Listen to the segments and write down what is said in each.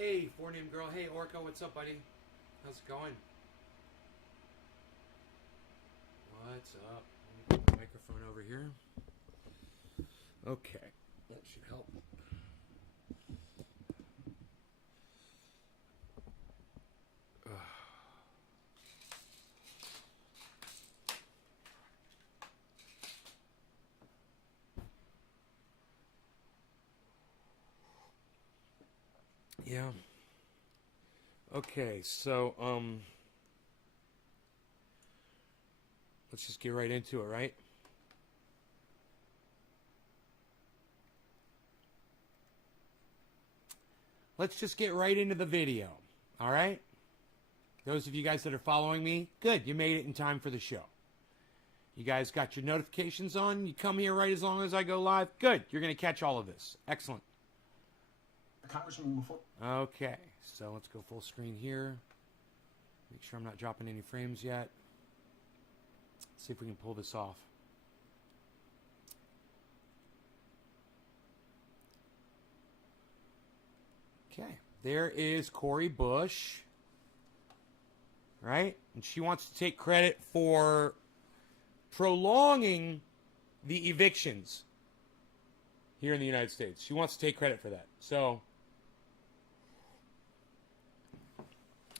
Hey, four-name girl. Hey, Orca, what's up, buddy? How's it going? What's up? Let me put the microphone over here. Okay, that should help. Yeah. Okay, so let's just get right into it, right? Let's just get right into the video. All right? Those of you guys that are following me, good. You made it in time for the show. You guys got your notifications on. You come here right as long as I go live. Good. You're going to catch all of this. Excellent. Congressman, before. Okay. So let's go full screen here. Make sure I'm not dropping any frames yet. Let's see if we can pull this off. Okay. There is Cori Bush. Right? And she wants to take credit for prolonging the evictions here in the United States. She wants to take credit for that. So,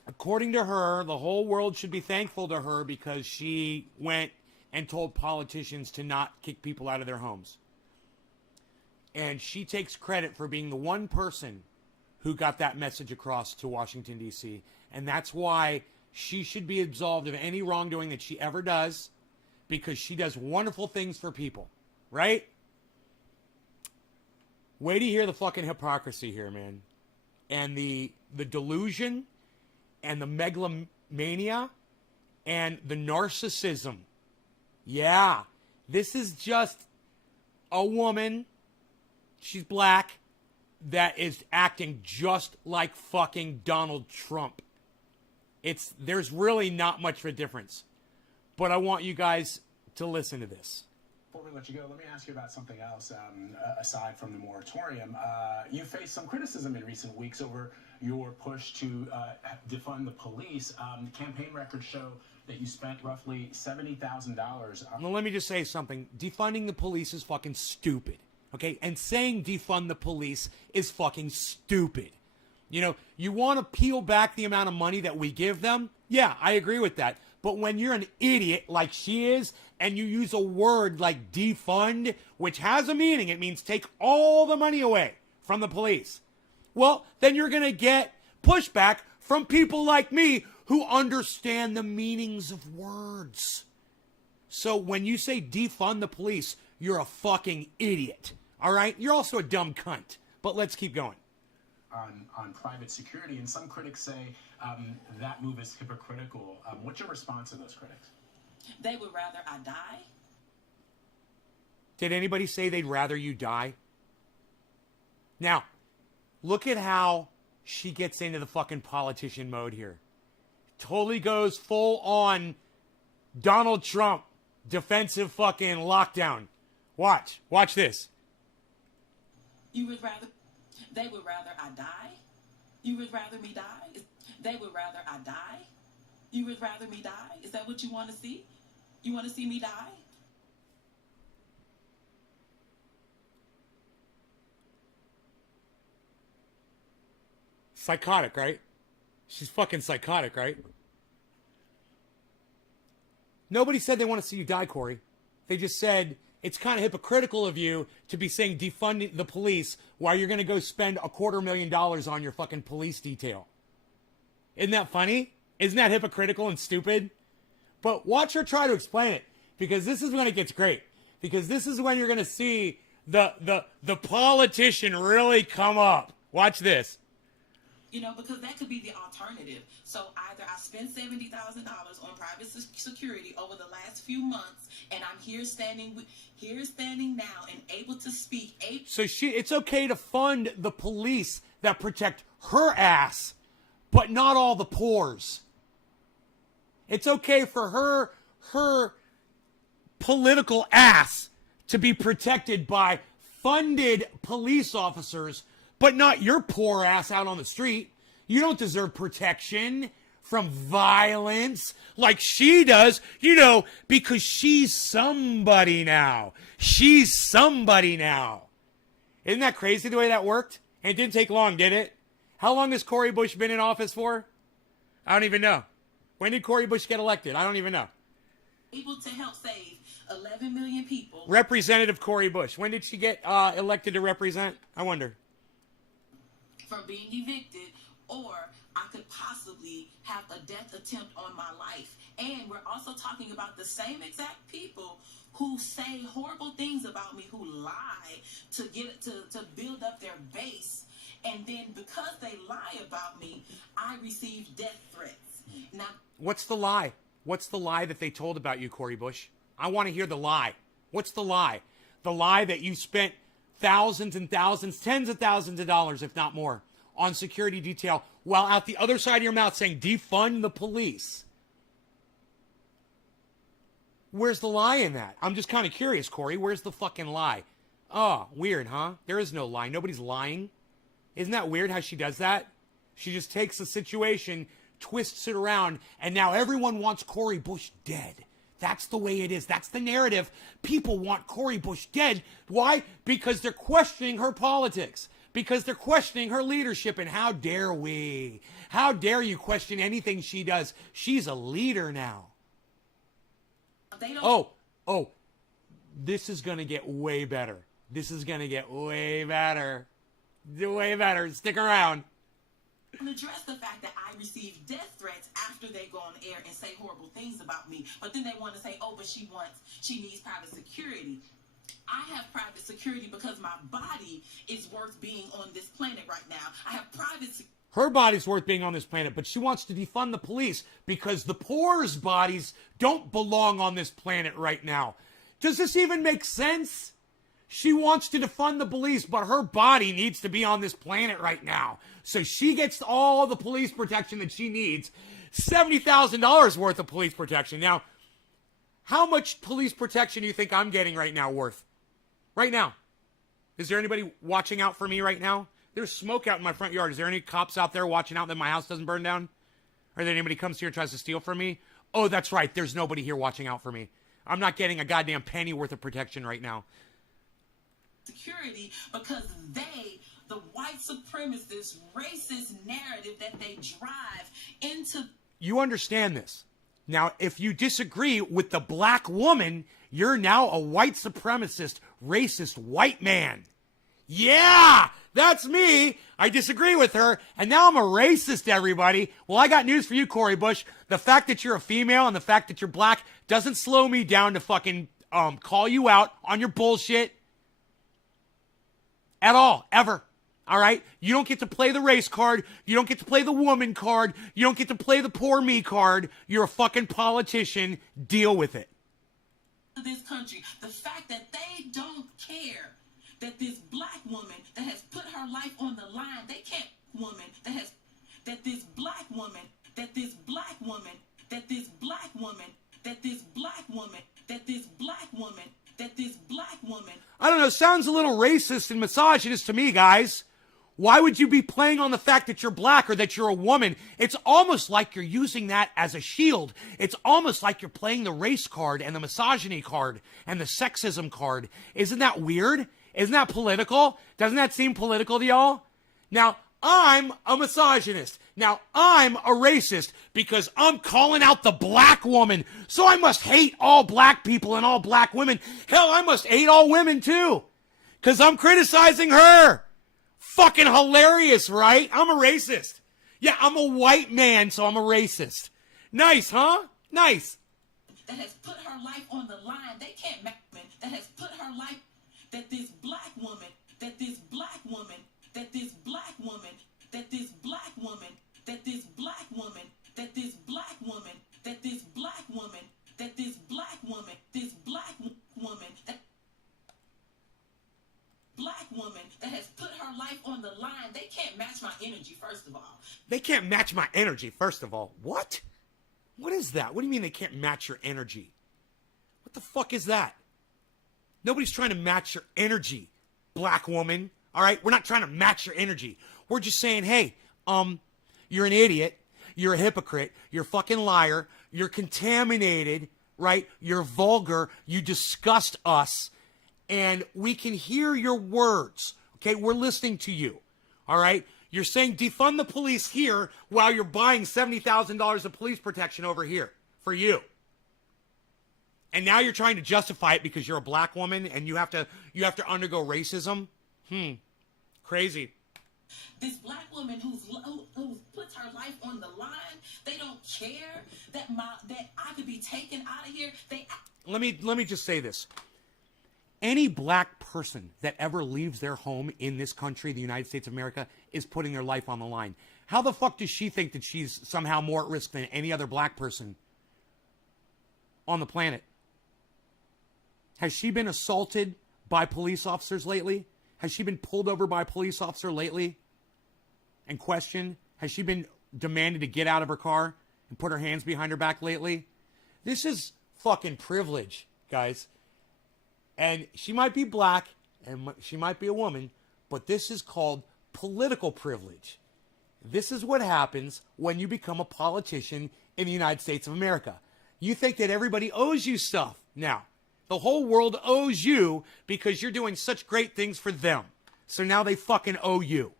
according to her, the whole world should be thankful to her because she went and told politicians to not kick people out of their homes. And she takes credit for being the one person who got that message across to Washington, D.C. And that's why she should be absolved of any wrongdoing that she ever does, because she does wonderful things for people, right? Wait to hear the fucking hypocrisy here, man. And the delusion and the megalomania and the narcissism. Yeah, this is just a woman, she's black, that is acting just like fucking Donald Trump. There's really not much of a difference. But I want you guys to listen to this. Before we let you go, let me ask you about something else aside from the moratorium. You faced some criticism in recent weeks over your push to defund the police. Campaign records show that you spent roughly $70,000. Well, let me just say something. Defunding the police is fucking stupid. Okay? And saying defund the police is fucking stupid. You know, you want to peel back the amount of money that we give them? Yeah, I agree with that. But when you're an idiot like she is, and you use a word like defund, which has a meaning, it means take all the money away from the police. Well, then you're going to get pushback from people like me who understand the meanings of words. So when you say defund the police, you're a fucking idiot. All right? You're also a dumb cunt. But let's keep going. On private security, and some critics say that move is hypocritical. What's your response to those critics? They would rather I die. Did anybody say they'd rather you die? Now, look at how she gets into the fucking politician mode here. Totally goes full on Donald Trump defensive fucking lockdown. Watch this. They would rather I die. You would rather me die. They would rather I die. You would rather me die. Is that what you want to see? You want to see me die? Psychotic, right? She's fucking psychotic, right? Nobody said they want to see you die, Cori. They just said it's kind of hypocritical of you to be saying defund the police while you're going to go spend $250,000 on your fucking police detail. Isn't that funny? Isn't that hypocritical and stupid? But watch her try to explain it, because this is when it gets great. Because this is when you're going to see the politician really come up. Watch this. You know, because that could be the alternative. So either I spent $70,000 on private security over the last few months, and I'm here standing now and able to speak. So it's okay to fund the police that protect her ass, but not all the pores. It's okay for her political ass to be protected by funded police officers, but not your poor ass out on the street. You don't deserve protection from violence like she does, because she's somebody now. She's somebody now. Isn't that crazy the way that worked? And it didn't take long, did it? How long has Cori Bush been in office for? I don't even know. When did Cori Bush get elected? I don't even know. Able to help save 11 million people. Representative Cori Bush. When did she get elected to represent? I wonder. From being evicted, or I could possibly have a death attempt on my life. And we're also talking about the same exact people who say horrible things about me, who lie to build up their base. And then because they lie about me, I receive death threats. Now, what's the lie? What's the lie that they told about you, Cori Bush? I want to hear the lie. What's the lie? The lie that you spent thousands and thousands, tens of thousands of dollars, if not more, on security detail, while out the other side of your mouth saying, defund the police. Where's the lie in that? I'm just kind of curious, Cori. Where's the fucking lie? Oh, weird, huh? There is no lie. Nobody's lying. Isn't that weird how she does that? She just takes the situation, twists it around, and now everyone wants Cori Bush dead. That's the way it is. That's the narrative. People want Cori Bush dead. Why? Because they're questioning her politics. Because they're questioning her leadership. And how dare we? How dare you question anything she does? She's a leader now. Oh, this is going to get way better. This is going to get way better. Way better. Stick around. Address the fact that I receive death threats after they go on air and say horrible things about me. But then they want to say, oh, but she needs private security. I have private security because my body is worth being on this planet right now. I have private security. Her body's worth being on this planet, but she wants to defund the police because the poor's bodies don't belong on this planet right now. Does this even make sense? She wants to defund the police, but her body needs to be on this planet right now. So she gets all the police protection that she needs. $70,000 worth of police protection. Now, how much police protection do you think I'm getting right now worth? Right now. Is there anybody watching out for me right now? There's smoke out in my front yard. Is there any cops out there watching out that my house doesn't burn down? Or that anybody comes here and tries to steal from me? Oh, that's right. There's nobody here watching out for me. I'm not getting a goddamn penny worth of protection right now. Security because they, the white supremacist, racist narrative that they drive into. You understand this. Now, if you disagree with the black woman, you're now a white supremacist, racist white man. Yeah, that's me. I disagree with her, and now I'm a racist, everybody. Well, I got news for you, Cori Bush. The fact that you're a female and the fact that you're black doesn't slow me down to fucking call you out on your bullshit. At all, ever. All right? You don't get to play the race card. You don't get to play the woman card. You don't get to play the poor me card. You're a fucking politician. Deal with it. This country, the fact that they don't care that this black woman that has put her life on the line, they can't woman that this black woman, that this black woman, that this black woman, that this black woman, that this black woman, that this black woman. I don't know, sounds a little racist and misogynist to me, guys. Why would you be playing on the fact that you're black or that you're a woman? It's almost like you're using that as a shield. It's almost like you're playing the race card and the misogyny card and the sexism card. Isn't that weird? Isn't that political? Doesn't that seem political to y'all? Now, I'm a misogynist. Now, I'm a racist because I'm calling out the black woman. So I must hate all black people and all black women. Hell, I must hate all women too. Because I'm criticizing her. Fucking hilarious, right? I'm a racist. Yeah, I'm a white man, so I'm a racist. Nice, huh? Nice. That has put her life on the line. They can't make it. That has put her life, that this black woman, that this black woman, that this black woman, that this black woman, that this black woman, that this black woman, that this black woman, that this black woman, this black woman, that black woman that has put her life on the line. They can't match my energy, first of all. They can't match my energy, first of all. What? What is that? What do you mean they can't match your energy? What the fuck is that? Nobody's trying to match your energy, black woman. All right? We're not trying to match your energy. We're just saying, hey, you're an idiot. You're a hypocrite. You're a fucking liar. You're contaminated, right? You're vulgar. You disgust us. And we can hear your words. Okay? We're listening to you. All right? You're saying defund the police here while you're buying $70,000 of police protection over here for you. And now you're trying to justify it because you're a black woman and you have to undergo racism? Crazy. This black woman who puts her life on the line, they don't care that I could be taken out of here. Let me just say this. Any black person that ever leaves their home in this country, the United States of America, is putting their life on the line. How the fuck does she think that she's somehow more at risk than any other black person on the planet? Has she been assaulted by police officers lately? Has she been pulled over by a police officer lately and questioned? Has she been demanded to get out of her car and put her hands behind her back lately? This is fucking privilege, guys. And she might be black and she might be a woman, but this is called political privilege. This is what happens when you become a politician in the United States of America. You think that everybody owes you stuff. Now, the whole world owes you because you're doing such great things for them. So now they fucking owe you.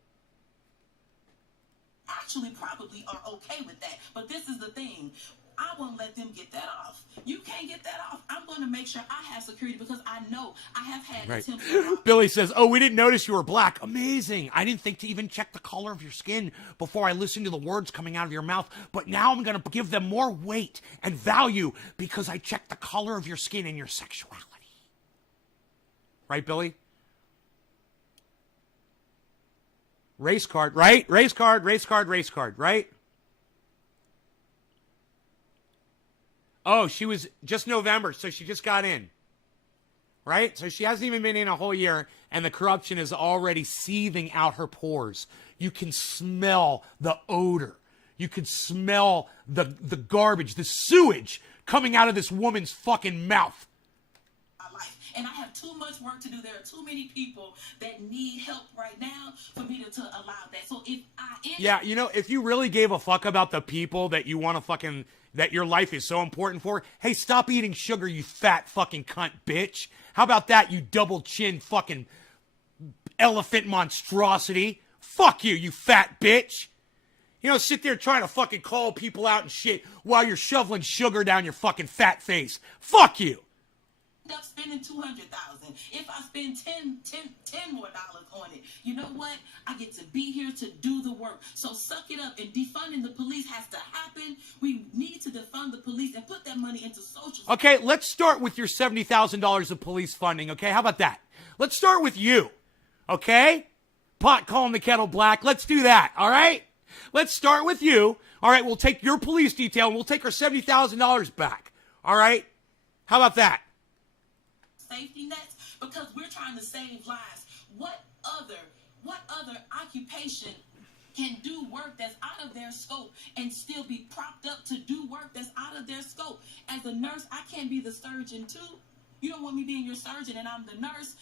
Actually probably are okay with that. But this is the thing. I won't let them get that off. You can't get that off. I'm going to make sure I have security because I know I have had attempts. Billy says, oh, we didn't notice you were black. Amazing. I didn't think to even check the color of your skin before I listened to the words coming out of your mouth. But now I'm going to give them more weight and value because I checked the color of your skin and your sexuality. Right, Billy? Race card, right? Race card, right? Oh, she was just November, so she just got in. Right? So she hasn't even been in a whole year, and the corruption is already seething out her pores. You can smell the odor. You can smell the garbage, the sewage coming out of this woman's fucking mouth. And I have too much work to do. There are too many people that need help right now for me to allow that. So if yeah, you know, if you really gave a fuck about the people that you want to fucking, that your life is so important for, hey, stop eating sugar, you fat fucking cunt bitch. How about that, you double chin fucking elephant monstrosity? Fuck you, you fat bitch. You know, sit there trying to fucking call people out and shit while you're shoveling sugar down your fucking fat face. Fuck you. Up spending $200,000. If I spend $10 more on it, you know what? I get to be here to do the work. So suck it up. And defunding the police has to happen. We need to defund the police and put that money into social. Okay, let's start with your $70,000 of police funding. Okay, how about that? Let's start with you. Okay, pot calling the kettle black. Let's do that. All right. Let's start with you. All right, we'll take your police detail and we'll take our $70,000 back. All right. How about that? Safety nets because we're trying to save lives. What other occupation can do work that's out of their scope and still be propped up to do work that's out of their scope? As a nurse, I can't be the surgeon too. You don't want me being your surgeon and I'm the nurse.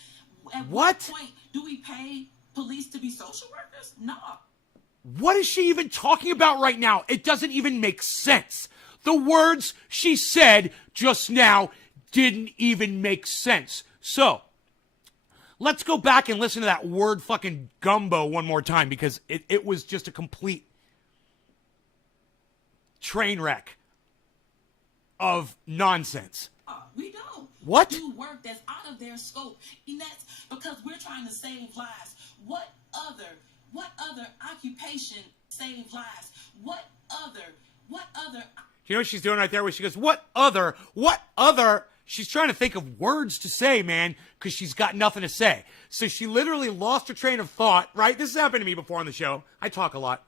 At what point do we pay police to be social workers? No. What is she even talking about right now? It doesn't even make sense. The words she said just now didn't even make sense. So, let's go back and listen to that word fucking gumbo one more time because it was just a complete train wreck of nonsense. We don't. What? Do work that's out of their scope. And that's because we're trying to save lives. What other occupation save lives? What other? You know what she's doing right there where she goes, what other? She's trying to think of words to say, man, because she's got nothing to say. So she literally lost her train of thought, right? This has happened to me before on the show. I talk a lot.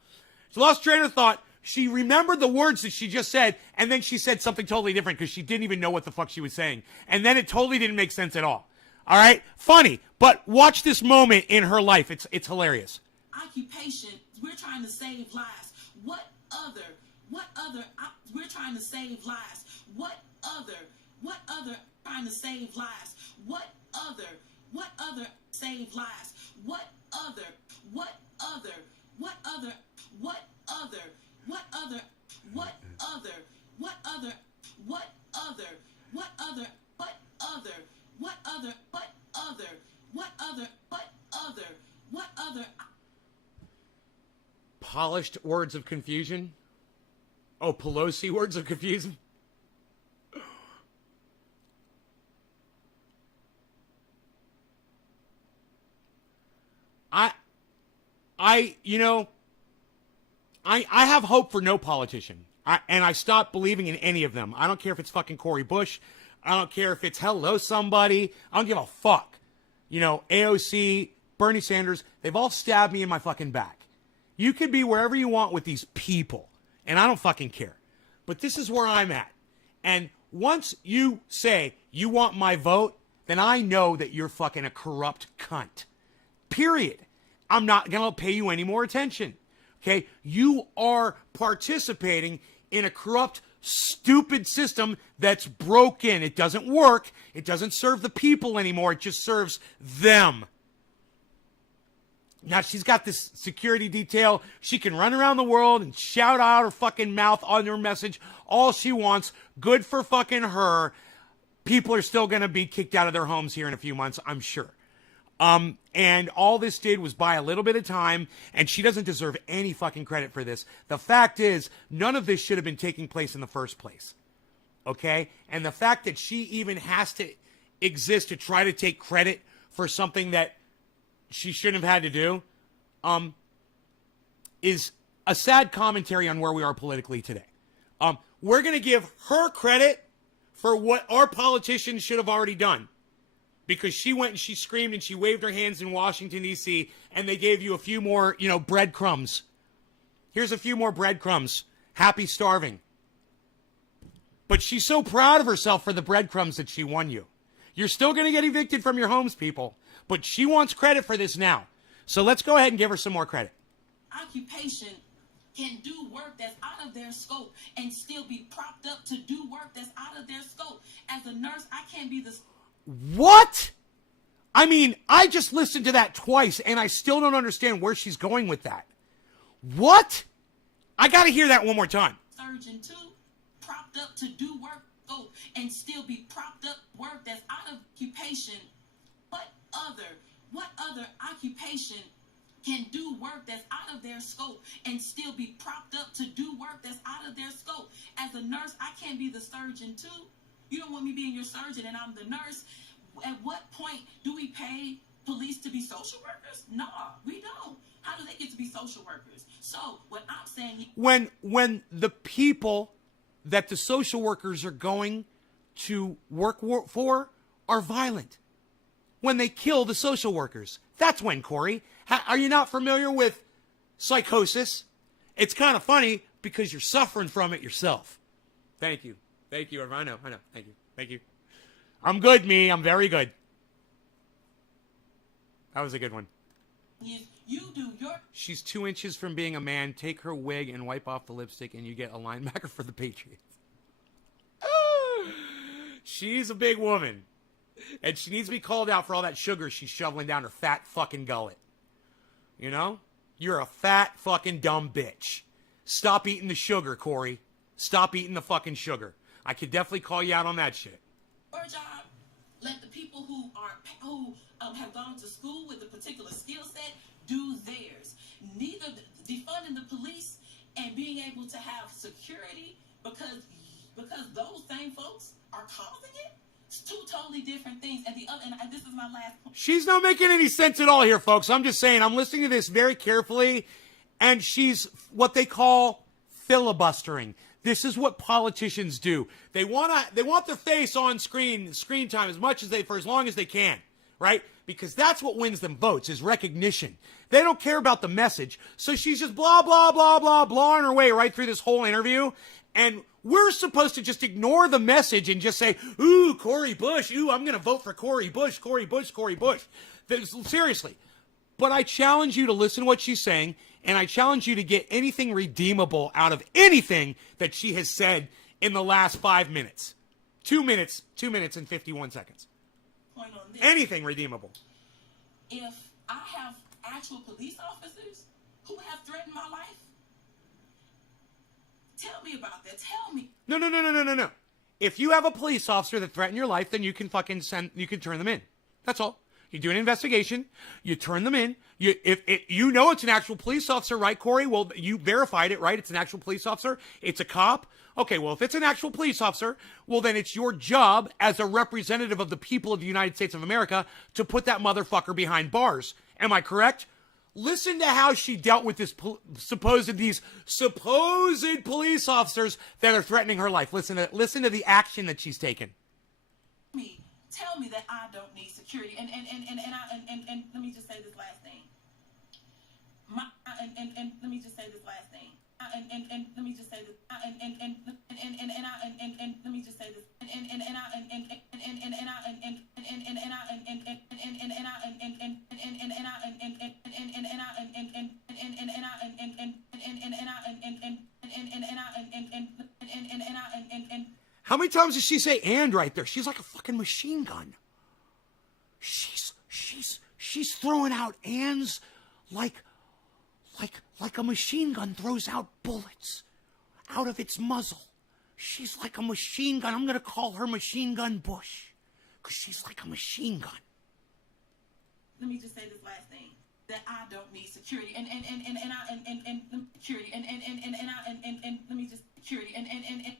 She lost train of thought. She remembered the words that she just said, and then she said something totally different because she didn't even know what the fuck she was saying. And then it totally didn't make sense at all. All right? Funny, but watch this moment in her life. It's hilarious. Occupation, we're trying to save lives. What other, we're trying to save lives. What other, trying to save lives. What other, save lives. What other, what other, what other, what other, what other, what other, what other, what other, what other, what other, what other, what other, what other, what other, what other. Polished words of confusion? Oh, Pelosi words of confusion? I have hope for no politician. And I stopped believing in any of them. I don't care if it's fucking Cori Bush. I don't care if it's hello somebody. I don't give a fuck. AOC, Bernie Sanders, they've all stabbed me in my fucking back. You could be wherever you want with these people, and I don't fucking care. But this is where I'm at. And once you say you want my vote, then I know that you're fucking a corrupt cunt. Period. I'm not going to pay you any more attention. Okay? You are participating in a corrupt, stupid system that's broken. It doesn't work. It doesn't serve the people anymore. It just serves them. Now, she's got this security detail. She can run around the world and shout out her fucking mouth on her message all she wants. Good for fucking her. People are still going to be kicked out of their homes here in a few months, I'm sure. And all this did was buy a little bit of time, and she doesn't deserve any fucking credit for this. The fact is, none of this should have been taking place in the first place. Okay? And the fact that she even has to exist to try to take credit for something that she shouldn't have had to do, is a sad commentary on where we are politically today. We're going to give her credit for what our politicians should have already done. Because she went and she screamed and she waved her hands in Washington, D.C., and they gave you a few more, breadcrumbs. Here's a few more breadcrumbs. Happy starving. But she's so proud of herself for the breadcrumbs that she won you. You're still going to get evicted from your homes, people. But she wants credit for this now. So let's go ahead and give her some more credit. Occupation can do work that's out of their scope and still be propped up to do work that's out of their scope. As a nurse, I can't be the... What? I mean, I just listened to that twice, and I still don't understand where she's going with that. What? I got to hear that one more time. Surgeon, too, propped up to do work scope and still be propped up work that's out of occupation. What other occupation can do work that's out of their scope and still be propped up to do work that's out of their scope? As a nurse, I can't be the surgeon, too. You don't want me being your surgeon and I'm the nurse. At what point do we pay police to be social workers? No, we don't. How do they get to be social workers? So what I'm saying... When the people that the social workers are going to work for are violent. When they kill the social workers. That's when, Cori. Are you not familiar with psychosis? It's kind of funny because you're suffering from it yourself. Thank you. Thank you. I know. Thank you. Thank you. I'm good, me. I'm very good. That was a good one. You do your... She's 2 inches from being a man. Take her wig and wipe off the lipstick and you get a linebacker for the Patriots. She's a big woman. And she needs to be called out for all that sugar she's shoveling down her fat fucking gullet. You know? You're a fat fucking dumb bitch. Stop eating the sugar, Cori. Stop eating the fucking sugar. I could definitely call you out on that shit. Your job, let the people who have gone to school with a particular skill set do theirs. Neither defunding the police and being able to have security because those same folks are causing it. It's two totally different things. And this is my last point. She's not making any sense at all here, folks. I'm just saying, I'm listening to this very carefully, and she's what they call filibustering. This is what politicians do. They want their face on screen time for as long as they can, right? Because that's what wins them votes, is recognition. They don't care about the message. So she's just blah, blah, blah, blah, blahing her way right through this whole interview. And we're supposed to just ignore the message and just say, ooh, Cori Bush. Ooh, I'm going to vote for Cori Bush, Cori Bush, Cori Bush. Seriously. But I challenge you to listen to what she's saying, and I challenge you to get anything redeemable out of anything that she has said in the last 5 minutes. 2 minutes and 51 seconds. Point on this. Anything redeemable. If I have actual police officers who have threatened my life? Tell me about that. Tell me. No. If you have a police officer that threatened your life, then you can you can turn them in. That's all. You do an investigation, you turn them in. If you know it's an actual police officer, right, Cori? Well, you verified it, right? It's an actual police officer. It's a cop. Okay, well, if it's an actual police officer, well, then it's your job as a representative of the people of the United States of America to put that motherfucker behind bars. Am I correct? Listen to how she dealt with these supposed police officers that are threatening her life. Listen to the action that she's taken. Tell me that I don't need security. And let me just say this last thing. Let me just say this last thing. Let me just say this. Let me just say this. How many times does she say "and" right there? She's like a fucking machine gun. She's throwing out "ands" like a machine gun throws out bullets out of its muzzle. She's like a machine gun. I'm gonna call her Machine Gun Bush, because she's like a machine gun. Let me just say this last thing. That I don't need security. And security. Let me just security.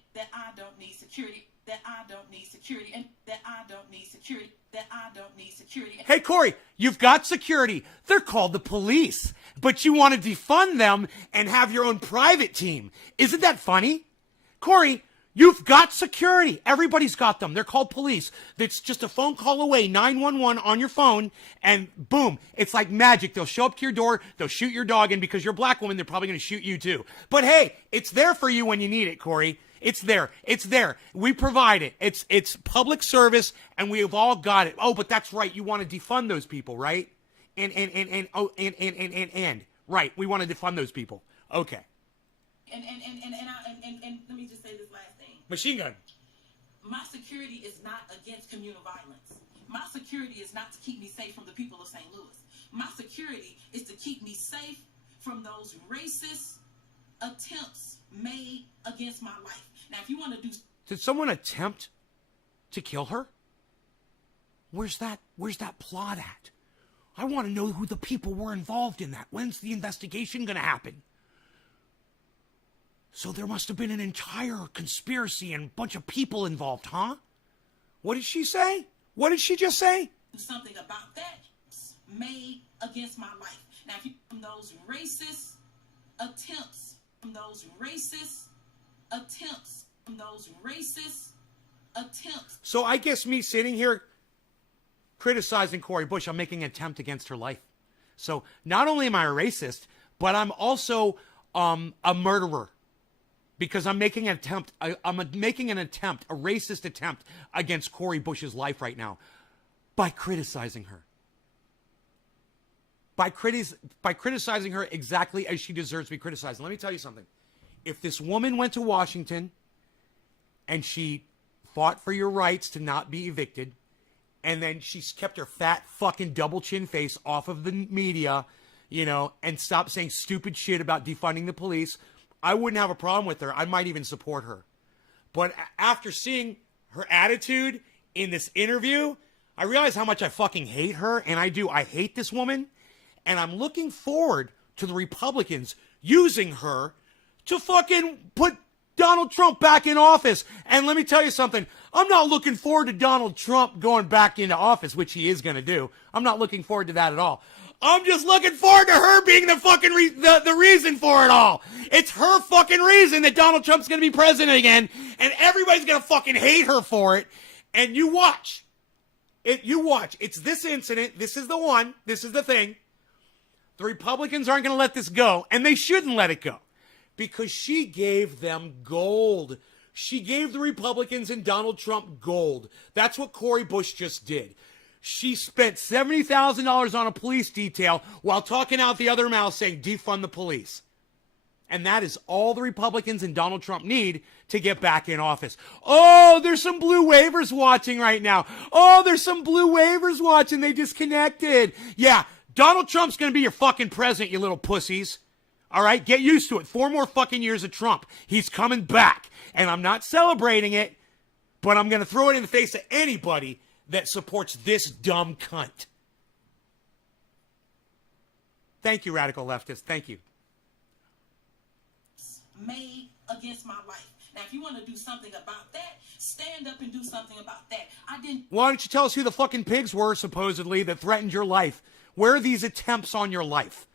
That I don't need security. That I don't need security. And that I don't need security. That I don't need security. Hey, Cori, you've got security. They're called the police, but you want to defund them and have your own private team. Isn't that funny? Cori, you've got security. Everybody's got them. They're called police. It's just a phone call away, 911 on your phone, and boom, it's like magic. They'll show up to your door, they'll shoot your dog, and because you're a black woman, they're probably going to shoot you too. But hey, it's there for you when you need it, Cori. It's there. It's there. We provide it. It's public service, and we've all got it. Oh, but that's right. You want to defund those people, right? And right. We want to defund those people. Okay. And let me just say this last thing. Machine gun. My security is not against communal violence. My security is not to keep me safe from the people of St. Louis. My security is to keep me safe from those racist attempts made against my life. Now, if you want to do... Did someone attempt to kill her? Where's that plot at? I want to know who the people were involved in that. When's the investigation going to happen? So there must have been an entire conspiracy and a bunch of people involved, huh? What did she say? What did she just say? Something about that made against my life. Now, if you from those racist attempts, from those racist attempts, from those racist attempts. So I guess me sitting here criticizing Cori Bush, I'm making an attempt against her life. So not only am I a racist, but I'm also a murderer. Because I'm making an attempt, a racist attempt against Cori Bush's life right now by criticizing her. By criticizing her exactly as she deserves to be criticized. And let me tell you something. If this woman went to Washington and she fought for your rights to not be evicted, and then she's kept her fat fucking double chin face off of the media, you know, and stopped saying stupid shit about defunding the police, I wouldn't have a problem with her. I might even support her. But after seeing her attitude in this interview, I realize how much I fucking hate her. And I do. I hate this woman. And I'm looking forward to the Republicans using her to fucking put Donald Trump back in office. And let me tell you something. I'm not looking forward to Donald Trump going back into office, which he is going to do. I'm not looking forward to that at all. I'm just looking forward to her being the fucking the reason for it all. It's her fucking reason that Donald Trump's going to be president again, and everybody's going to fucking hate her for it. And you watch. You watch. It's this incident. This is the one. This is the thing. The Republicans aren't going to let this go, and they shouldn't let it go, because she gave them gold. She gave the Republicans and Donald Trump gold. That's what Cori Bush just did. She spent $70,000 on a police detail while talking out the other mouth saying defund the police. And that is all the Republicans and Donald Trump need to get back in office. Oh, there's some blue waivers watching right now. Oh, there's some blue waivers watching. They disconnected. Yeah, Donald Trump's going to be your fucking president, you little pussies. All right? Get used to it. 4 more fucking years of Trump. He's coming back. And I'm not celebrating it, but I'm going to throw it in the face of anybody that supports this dumb cunt. Thank you, radical leftists. Thank you. Made against my life. Now, if you want to do something about that, stand up and do something about that. I didn't. Why don't you tell us who the fucking pigs were, supposedly, that threatened your life? Where are these attempts on your life?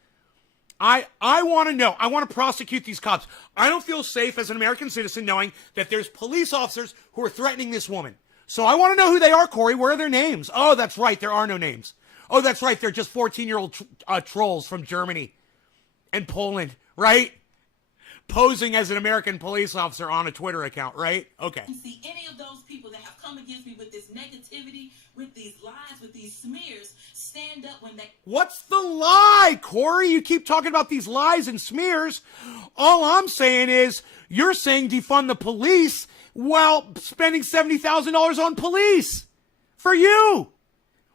I want to know. I want to prosecute these cops. I don't feel safe as an American citizen knowing that there's police officers who are threatening this woman. So I want to know who they are, Cori. Where are their names? Oh, that's right. There are no names. Oh, that's right. They're just 14-year-old trolls from Germany and Poland, right? Posing as an American police officer on a Twitter account, right? Okay. See any of those people that have come against me with this negativity, with these lies, with these smears, stand up when they... What's the lie, Cori? You keep talking about these lies and smears. All I'm saying is you're saying defund the police while spending $70,000 on police for you.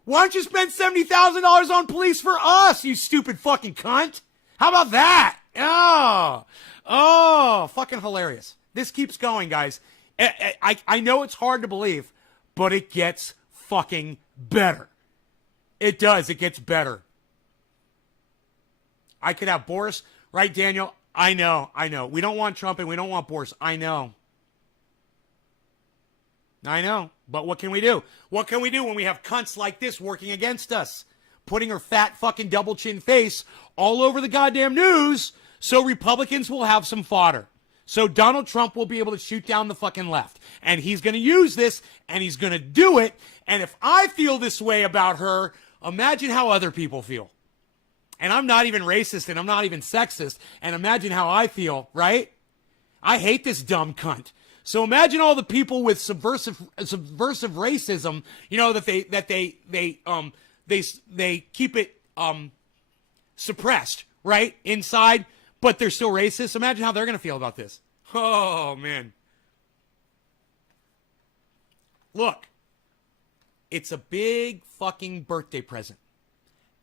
Why don't you spend $70,000 on police for us, you stupid fucking cunt? How about that? Oh, fucking hilarious. This keeps going, guys. I know it's hard to believe, but it gets fucking better. It does. It gets better. I could have Boris, right, Daniel? I know. We don't want Trump and we don't want Boris. I know. But what can we do? What can we do when we have cunts like this working against us? Putting her fat fucking double chin face all over the goddamn news so Republicans will have some fodder. So Donald Trump will be able to shoot down the fucking left. And he's going to use this, and he's going to do it. And if I feel this way about her, imagine how other people feel. And I'm not even racist, and I'm not even sexist. And imagine how I feel, right? I hate this dumb cunt. So imagine all the people with subversive racism, you know, that they keep it suppressed, right, inside, but they're still racist. Imagine how they're going to feel about this. Oh, man. Look, it's a big fucking birthday present.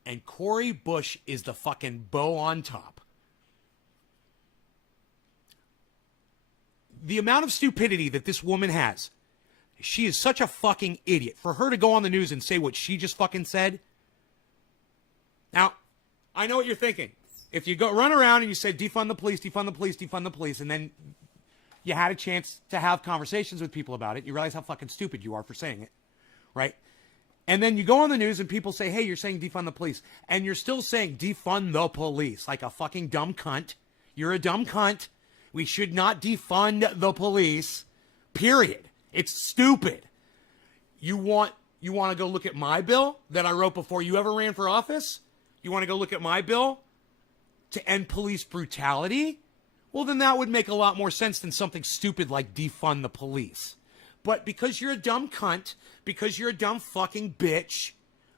And Cori Bush is the fucking bow on top. The amount of stupidity that this woman has, she is such a fucking idiot. For her to go on the news and say what she just fucking said. Now, I know what you're thinking. If you go run around and you said defund the police, defund the police, defund the police, and then you had a chance to have conversations with people about it, you realize how fucking stupid you are for saying it, right? And then you go on the news and people say, hey, you're saying defund the police. And you're still saying defund the police like a fucking dumb cunt. You're a dumb cunt. We should not defund the police, period. It's stupid. You want to go look at my bill that I wrote before you ever ran for office? You want to go look at my bill to end police brutality? Well, then that would make a lot more sense than something stupid like defund the police. But because you're a dumb cunt, because you're a dumb fucking bitch,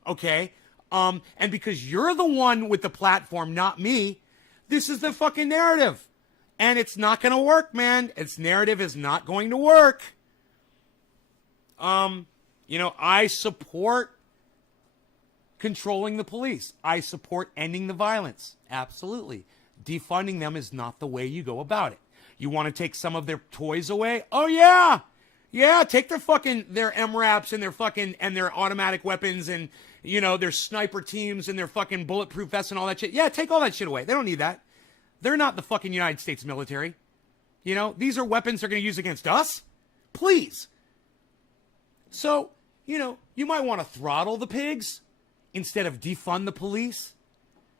okay, and because you're the one with the platform, not me, this is the fucking narrative. And it's not going to work, man. Its narrative is not going to work. I support controlling the police. I support ending the violence. Absolutely. Defunding them is not the way you go about it. You want to take some of their toys away? Oh, yeah. Yeah, take their MRAPs and their automatic weapons and, their sniper teams and their fucking bulletproof vests and all that shit. Yeah, take all that shit away. They don't need that. They're not the fucking United States military. These are weapons they're going to use against us. Please. So, you might want to throttle the pigs instead of defund the police.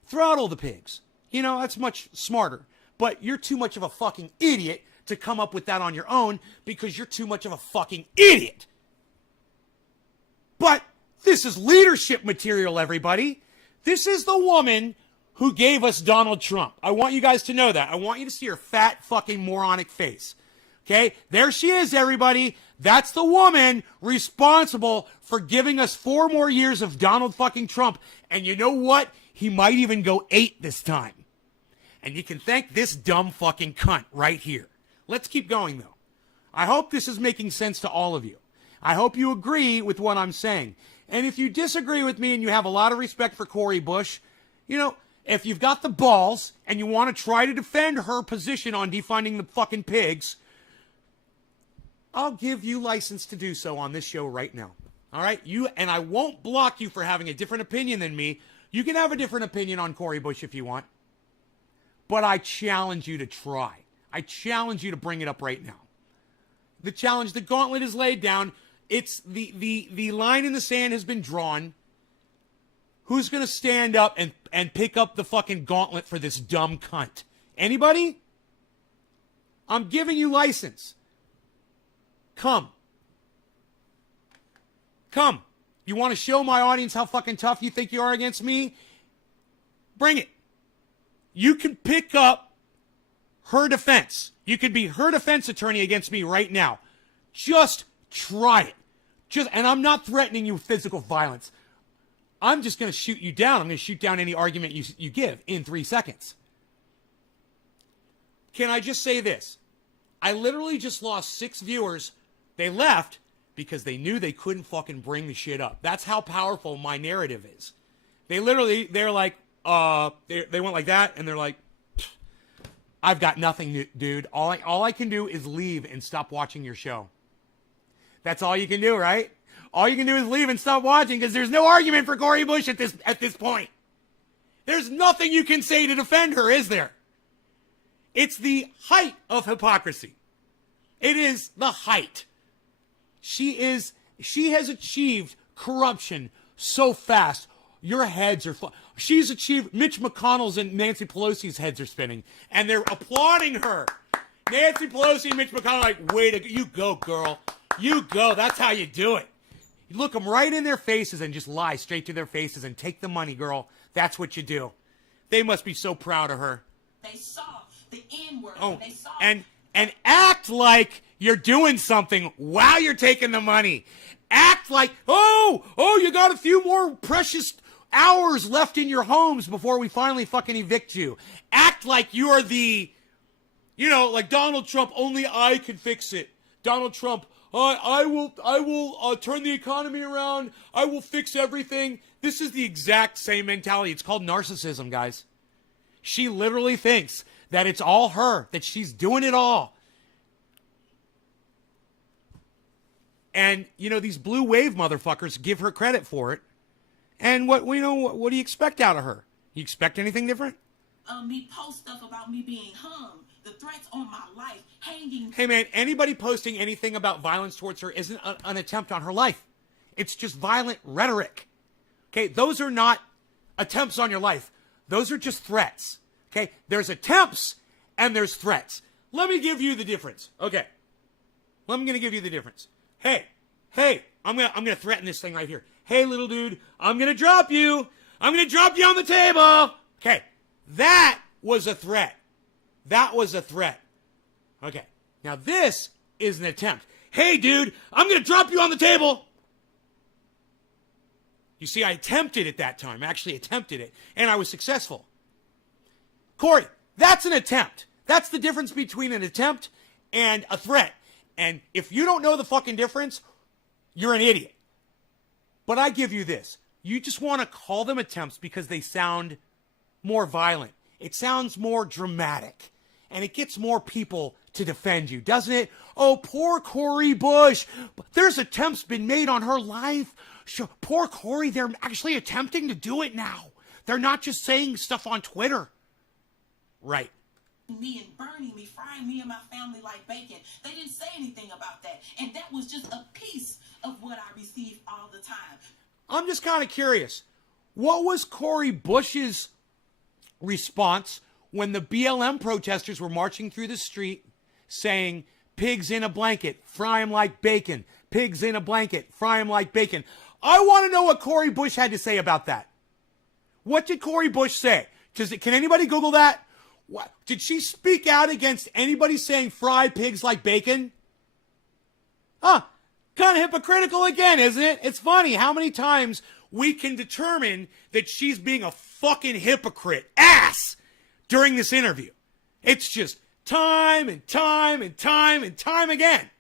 Throttle the pigs. That's much smarter. But you're too much of a fucking idiot to come up with that on your own because you're too much of a fucking idiot. But this is leadership material, everybody. This is the woman who gave us Donald Trump. I want you guys to know that. I want you to see her fat fucking moronic face. Okay? There she is, everybody. That's the woman responsible for giving us 4 more years of Donald fucking Trump. And you know what? He might even go 8 this time. And you can thank this dumb fucking cunt right here. Let's keep going, though. I hope this is making sense to all of you. I hope you agree with what I'm saying. And if you disagree with me and you have a lot of respect for Cori Bush, you know, if you've got the balls and you want to try to defend her position on defunding the fucking pigs, I'll give you license to do so on this show right now. All right? And I won't block you for having a different opinion than me. You can have a different opinion on Cori Bush if you want. But I challenge you to try. I challenge you to bring it up right now. The challenge, the gauntlet is laid down. It's the line in the sand has been drawn. Who's going to stand up and pick up the fucking gauntlet for this dumb cunt? Anybody? I'm giving you license. Come. Come. You want to show my audience how fucking tough you think you are against me? Bring it. You can pick up her defense. You could be her defense attorney against me right now. Just try it. And I'm not threatening you with physical violence. I'm just going to shoot you down. I'm going to shoot down any argument you give in 3 seconds. Can I just say this? I literally just lost 6 viewers. They left because they knew they couldn't fucking bring the shit up. That's how powerful my narrative is. They're like, they went like that, and they're like, I've got nothing, dude. All I can do is leave and stop watching your show. That's all you can do, right? All you can do is leave and stop watching because there's no argument for Cori Bush at this point. There's nothing you can say to defend her, is there? It's the height of hypocrisy. It is the height. She has achieved corruption so fast. Your heads are she's achieved, Mitch McConnell's and Nancy Pelosi's heads are spinning, and they're applauding her. Nancy Pelosi and Mitch McConnell are like, you go, girl. You go. That's how you do it. You look them right in their faces and just lie straight to their faces and take the money, girl. That's what you do. They must be so proud of her. They saw the N-word. Oh, They saw and act like you're doing something while you're taking the money. Act like, you got a few more precious hours left in your homes before we finally fucking evict you. Act like you're like Donald Trump, only I can fix it. Donald Trump, I will turn the economy around. I will fix everything. This is the exact same mentality. It's called narcissism, guys. She literally thinks that it's all her, that she's doing it all. And, these blue wave motherfuckers give her credit for it. And what do you expect out of her? You expect anything different? me post stuff about me being hung, the threats on my life, hanging. Hey, man, anybody posting anything about violence towards her isn't an attempt on her life. It's just violent rhetoric. Okay, those are not attempts on your life. Those are just threats. Okay, there's attempts and there's threats. Let me give you the difference. Okay, I'm going to give you the difference. Hey, I'm gonna threaten this thing right here. Hey, little dude, I'm going to drop you. I'm going to drop you on the table. Okay, that was a threat. That was a threat. Okay, now this is an attempt. Hey, dude, I'm going to drop you on the table. You see, I attempted it that time. I actually attempted it, and I was successful. Cori, that's an attempt. That's the difference between an attempt and a threat. And if you don't know the fucking difference, you're an idiot. But I give you this. You just want to call them attempts because they sound more violent. It sounds more dramatic. And it gets more people to defend you, doesn't it? Oh, poor Cori Bush. There's attempts been made on her life. Sure, poor Cori, they're actually attempting to do it now. They're not just saying stuff on Twitter. Right. Me and burning me, frying me and my family like bacon. They didn't say anything about that. And that was just a piece of what I received all the time. I'm just kind of curious. What was Cori Bush's response when the BLM protesters were marching through the street saying, pigs in a blanket, fry them like bacon. Pigs in a blanket, fry them like bacon. I want to know what Cori Bush had to say about that. What did Cori Bush say? Can anybody Google that? What? Did she speak out against anybody saying fry pigs like bacon? Huh. Kind of hypocritical again, isn't it? It's funny how many times we can determine that she's being a fucking hypocrite ass during this interview. It's just time and time and time and time again.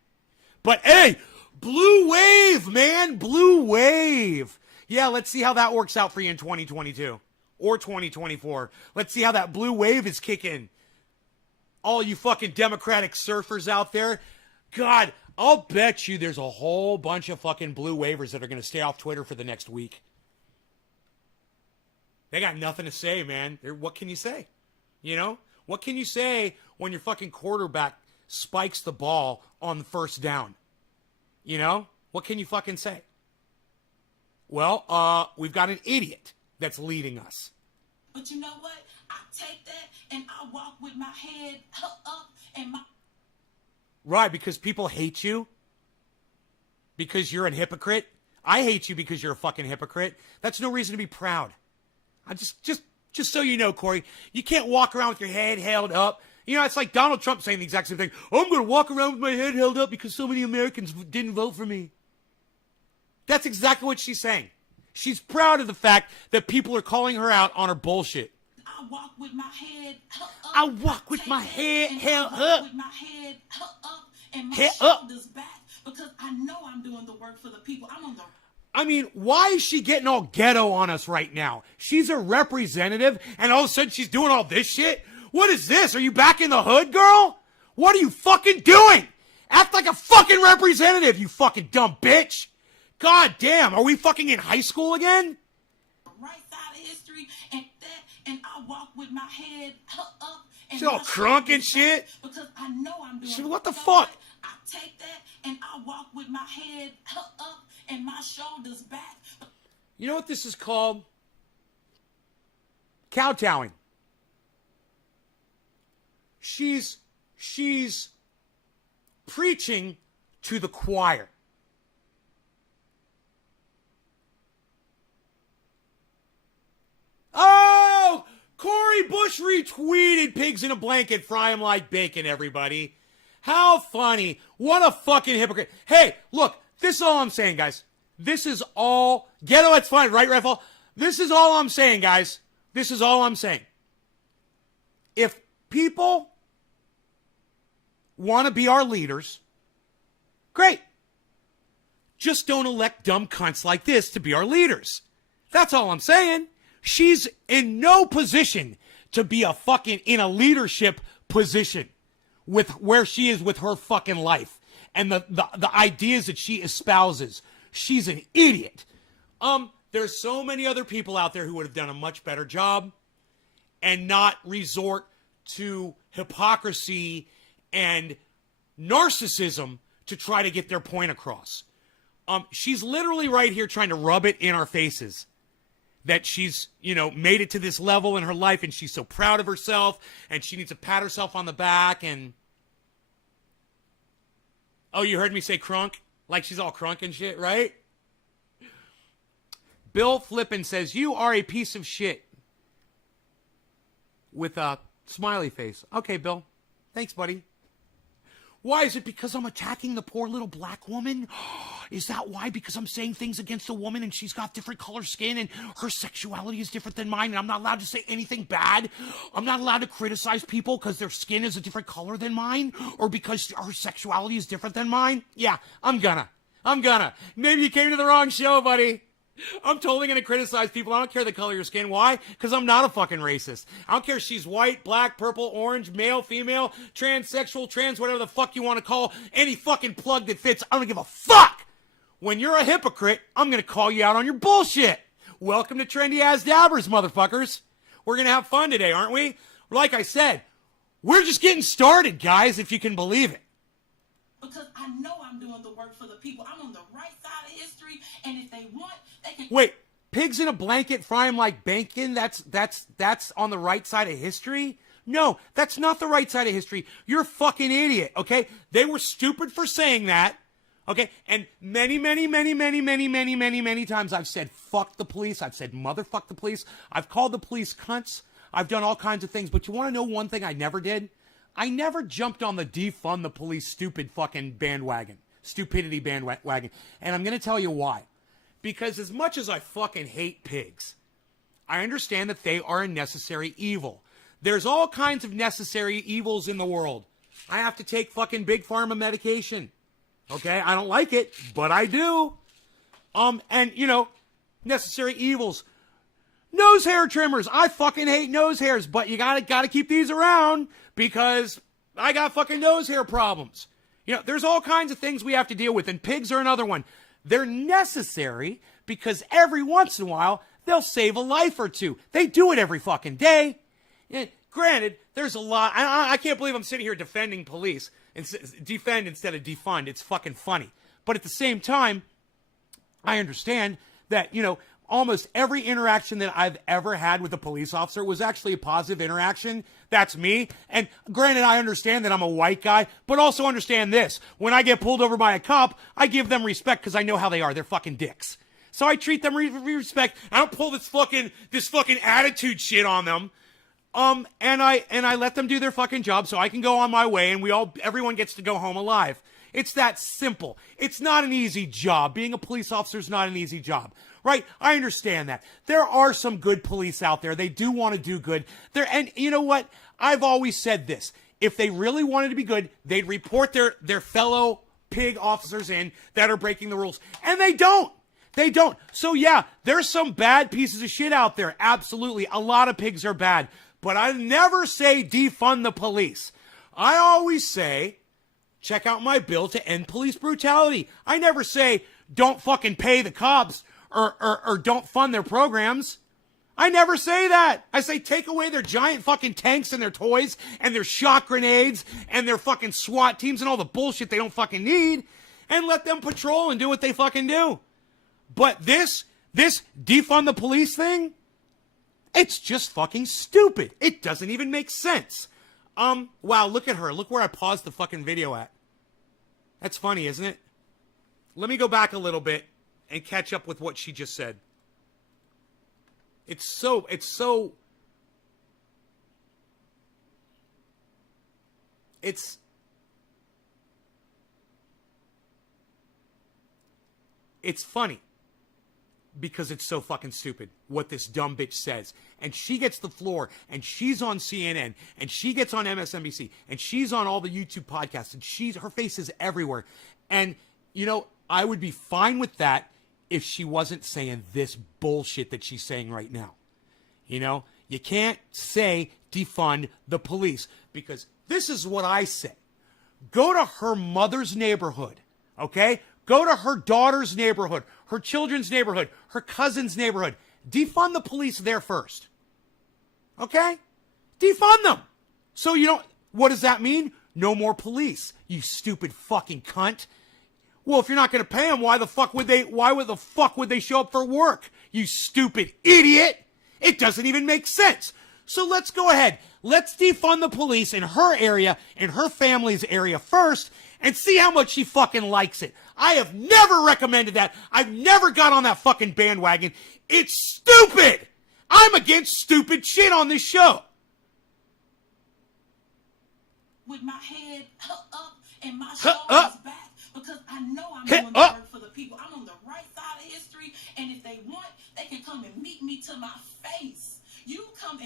But hey, Blue wave, man. Blue wave. Yeah, let's see how that works out for you in 2022 or 2024. Let's see how that blue wave is kicking. All you fucking Democratic surfers out there. God, I'll bet you there's a whole bunch of fucking blue wavers that are going to stay off Twitter for the next week. They got nothing to say, man. What can you say? You know? What can you say when your fucking quarterback spikes the ball on the first down? You know? What can you fucking say? Well, we've got an idiot that's leading us. But you know what? I take that and I walk with my head up and my... Right, because people hate you. Because you're a hypocrite. I hate you because you're a fucking hypocrite. That's no reason to be proud. I just so you know, Corey, you can't walk around with your head held up. You know, it's like Donald Trump saying the exact same thing. I'm going to walk around with my head held up because so many Americans didn't vote for me. That's exactly what she's saying. She's proud of the fact that people are calling her out on her bullshit. I walk with my head up. I walk with my head held up. With my head up and my Head up. shoulders back because I know I'm doing the work for the people. I'm on the... I mean, why is she getting all ghetto on us right now? She's a representative, and all of a sudden she's doing all this shit? What is this? Are you back in the hood, girl? What are you fucking doing? Act like a fucking representative, you fucking dumb bitch. God damn, are we fucking in high school again? right side of history and that, and I walk with my head up. And She's all crunk and shit. Because I know I'm doing. What the fuck? I take that and I walk with my head up and my shoulders back. You know what this is called? Kowtowing. She's preaching to the choir. Oh, Cori Bush retweeted pigs in a blanket, fry 'em like bacon, everybody. How funny. What a fucking hypocrite. Hey, look, this is all I'm saying, guys. This is all, ghetto, it's fine, right, Rifle? This is all I'm saying, guys. This is all I'm saying. If people want to be our leaders, great. Just don't elect dumb cunts like this to be our leaders. That's all I'm saying. She's in no position to be in a leadership position with where she is with her fucking life and the ideas that she espouses. She's an idiot. There's so many other people out there who would have done a much better job and not resort to hypocrisy and narcissism to try to get their point across. She's literally right here trying to rub it in our faces that she's, made it to this level in her life and she's so proud of herself and she needs to pat herself on the back and... Oh, you heard me say crunk? Like she's all crunk and shit, right? Bill Flippin says, you are a piece of shit. With a smiley face. Okay, Bill. Thanks, buddy. Why? Is it because I'm attacking the poor little black woman? Is that why? Because I'm saying things against a woman and she's got different color skin and her sexuality is different than mine and I'm not allowed to say anything bad? I'm not allowed to criticize people because their skin is a different color than mine or because her sexuality is different than mine? Yeah, I'm gonna. Maybe you came to the wrong show, buddy. I'm totally going to criticize people. I don't care the color of your skin. Why? Because I'm not a fucking racist. I don't care if she's white, black, purple, orange, male, female, transsexual, trans, whatever the fuck you want to call any fucking plug that fits. I don't give a fuck. When you're a hypocrite, I'm going to call you out on your bullshit. Welcome to Trendy Ass Dabbers, motherfuckers. We're going to have fun today, aren't we? Like I said, we're just getting started, guys, if you can believe it. Because I know I'm doing the work for the people. I'm on the right side of history, and if they want, they can... Wait, pigs in a blanket, fry 'em like bacon? That's on the right side of history? No, that's not the right side of history. You're a fucking idiot, okay? They were stupid for saying that, okay? And many times I've said fuck the police. I've said motherfuck the police. I've called the police cunts. I've done all kinds of things. But you want to know one thing I never did? I never jumped on the defund the police stupid fucking bandwagon. Stupidity bandwagon. And I'm going to tell you why. Because as much as I fucking hate pigs, I understand that they are a necessary evil. There's all kinds of necessary evils in the world. I have to take fucking big pharma medication. Okay? I don't like it, but I do. And, you know, necessary evils. Nose hair trimmers. I fucking hate nose hairs, but you gotta keep these around because I got fucking nose hair problems. You know, there's all kinds of things we have to deal with, and pigs are another one. They're necessary because every once in a while, they'll save a life or two. They do it every fucking day. And granted, there's a lot. I can't believe I'm sitting here defending police. Defend instead of defund. It's fucking funny. But at the same time, I understand that, you know, almost every interaction that I've ever had with a police officer was actually a positive interaction. That's me. And granted, I understand that I'm a white guy, but also understand this. When I get pulled over by a cop, I give them respect because I know how they are. They're fucking dicks. So I treat them with respect. I don't pull this fucking attitude shit on them. And I let them do their fucking job so I can go on my way and everyone gets to go home alive. It's that simple. It's not an easy job. Being a police officer is not an easy job. Right? I understand that. There are some good police out there. They do want to do good. And you know what? I've always said this. If they really wanted to be good, they'd report their fellow pig officers in that are breaking the rules. And they don't. They don't. So yeah, there's some bad pieces of shit out there. Absolutely. A lot of pigs are bad. But I never say defund the police. I always say, check out my bill to end police brutality. I never say, don't fucking pay the cops. Or don't fund their programs. I never say that. I say take away their giant fucking tanks and their toys and their shock grenades and their fucking SWAT teams and all the bullshit they don't fucking need and let them patrol and do what they fucking do. But this defund the police thing, it's just fucking stupid. It doesn't even make sense. Wow, look at her. Look where I paused the fucking video at. That's funny, isn't it? Let me go back a little bit and catch up with what she just said. It's so funny because it's so fucking stupid what this dumb bitch says. And she gets the floor and she's on CNN and she gets on MSNBC and she's on all the YouTube podcasts and her face is everywhere. And, you know, I would be fine with that if she wasn't saying this bullshit that she's saying right now. You know, you can't say defund the police because this is what I say. Go to her mother's neighborhood, okay? Go to her daughter's neighborhood, her children's neighborhood, her cousin's neighborhood. Defund the police there first, okay? Defund them. So you don't, what does that mean? No more police, you stupid fucking cunt. Well, if you're not going to pay them, why the fuck would they show up for work? You stupid idiot. It doesn't even make sense. So let's go ahead. Let's defund the police in her area, in her family's area first, and see how much she fucking likes it. I have never recommended that. I've never got on that fucking bandwagon. It's stupid. I'm against stupid shit on this show. With my head up and my shoulders back. Because I know I'm doing the work for the people. I'm on the right side of history. And if they want, they can come and meet me to my face. You come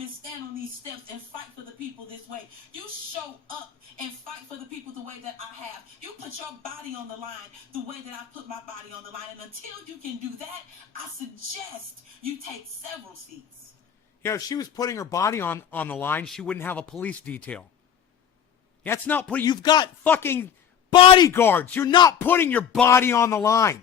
and stand on these steps and fight for the people this way. You show up and fight for the people the way that I have. You put your body on the line the way that I put my body on the line. And until you can do that, I suggest you take several seats. You know, if she was putting her body on the line, she wouldn't have a police detail. That's not you've got fucking bodyguards. You're not putting your body on the line.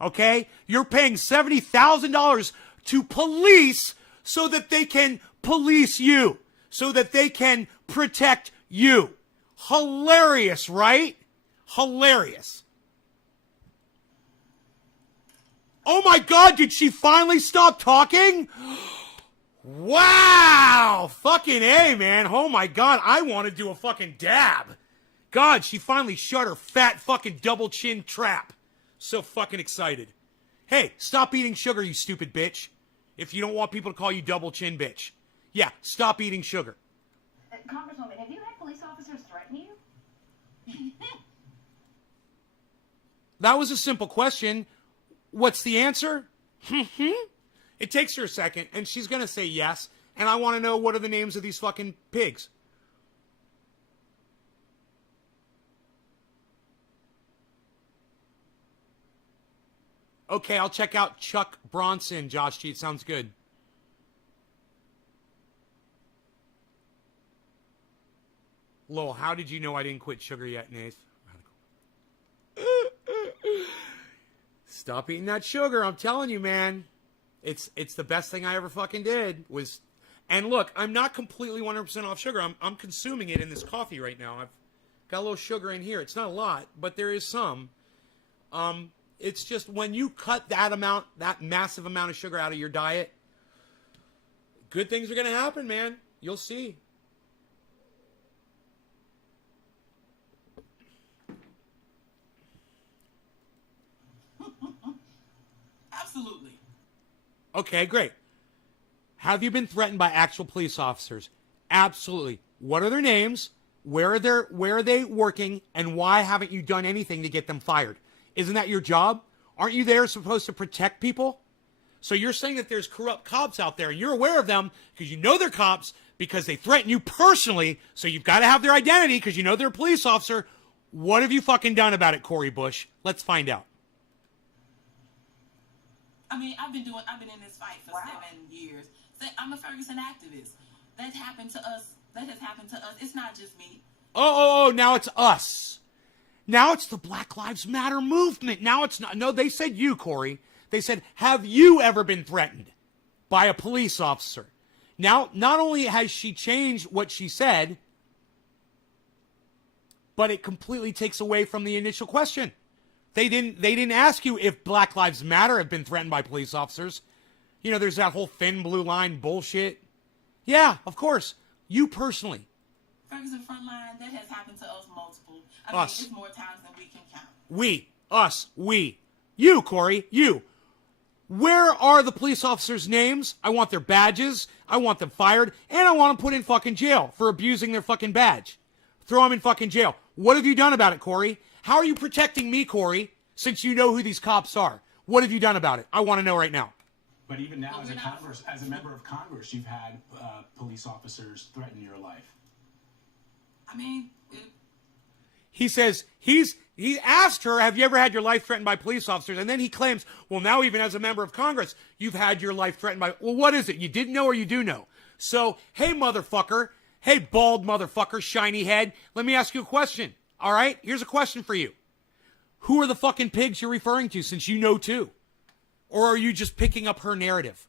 Okay? You're paying $70,000 to police so that they can police you. So that they can protect you. Hilarious, right? Hilarious. Oh my God, did she finally stop talking? Wow! Fucking A, man. Oh my God, I want to do a fucking dab. God, she finally shut her fat fucking double chin trap. So fucking excited. Hey, stop eating sugar, you stupid bitch. If you don't want people to call you double chin bitch. Yeah, stop eating sugar. Congresswoman, have you had police officers threaten you? That was a simple question. What's the answer? It takes her a second, and she's going to say yes, and I want to know what are the names of these fucking pigs. Okay, I'll check out Chuck Bronson, Josh Cheat. Sounds good. Lowell, how did you know I didn't quit sugar yet, Nath? Stop eating that sugar. I'm telling you, man. It's the best thing I ever fucking did was... And look, I'm not completely 100% off sugar. I'm consuming it in this coffee right now. I've got a little sugar in here. It's not a lot, but there is some. It's just when you cut that amount, that massive amount of sugar out of your diet, good things are going to happen, man. You'll see. Absolutely. Okay, great. Have you been threatened by actual police officers? Absolutely. What are their names? Where are they working? And why haven't you done anything to get them fired? Isn't that your job? Aren't you there supposed to protect people? So you're saying that there's corrupt cops out there and you're aware of them because you know they're cops because they threaten you personally. So you've got to have their identity because you know they're a police officer. What have you fucking done about it, Cori Bush? Let's find out. I mean, I've been in this fight for 7 years. So I'm a Ferguson activist. That happened to us. That has happened to us. It's not just me. Oh, now it's us. Now it's the Black Lives Matter movement. Now it's not. No, they said you, Cori. They said, have you ever been threatened by a police officer? Now, not only has she changed what she said, but it completely takes away from the initial question. They didn't ask you if Black Lives Matter have been threatened by police officers. You know, there's that whole thin blue line bullshit. Yeah, of course. You personally. Ferguson Frontline, that has happened to us multiple. Us. It's more times than we can count. We. Us. We. You, Cori. You. Where are the police officers' names? I want their badges. I want them fired. And I want them put in fucking jail for abusing their fucking badge. Throw them in fucking jail. What have you done about it, Cori? How are you protecting me, Cori, since you know who these cops are? What have you done about it? I want to know right now. But even now, as a member of Congress, you've had police officers threaten your life. I mean, He says he asked her, have you ever had your life threatened by police officers? And then he claims, well, now even as a member of Congress, you've had your life threatened by, well, what is it? You didn't know or you do know? So, hey, motherfucker. Hey, bald motherfucker, shiny head. Let me ask you a question. All right? Here's a question for you. Who are the fucking pigs you're referring to, since you know too? Or are you just picking up her narrative?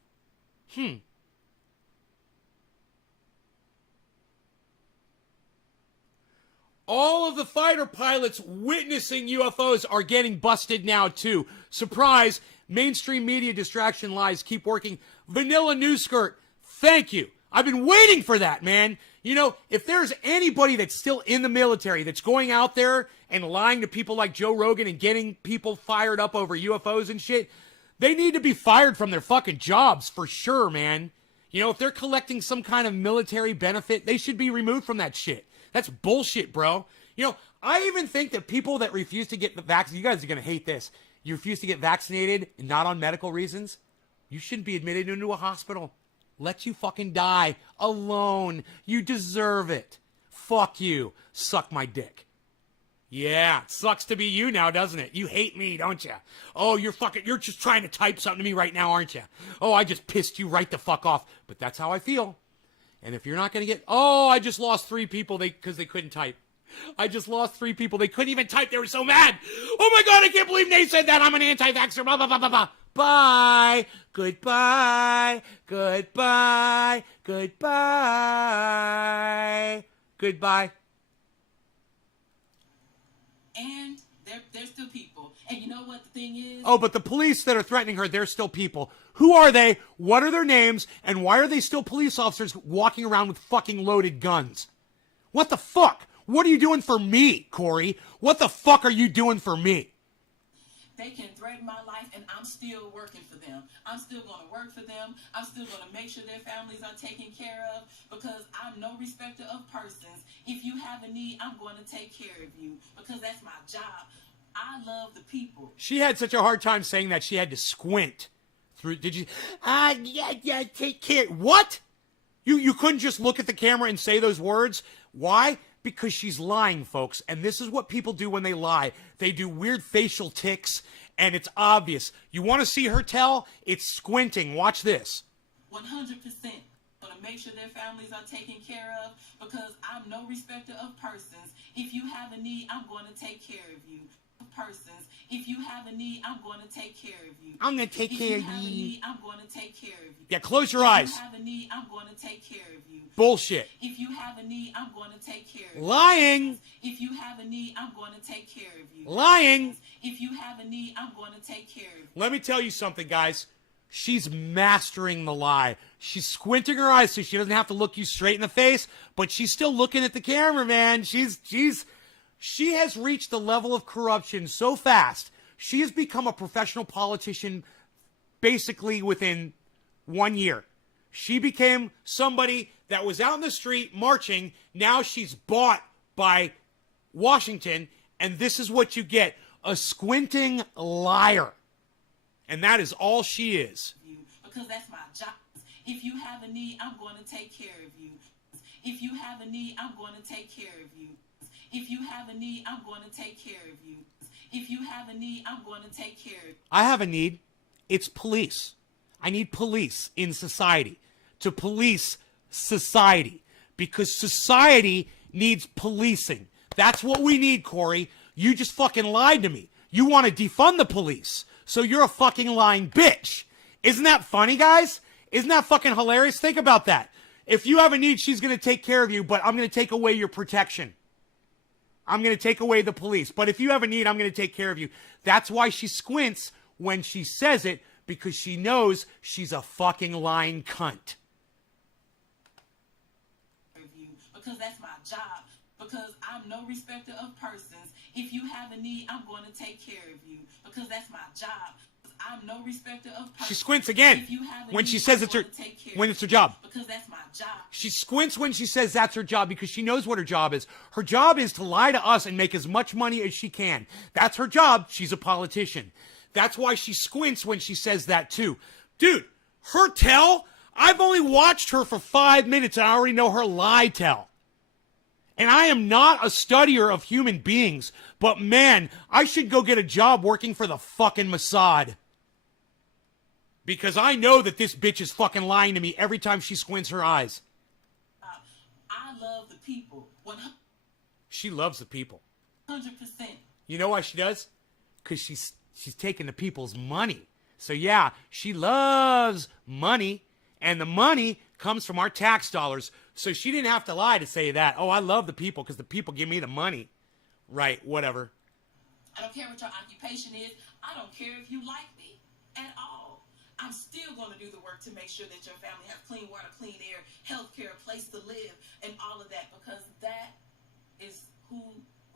All of the fighter pilots witnessing UFOs are getting busted now too. Surprise, mainstream media distraction lies keep working. Vanilla news skirt, thank you. I've been waiting for that, man. You know, if there's anybody that's still in the military that's going out there and lying to people like Joe Rogan and getting people fired up over UFOs and shit, they need to be fired from their fucking jobs for sure, man. You know, if they're collecting some kind of military benefit, they should be removed from that shit. That's bullshit, bro. You know, I even think that people that refuse to get the vaccine, you guys are going to hate this. You refuse to get vaccinated and not on medical reasons, you shouldn't be admitted into a hospital. Let you fucking die alone. You deserve it. Fuck you. Suck my dick. Yeah, it sucks to be you now, doesn't it? You hate me, don't you? Oh, you're just trying to type something to me right now, aren't you? Oh, I just pissed you right the fuck off. But that's how I feel. And if you're not going to get, oh, I just lost 3 people because they couldn't type. I just lost 3 people. They couldn't even type. They were so mad. Oh my God, I can't believe Nate said that. I'm an anti-vaxxer. Blah, blah, blah, blah, blah. Bye. Goodbye. Goodbye. Goodbye. Goodbye. and they're still people. And you know what the thing is? Oh, but the police that are threatening her, they're still people. Who are they? What are their names? And why are they still police officers walking around with fucking loaded guns? What the fuck? What are you doing for me, Cori? What the fuck are you doing for me? They can threaten my life, and I'm still working for them. I'm still going to work for them. I'm still going to make sure their families are taken care of, because I'm no respecter of persons. If you have a need, I'm going to take care of you, because that's my job. I love the people. She had such a hard time saying that she had to squint through. Did you? Yeah, take care. What? You couldn't just look at the camera and say those words? Why? Because she's lying, folks. And this is what people do when they lie. They do weird facial tics And it's obvious. You want to see her tell? It's squinting. Watch this. 100% going to make sure their families are taken care of, because I'm no respecter of persons. If you have a need, I'm going to take care of you. Persons, if you have a need, I'm going to take care of you. I'm going to take care of If you have a you. need, I'm going to take care of you. Yeah, close your If eyes. you have a need, I'm going to take care of you. Bullshit. If you have a need, I'm going to take care of you. Lying. If you have a need, I'm going to take care of you. Lying. If you have a need, I'm going to take care of you. Let me tell you something, guys. She's mastering the lie. She's squinting her eyes so she doesn't have to look you straight in the face, but she's still looking at the camera, man. She has reached the level of corruption so fast. She has become a professional politician basically within 1 year. She became somebody that was out in the street marching. Now she's bought by Washington, and this is what you get. A squinting liar. And that is all she is. Because that's my job. If you have a need, I'm going to take care of you. If you have a need, I'm going to take care of you. If you have a need, I'm going to take care of you. If you have a need, I'm going to take care of you. I have a need. It's police. I need police in society to police society because society needs policing. That's what we need, Cori. You just fucking lied to me. You want to defund the police, so you're a fucking lying bitch. Isn't that funny, guys? Isn't that fucking hilarious? Think about that. If you have a need, she's going to take care of you, but I'm going to take away your protection. I'm going to take away the police. But if you have a need, I'm going to take care of you. That's why she squints when she says it, because she knows she's a fucking lying cunt. Because that's my job. Because I'm no respecter of persons. If you have a need, I'm going to take care of you. Because that's my job. I'm no respecter of persons. She squints again when she says it's her job. Because that's my job. She squints when she says that's her job because she knows what her job is. Her job is to lie to us and make as much money as she can. That's her job. She's a politician. That's why she squints when she says that too. Dude, her tell, I've only watched her for 5 minutes and I already know her lie tell. And I am not a studier of human beings, but man, I should go get a job working for the fucking Mossad. Because I know that this bitch is fucking lying to me every time she squints her eyes. I love the people. 100%. She loves the people. You know why she does? Because she's taking the people's money. So yeah, she loves money, and the money comes from our tax dollars. So she didn't have to lie to say that. Oh, I love the people because the people give me the money. Right, whatever. I don't care what your occupation is. I don't care if you like me at all. I'm still going to do the work to make sure that your family has clean water, clean air, health care, a place to live, and all of that, because that is who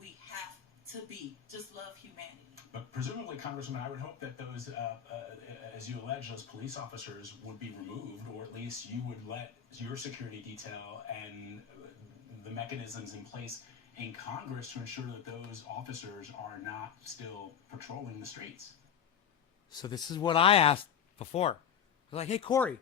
we have to be. Just love humanity. But presumably, Congresswoman, I would hope that those, as you allege, those police officers would be removed, or at least you would let your security detail and the mechanisms in place in Congress to ensure that those officers are not still patrolling the streets. So this is what I asked before. I was like, hey, Cori,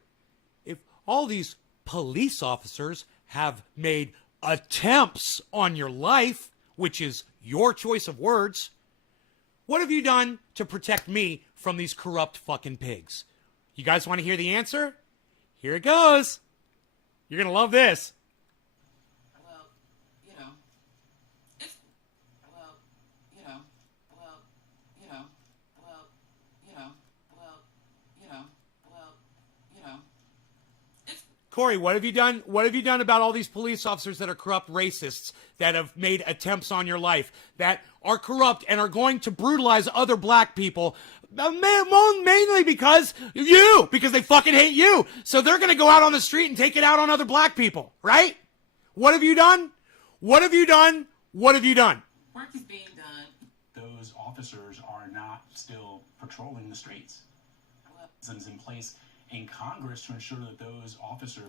if all these police officers have made attempts on your life, which is your choice of words, what have you done to protect me from these corrupt fucking pigs? You guys want to hear the answer? Here it goes. You're going to love this. Well, you know, it's, well, you know, well, you know, well, you know, well, you know, well, you know. Cori, what have you done? What have you done about all these police officers that are corrupt racists that have made attempts on your life, that are corrupt and are going to brutalize other black people, mainly because they fucking hate you. So they're going to go out on the street and take it out on other black people, right? What have you done? What have you done? What have you done? Work is being done. Those officers are not still patrolling the streets. Mechanisms in place in Congress to ensure that those officers,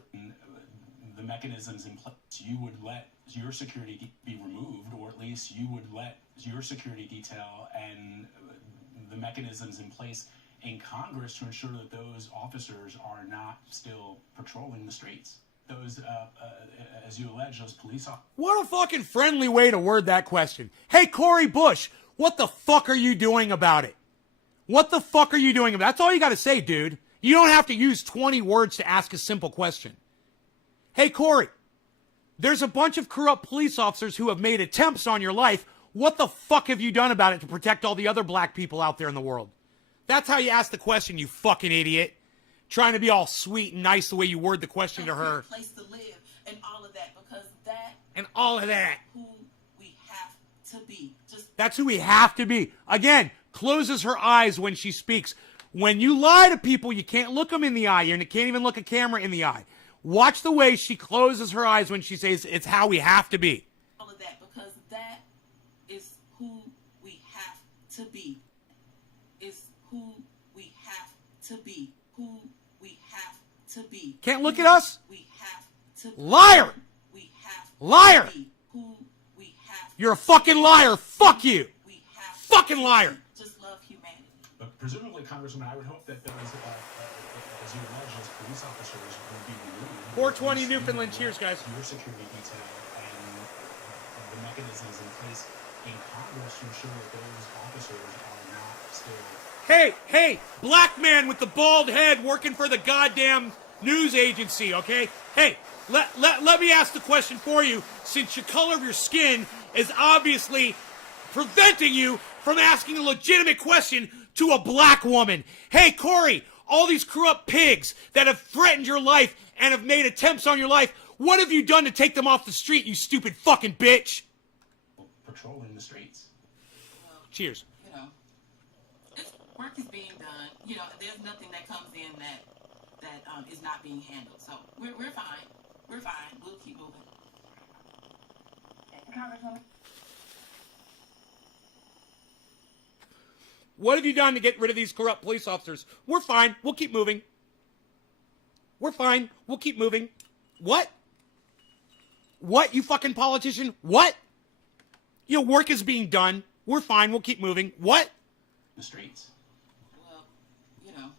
the mechanisms in place, you would let your security be removed, or at least you would let your security detail and the mechanisms in place in Congress to ensure that those officers are not still patrolling the streets. Those, as you allege, those police officers. What a fucking friendly way to word that question. Hey, Cori Bush, what the fuck are you doing about it? What the fuck are you doing? That's all you got to say, dude. You don't have to use 20 words to ask a simple question. Hey, Cori, there's a bunch of corrupt police officers who have made attempts on your life. What the fuck have you done about it to protect all the other black people out there in the world? That's how you ask the question, you fucking idiot. Trying to be all sweet and nice the way you word the question to her. Place to live and all of that, because that And all of that. who we have to be. That's who we have to be. Again, closes her eyes when she speaks. When you lie to people, you can't look them in the eye. You can't even look a camera in the eye. Watch the way she closes her eyes when she says it's how we have to be. All of that, because that is who we have to be. Is who we have to be. Who we have to be. Can't look at us? We have to be. Liar! We have Liar! to be. Who we have. You're a fucking liar. Fuck you. We have Fucking liar. Just love humanity. But presumably, Congresswoman, I would hope that those, as you allege, those police officers would be removed. 420 Newfoundland. Cheers, guys. Your security detail and the mechanisms in place in Congress to ensure that those officers are not still. Hey, black man with the bald head working for the goddamn news agency, okay? Hey, let me ask the question for you, since your color of your skin is obviously preventing you from asking a legitimate question to a black woman. Hey, Cori, all these corrupt pigs that have threatened your life and have made attempts on your life, what have you done to take them off the street, you stupid fucking bitch? Patrolling the streets. Well, Cheers. you know, work is being done. You know, there's nothing that comes in that is not being handled. So we're fine. We're fine. We'll keep moving. Congresswoman. What have you done to get rid of these corrupt police officers? We're fine. We'll keep moving. We're fine. We'll keep moving. What? What, you fucking politician? What? Your work is being done. We're fine. We'll keep moving. What? The streets. Well, you know,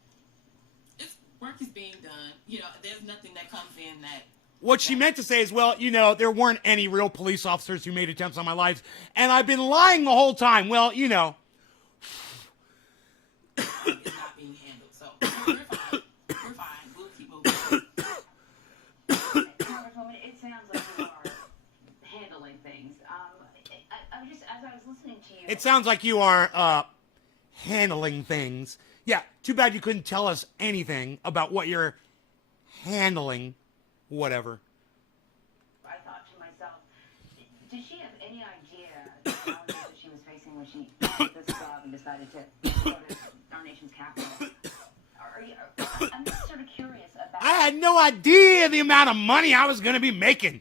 work is being done. You know, there's nothing that comes in that. What she meant to say is, well, you know, there weren't any real police officers who made attempts on my life, and I've been lying the whole time. Well, you know. It's not being handled. So we're fine. We're fine. We'll keep moving. Congresswoman, it sounds like you are handling things. I was just, as I was listening to you. It sounds like you are handling things. Yeah, too bad you couldn't tell us anything about what you're handling. Whatever. I thought to myself, did she have any idea the challenges that she was facing when she got this job and decided to go to our nation's capital? I'm just sort of curious about. I had no idea the amount of money I was going to be making.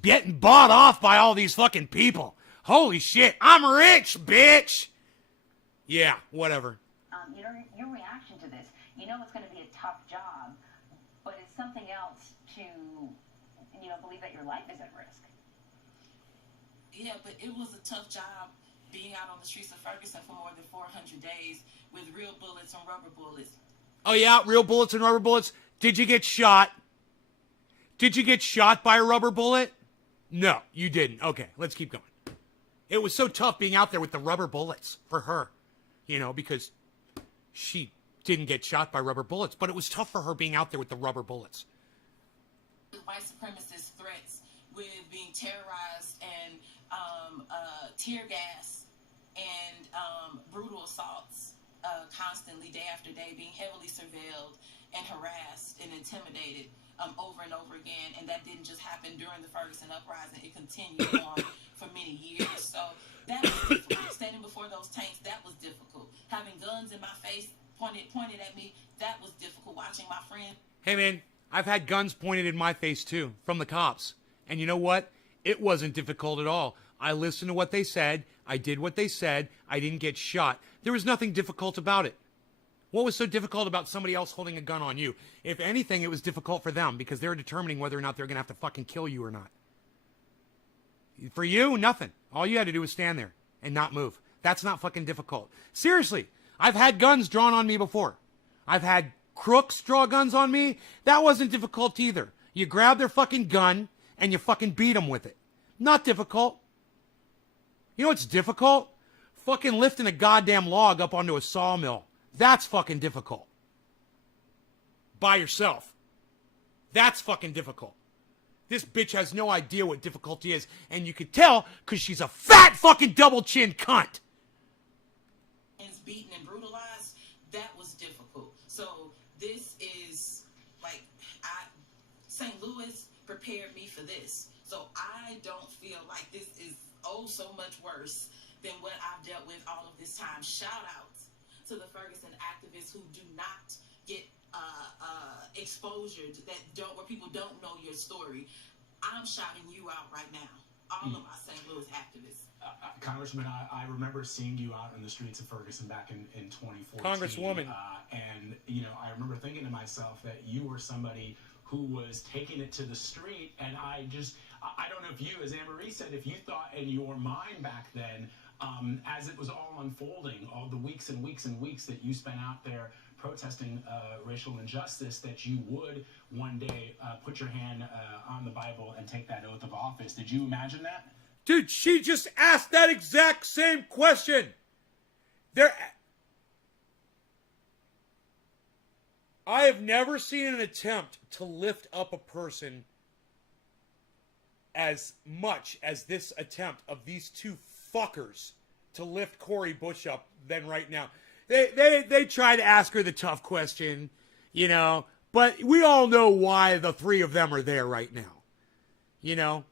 Getting bought off by all these fucking people. Holy shit, I'm rich, bitch. Yeah, whatever. You know, your reaction to this, you know it's going to be a tough job, but it's something else to, you know, believe that your life is at risk. Yeah, but it was a tough job being out on the streets of Ferguson for more than 400 days with real bullets and rubber bullets. Oh yeah, real bullets and rubber bullets. Did you get shot? Did you get shot by a rubber bullet? No, you didn't. Okay, let's keep going. It was so tough being out there with the rubber bullets for her, you know, because she didn't get shot by rubber bullets, but it was tough for her being out there with the rubber bullets. White supremacist threats with being terrorized and tear gas and brutal assaults constantly, day after day, being heavily surveilled and harassed and intimidated over and over again. And that didn't just happen during the Ferguson uprising. It continued on for many years. So that was difficult. Standing before those tanks, that was difficult. Having guns in my face pointed at me, that was difficult. Watching my friend. Hey man, I've had guns pointed in my face too, from the cops. And you know what? It wasn't difficult at all. I listened to what they said. I did what they said. I didn't get shot. There was nothing difficult about it. What was so difficult about somebody else holding a gun on you? If anything, it was difficult for them because they're determining whether or not they're going to have to fucking kill you or not. For you, nothing. All you had to do was stand there and not move. That's not fucking difficult. Seriously, I've had guns drawn on me before. I've had crooks draw guns on me. That wasn't difficult either. You grab their fucking gun and you fucking beat them with it. Not difficult. You know what's difficult? Fucking lifting a goddamn log up onto a sawmill That's fucking difficult. By yourself. That's fucking difficult. This bitch has no idea what difficulty is, and you can tell because she's a fat fucking double-chin cunt. Beaten and brutalized, that was difficult. So this is like, St. Louis prepared me for this. So I don't feel like this is so much worse than what I've dealt with all of this time. Shout outs to the Ferguson activists who do not get exposure where people don't know your story. I'm shouting you out right now. All of my St. Louis activists. Congressman, I remember seeing you out in the streets of Ferguson back in 2014. Congresswoman. And, you know, I remember thinking to myself that you were somebody who was taking it to the street. And I don't know if you, as Anne-Marie said, if you thought in your mind back then, as it was all unfolding, all the weeks and weeks and weeks that you spent out there protesting racial injustice, that you would one day put your hand on the Bible and take that oath of office. Did you imagine that? Dude, she just asked that exact same question. I have never seen an attempt to lift up a person as much as this attempt of these two fuckers to lift Cori Bush up than right now. They try to ask her the tough question, you know, but we all know why the three of them are there right now, you know.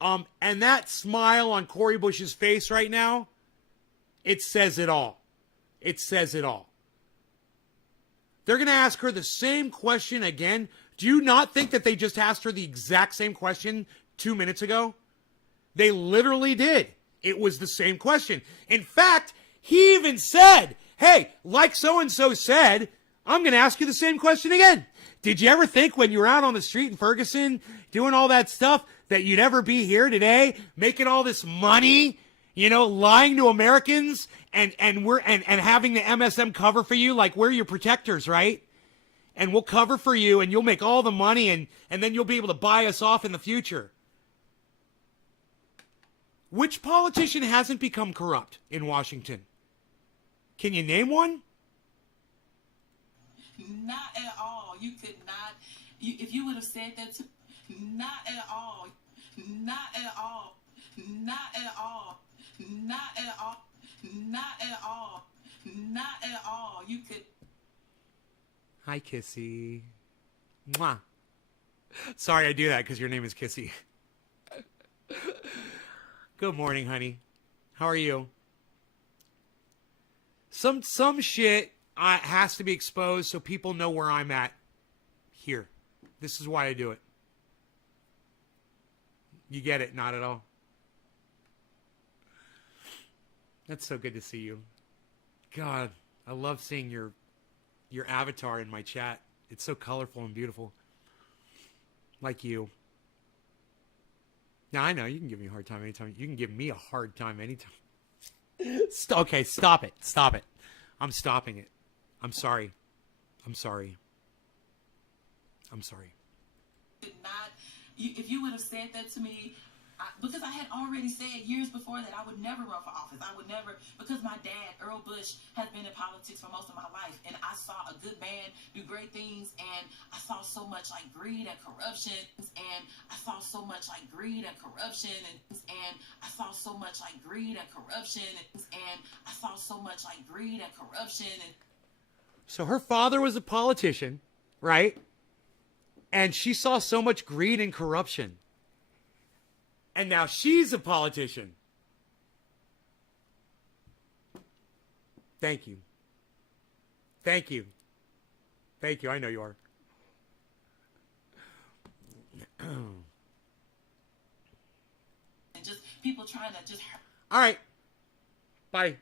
And that smile on Cori Bush's face right now, it says it all. It says it all. They're going to ask her the same question again. Do you not think that they just asked her the exact same question 2 minutes ago? They literally did. It was the same question. In fact, he even said, hey, like so-and-so said, I'm going to ask you the same question again. Did you ever think when you were out on the street in Ferguson doing all that stuff that you'd ever be here today making all this money, you know, lying to Americans and having the MSM cover for you like we're your protectors, right? And we'll cover for you and you'll make all the money and then you'll be able to buy us off in the future. Which politician hasn't become corrupt in Washington? Can you name one? Not at all. You could not. If you would have said that to, not at all. Not at all. Not at all. Not at all. Not at all. Not at all. You could. Hi, Kissy. Mwah. Sorry I do that because your name is Kissy. Good morning, honey. How are you? Some shit has to be exposed so people know where I'm at here. This is why I do it. You get it? Not at all. That's so good to see you. God, I love seeing your avatar in my chat. It's so colorful and beautiful. Like you. Now, I know you can give me a hard time anytime. You can give me a hard time anytime. Okay, stop it. Stop it. I'm stopping it. I'm sorry. I'm sorry. I'm sorry. If you would have said that to me, because I had already said years before that I would never run for office. I would never, because my dad, Earl Bush, has been in politics for most of my life. And I saw a good man do great things. And I saw so much like greed and corruption. And I saw so much like greed and corruption. And I saw so much like greed and corruption. And I saw so much like greed and corruption. So her father was a politician, right? And she saw so much greed and corruption. And now she's a politician. Thank you. Thank you. Thank you. I know you are. And just people trying to just... All right. Bye.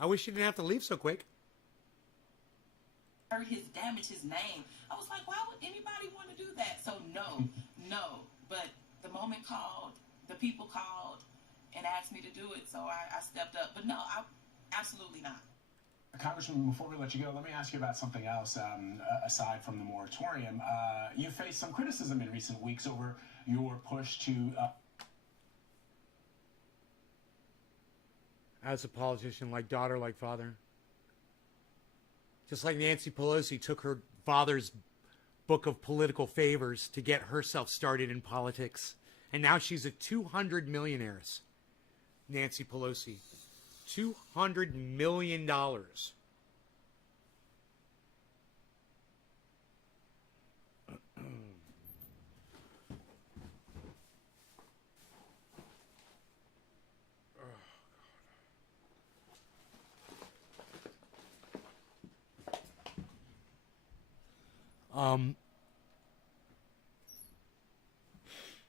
I wish you didn't have to leave so quick. Damage his name. I was like, why would anybody want to do that? So no. But the moment called, the people called and asked me to do it, so I stepped up. But no, absolutely not. Congressman, before we let you go, let me ask you about something else aside from the moratorium. You faced some criticism in recent weeks over your push to... As a politician, like daughter, like father. Just like Nancy Pelosi took her father's book of political favors to get herself started in politics. And now she's a 200 millionaires. Nancy Pelosi. $200 million.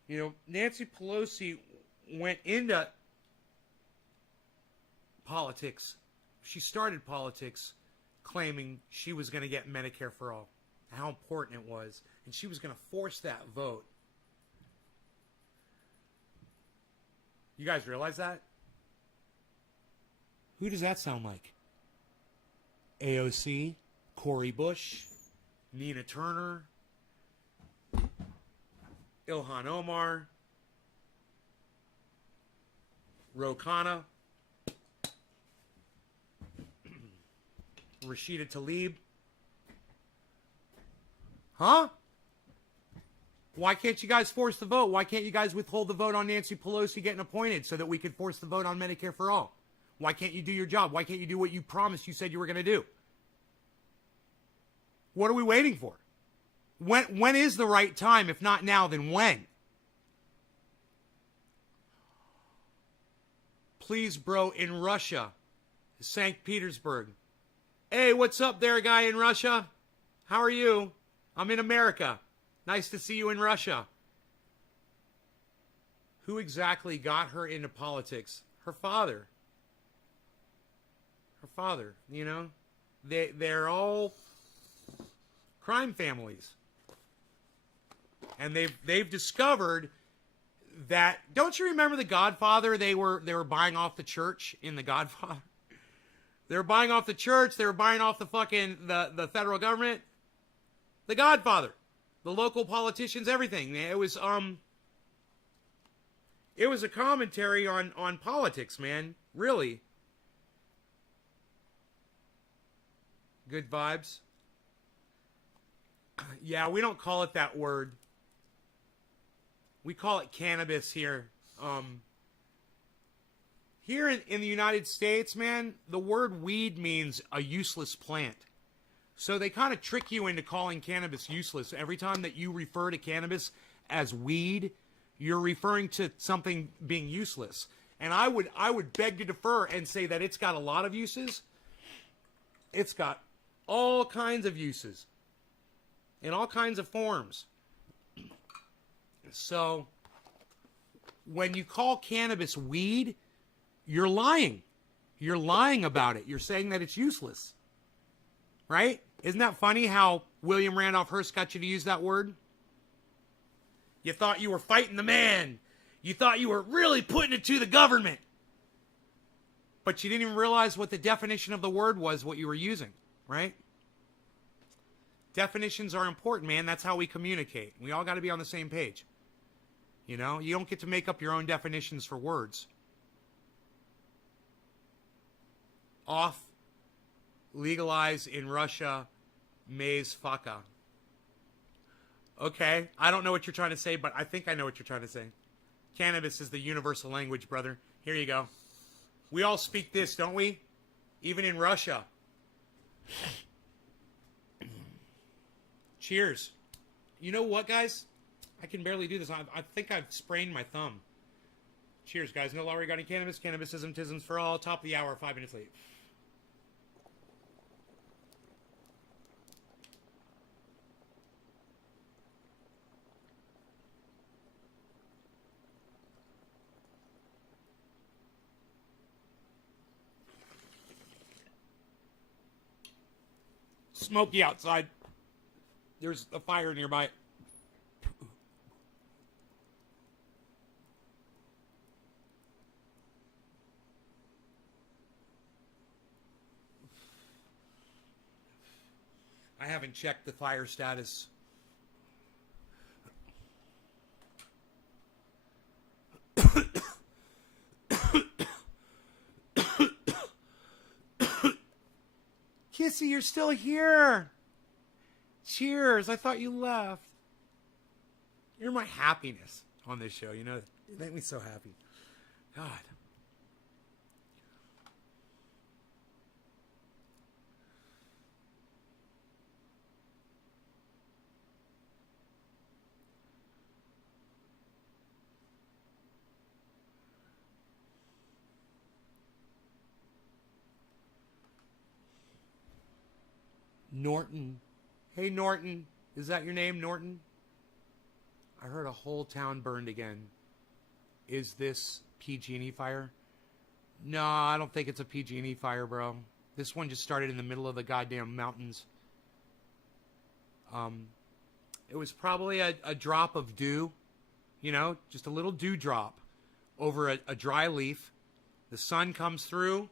You know, Nancy Pelosi went into politics. She started politics claiming she was going to get Medicare for all, how important it was, and she was going to force that vote. You guys realize that? Who does that sound like? AOC, Cori Bush, Nina Turner, Ilhan Omar, Ro Khanna, Rashida Tlaib. Huh? Why can't you guys force the vote? Why can't you guys withhold the vote on Nancy Pelosi getting appointed so that we could force the vote on Medicare for all? Why can't you do your job? Why can't you do what you promised you said you were going to do? What are we waiting for? When is the right time? If not now, then when? Please, bro, in Russia, St. Petersburg. Hey, what's up there, guy in Russia? How are you? I'm in America. Nice to see you in Russia. Who exactly got her into politics? Her father. Her father, you know? They're all crime families. And they've discovered that, don't you remember The Godfather? They were buying off the church in The Godfather. They were buying off the church, they were buying off the fucking the federal government. The Godfather. The local politicians, everything. It was a commentary on politics, man. Really. Good vibes. Yeah, we don't call it that word. We call it cannabis here. Here in the United States, man, the word weed means a useless plant. So they kind of trick you into calling cannabis useless. Every time that you refer to cannabis as weed, you're referring to something being useless. And I would beg to differ and say that it's got a lot of uses. It's got all kinds of uses in all kinds of forms. So when you call cannabis weed, you're lying. You're lying about it. You're saying that it's useless. Right? Isn't that funny how William Randolph Hearst got you to use that word? You thought you were fighting the man. You thought you were really putting it to the government. But you didn't even realize what the definition of the word was, what you were using. Right? Definitions are important, man. That's how we communicate. We all got to be on the same page. You know, you don't get to make up your own definitions for words. Off, legalize in Russia, maize faka. Okay, I don't know what you're trying to say, but I think I know what you're trying to say. Cannabis is the universal language, brother. Here you go. We all speak this, don't we? Even in Russia. Cheers. You know what, guys? I can barely do this. I think I've sprained my thumb. Cheers, guys. No law regarding cannabis. Cannabisism, tisms for all. Top of the hour, 5 minutes late. Smoky outside. There's a fire nearby. I haven't checked the fire status. Kissy, you're still here. Cheers. I thought you left. You're my happiness on this show. You know, you make me so happy. God. Norton. Hey, Norton. Is that your name, Norton? I heard a whole town burned again. Is this PG&E fire? No, I don't think it's a PG&E fire, bro. This one just started in the middle of the goddamn mountains. It was probably a drop of dew. You know, just a little dew drop over a dry leaf. The sun comes through.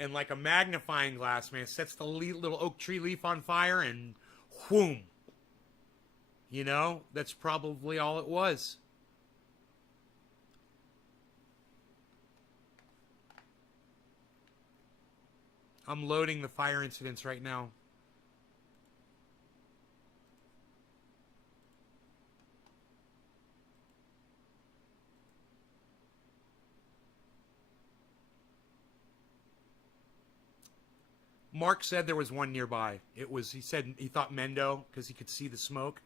And like a magnifying glass, man, sets the little oak tree leaf on fire and whoom. You know, that's probably all it was. I'm loading the fire incidents right now. Mark said there was one nearby. He said he thought Mendo, because he could see the smoke.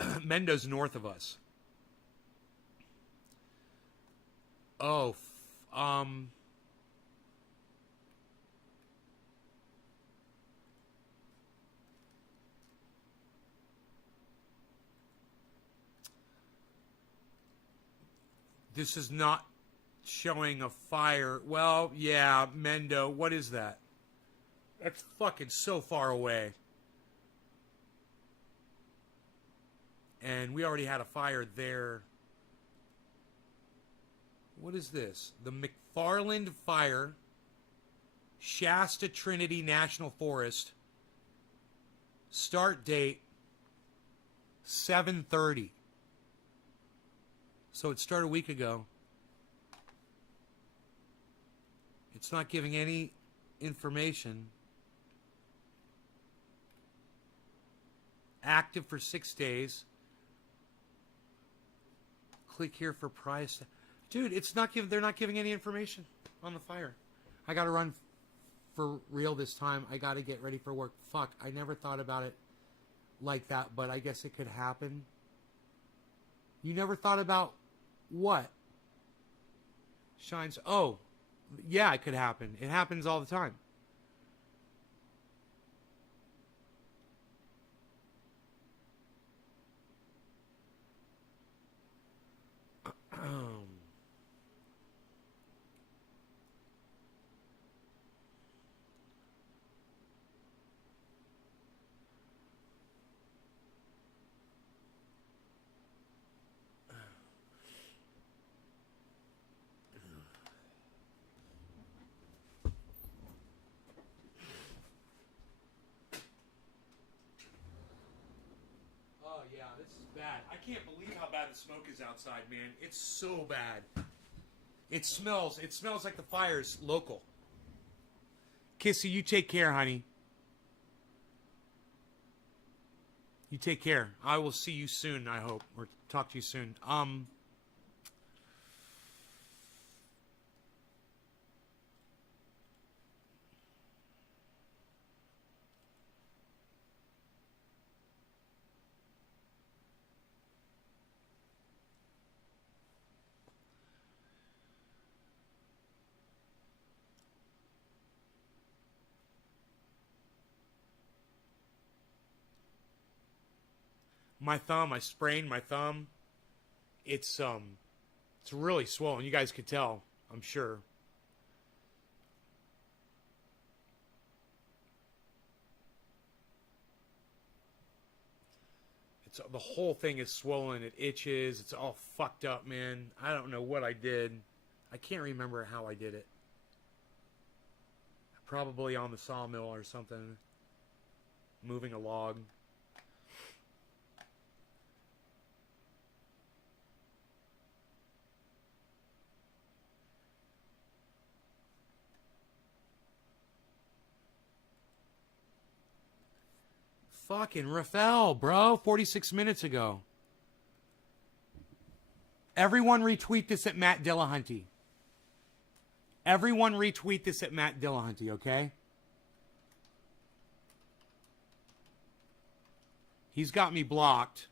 Mendo's north of us. Oh, this is not showing a fire. Well, yeah, Mendo, what is that? That's fucking so far away. And we already had a fire there. What is this? The McFarland Fire, Shasta Trinity National Forest. Start date 7:30. So it started a week ago. It's not giving any information. Active for 6 days. Click here for price. Dude, it's not giving. They're not giving any information on the fire. I got to run for real this time. I got to get ready for work. Fuck, I never thought about it like that, but I guess it could happen. You never thought about what? Shines. Oh, yeah, it could happen. It happens all the time. Oh, yeah, this is bad. I can't believe how bad the smoke is outside, man. It's so bad. It smells like the fire's local. Kissy, you take care, honey. You take care. I will see you soon, I hope. Or talk to you soon. My thumb, I sprained my thumb. It's really swollen. You guys could tell, I'm sure. The whole thing is swollen. It itches. It's all fucked up, man. I don't know what I did. I can't remember how I did it. Probably on the sawmill or something. Moving a log. Fucking Rafael, bro. 46 minutes ago. Everyone retweet this at Matt Dillahunty. Everyone retweet this at Matt Dillahunty, okay? He's got me blocked.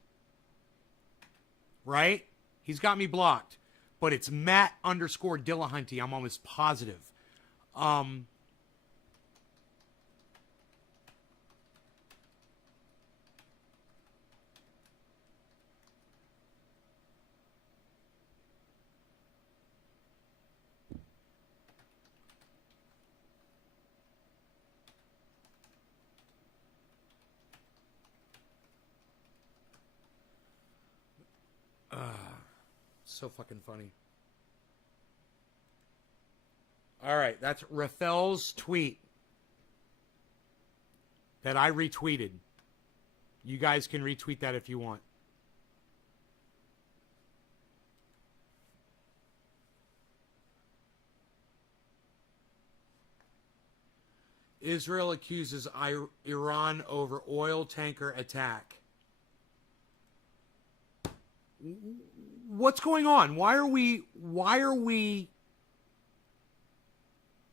Right? He's got me blocked. But it's Matt _ Dillahunty. I'm almost positive. So fucking funny. All right, that's Rafael's tweet that I retweeted. You guys can retweet that if you want. Israel accuses Iran over oil tanker attack. What's going on? Why are we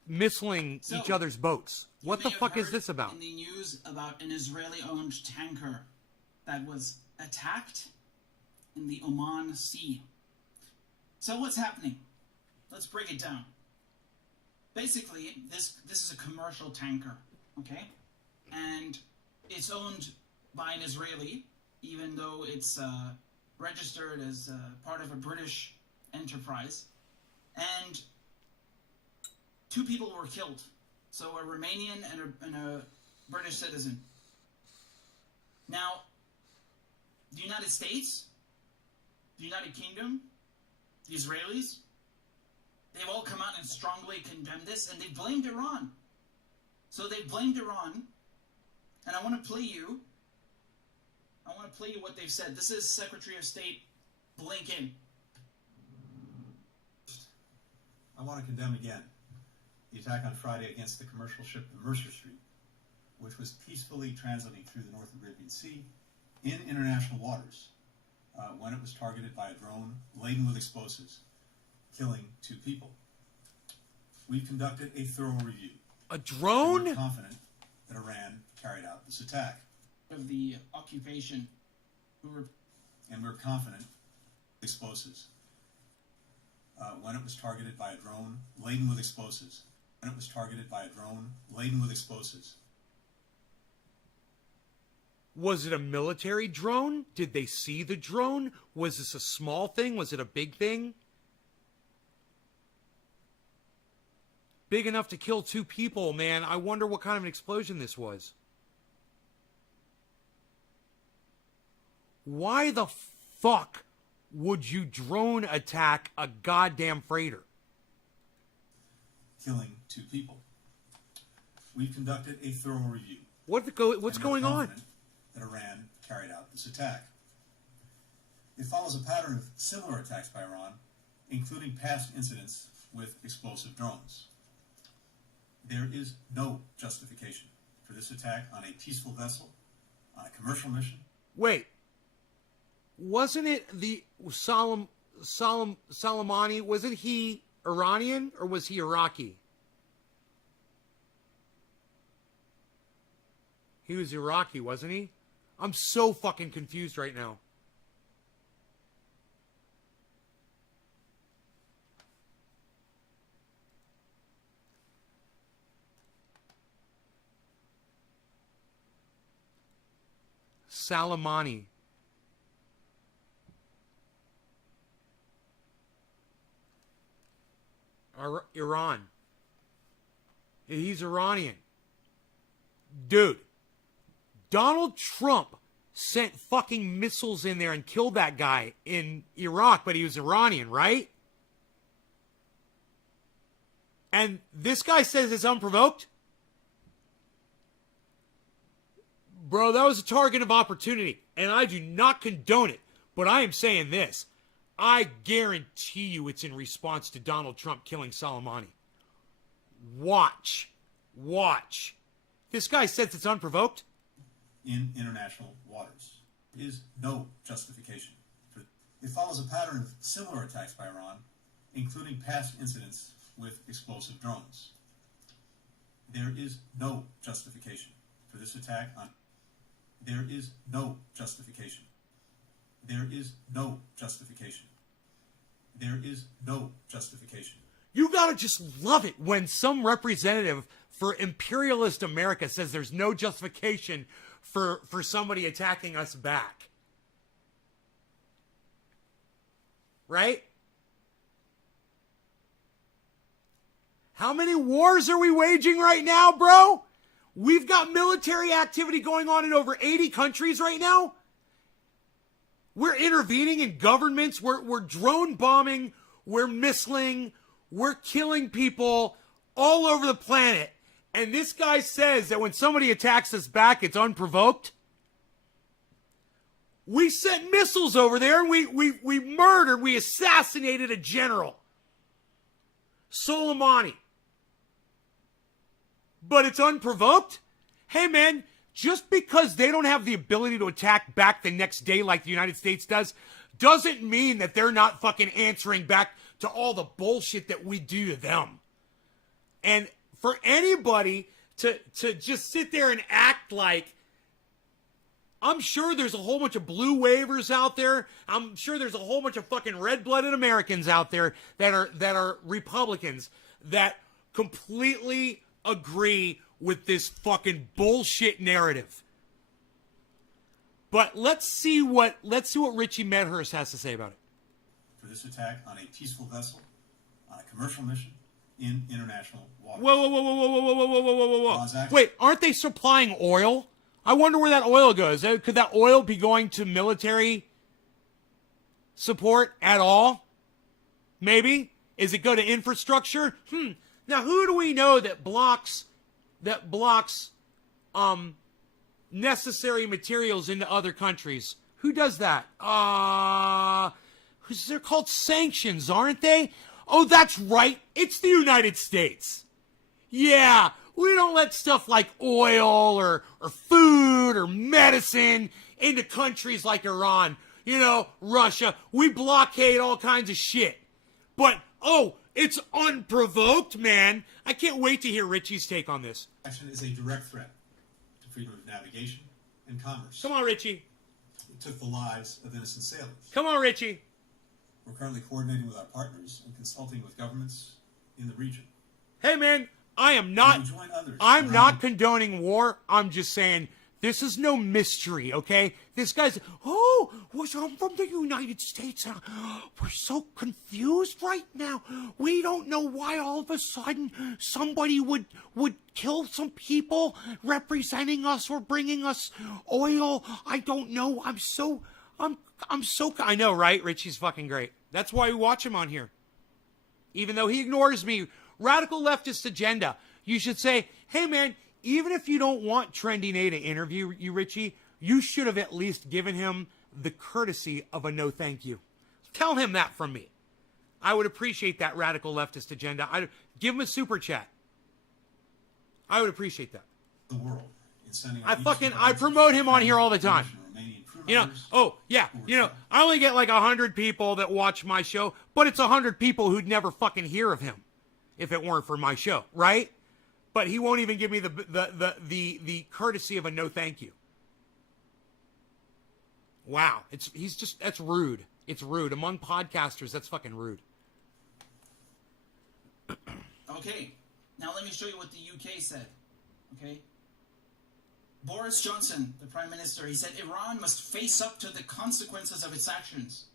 missiling each other's boats? What the fuck is this about? In the news about an Israeli-owned tanker that was attacked in the Oman Sea. So what's happening? Let's break it down. Basically, this is a commercial tanker, okay? And it's owned by an Israeli, even though it's registered as part of a British enterprise. And 2 people were killed. So a Romanian and a British citizen. Now, the United States, the United Kingdom, the Israelis, they've all come out and strongly condemned this, and they blamed Iran. So they blamed Iran, and I want to play you what they've said. This is Secretary of State Blinken. I want to condemn again the attack on Friday against the commercial ship the Mercer Street, which was peacefully transiting through the North Arabian Sea in international waters when it was targeted by a drone laden with explosives, killing 2 people. We've conducted a thorough review. A drone? We're confident that Iran carried out this attack. Of the occupation, And we're confident explosives when it was targeted by a drone laden with explosives. When it was targeted by a drone laden with explosives. Was it a military drone? Did they see the drone? Was this a small thing? Was it a big thing? Big enough to kill 2 people, man. I wonder what kind of an explosion this was. Why the fuck would you drone attack a goddamn freighter? Killing 2 people. We've conducted a thorough review. What's going on? That Iran carried out this attack. It follows a pattern of similar attacks by Iran, including past incidents with explosive drones. There is no justification for this attack on a peaceful vessel, on a commercial mission. Wait. Wasn't it the Soleimani? Wasn't he Iranian or was he Iraqi? He was Iraqi, wasn't he? I'm so fucking confused right now. Soleimani. Iran. He's Iranian. Dude. Donald Trump sent fucking missiles in there and killed that guy in Iraq, but he was Iranian, right? And this guy says it's unprovoked? Bro, that was a target of opportunity, and I do not condone it, but I am saying this. I guarantee you it's in response to Donald Trump killing Soleimani. Watch. This guy says it's unprovoked? in international waters. There is no justification for it. It follows a pattern of similar attacks by Iran, including past incidents with explosive drones. There is no justification for this attack on. There is no justification. There is no justification. There is no justification. You gotta just love it when some representative for imperialist America says there's no justification for somebody attacking us back. Right? How many wars are we waging right now, bro? We've got military activity going on in over 80 countries right now. We're intervening in governments. We're drone bombing. We're missiling. We're killing people all over the planet. And this guy says that when somebody attacks us back, it's unprovoked. We sent missiles over there and we murdered, we assassinated a general. Soleimani. But it's unprovoked? Hey man, just because they don't have the ability to attack back the next day like the United States doesn't mean that they're not fucking answering back to all the bullshit that we do to them. And for anybody to just sit there and act like, I'm sure there's a whole bunch of blue waivers out there. I'm sure there's a whole bunch of fucking red-blooded Americans out there that are Republicans that completely agree with this fucking bullshit narrative. But let's see what Richie Medhurst has to say about it. For this attack on a peaceful vessel, on a commercial mission in international waters. Whoa. Wait, aren't they supplying oil? I wonder where that oil goes. Could that oil be going to military support at all? Maybe? Is it go to infrastructure? Now, who do we know that blocks necessary materials into other countries? Who does that? They're called sanctions, aren't they? Oh, that's right. It's the United States. Yeah, we don't let stuff like oil or food or medicine into countries like Iran, Russia. We blockade all kinds of shit. But, it's unprovoked, man. I can't wait to hear Richie's take on this. Action is a direct threat to freedom of navigation and commerce. Come on, Richie. It took the lives of innocent sailors. Come on, Richie. We're currently coordinating with our partners and consulting with governments in the region. Hey, man, I'm not condoning war. I'm just saying this is no mystery, okay? This guy's, I'm from the United States. We're so confused right now. We don't know why all of a sudden somebody would kill some people representing us or bringing us oil. I don't know. I know, right? Richie's fucking great. That's why we watch him on here. Even though he ignores me. Radical leftist agenda. You should say, hey man, even if you don't want Trendy Nay to interview you, Richie, you should have at least given him the courtesy of a no thank you. Tell him that from me. I would appreciate that radical leftist agenda. I'd give him a super chat. I would appreciate that. The world in sending I promote him on here all the time. I only get like 100 people that watch my show, but it's 100 people who'd never fucking hear of him if it weren't for my show, right? But he won't even give me the courtesy of a no thank you. Wow, that's rude. It's rude. Among podcasters, that's fucking rude. Okay, now let me show you what the UK said. Okay? Boris Johnson, the Prime Minister, he said Iran must face up to the consequences of its actions.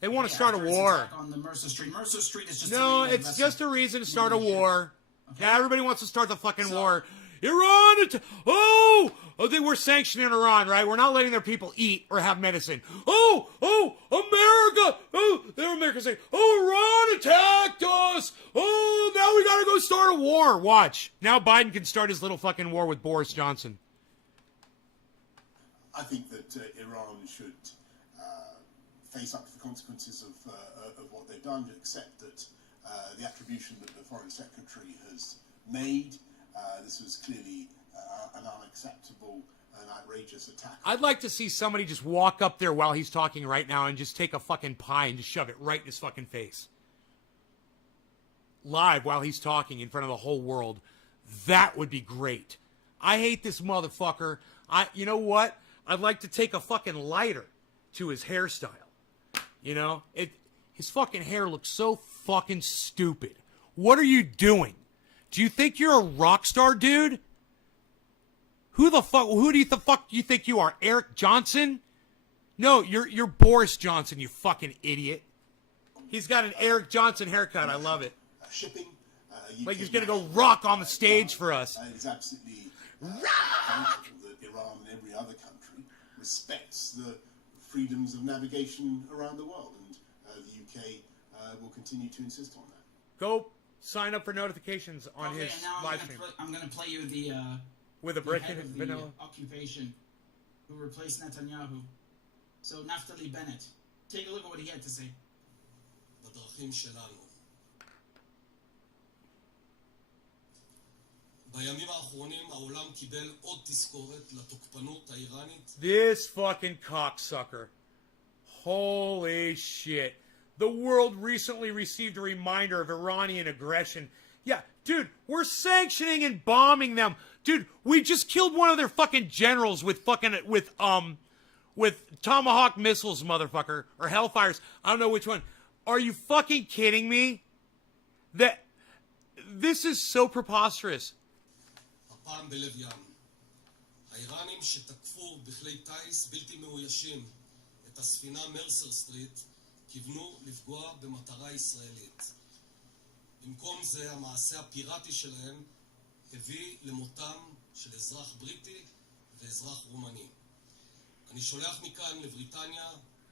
They want to start a war. On the Mercer Street. Mercer Street is just it's just a reason to start a war. Okay. Yeah, everybody wants to start the fucking war. Iran! They were sanctioning Iran, right? We're not letting their people eat or have medicine. America! They're America saying, Iran attacked us! Now we gotta go start a war. Watch. Now Biden can start his little fucking war with Boris Johnson. I think that Iran should face up to the consequences of what they've done, accept that the attribution that the Foreign Secretary has made, this was clearly an unacceptable an outrageous attack. I'd like to see somebody just walk up there while he's talking right now and just take a fucking pie and just shove it right in his fucking face. Live while he's talking in front of the whole world. That would be great. I hate this motherfucker. You know what? I'd like to take a fucking lighter to his hairstyle. You know? His fucking hair looks so fucking stupid. What are you doing? Do you think you're a rock star, dude? Who do you think you are? Eric Johnson? No, you're Boris Johnson, you fucking idiot. He's got an Eric Johnson haircut. I love it. Shipping. Like he's going to go rock on the stage for us. It's absolutely vital that Iran and every other country respects the freedoms of navigation around the world, and the UK will continue to insist on that. Go sign up for notifications on his live stream. I'm going to play you the With a brick head and of the vanilla. occupation who replaced Netanyahu. So Naftali Bennett. Take a look at what he had to say. בדרכים שלנו. בימים האחרונים העולם קיבל עוד תזכורת לתוקפנות האיראנית. This fucking cocksucker. Holy shit. The world recently received a reminder of Iranian aggression. Yeah, dude, we're sanctioning and bombing them. Dude, we just killed one of their fucking generals with Tomahawk missiles, motherfucker. Or Hellfires. I don't know which one. Are you fucking kidding me? This is so preposterous. הפעם בלב ים. האיראנים שתקפו בכלי טייס בלתי מאוישים את הספינה מרסר סטריט כיוונו לפגוע במטרה ישראלית. במקום זה המעשה הפיראטי שלהם הביא למותם של אזרח בריטי ואזרח רומני. אני שולח מכאן לבריטניה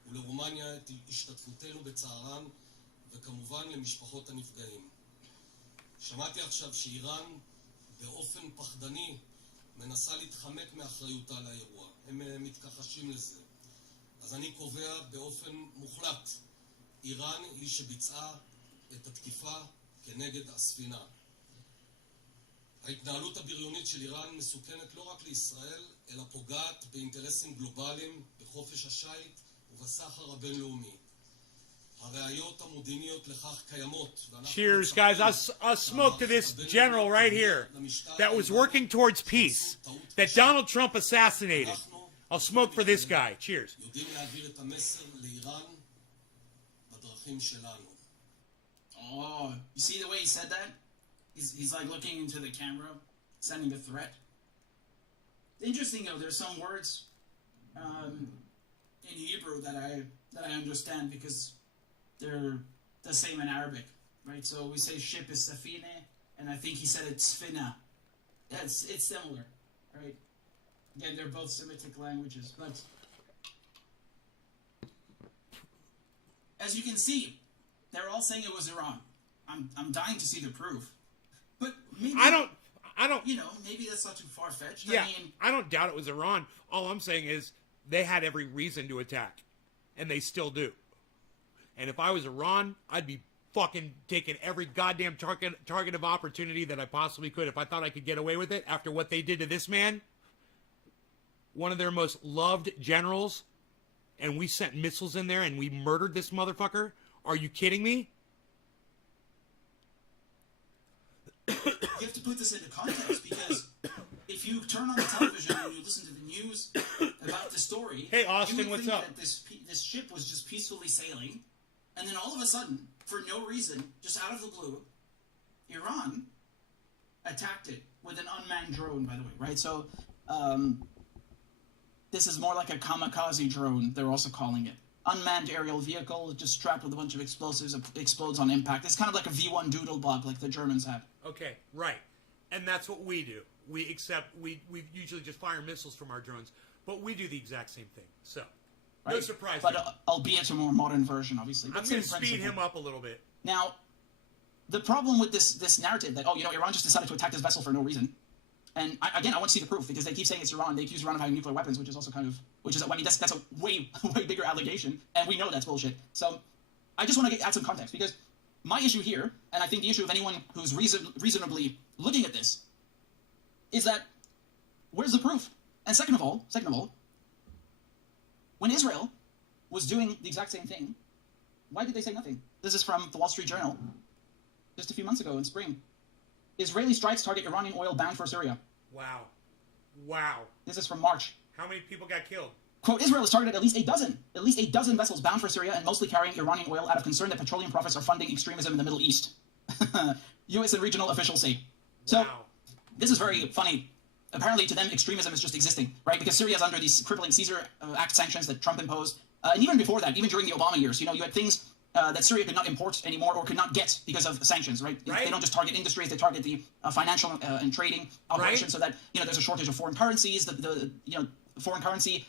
ולרומניה את השתתפותנו בצערן וכמובן למשפחות הנפגעים. שמעתי עכשיו שאיראן באופן פחדני מנסה להתחמק מאחריותה לאירוע. הם מתכחשים לזה. אז אני קובע באופן מוחלט, איראן היא שביצעה את התקיפה כנגד הספינה. ההתנהלות הבריונית של איראן מסוכנת לא רק לישראל, אלא פוגעת באינטרסים גלובליים, בחופש השיט ובסחר הבינלאומי. הראיות המודיעיניות לכך קיימות. Cheers, guys. I'll smoke to this general right here that was working towards peace, that Donald Trump assassinated. I'll smoke for this guy. Cheers. יודעים להעביר את המסר לאיראן בדרכים שלנו. Oh, you see the way he said that? He's like looking into the camera, sending a threat. Interesting though, there's some words in Hebrew that I understand because they're the same in Arabic, right? So we say ship is safine, and I think he said it's sfina. Yeah, it's similar, right? Again, they're both Semitic languages, but as you can see, they're all saying it was Iran. I'm dying to see the proof, but maybe I don't. You know, maybe that's not too far-fetched. Yeah, I mean, I don't doubt it was Iran. All I'm saying is they had every reason to attack, and they still do. And if I was Iran, I'd be fucking taking every goddamn target of opportunity that I possibly could. If I thought I could get away with it after what they did to this man, one of their most loved generals, and we sent missiles in there and we murdered this motherfucker. Are you kidding me? you have to put this into context because if you turn on the television and you listen to the news about the story, Hey, Austin, you would what's think up? that this ship was just peacefully sailing, and then all of a sudden, for no reason, just out of the blue, Iran attacked it with an unmanned drone, by the way, right? So, this is more like a kamikaze drone, they're also calling it. Unmanned aerial vehicle, just strapped with a bunch of explosives, explodes on impact. It's kind of like a V1 Doodlebug like the Germans had. Okay, right. And that's what we do. We usually just fire missiles from our drones, but we do the exact same thing. So, no Right? surprise. But there. albeit a more modern version, obviously. But I'm going to same speed principle. him up a little bit. Now, the problem with this narrative that, Iran just decided to attack this vessel for no reason, and I want to see the proof because they keep saying it's Iran. They accuse Iran of having nuclear weapons, which is also that's a way bigger allegation, and we know that's bullshit. So I just want to add some context because my issue here, and I think the issue of anyone who's reasonably looking at this, is that where's the proof? And second of all, when Israel was doing the exact same thing, why did they say nothing? This is from the Wall Street Journal, just a few months ago in spring. Israeli strikes target Iranian oil bound for Syria. Wow. Wow. This is from March. How many people got killed? Quote, Israel has targeted at least a dozen vessels bound for Syria and mostly carrying Iranian oil out of concern that petroleum profits are funding extremism in the Middle East. U.S. and regional officials say. So, Wow. this is very funny. Apparently, to them, extremism is just existing, right? Because Syria is under these crippling Caesar Act sanctions that Trump imposed. And even before that, even during the Obama years, you had things that Syria could not import anymore or could not get because of sanctions, right? Right. They don't just target industries, they target the financial and trading operations, so that, there's a shortage of foreign currencies. The foreign currency,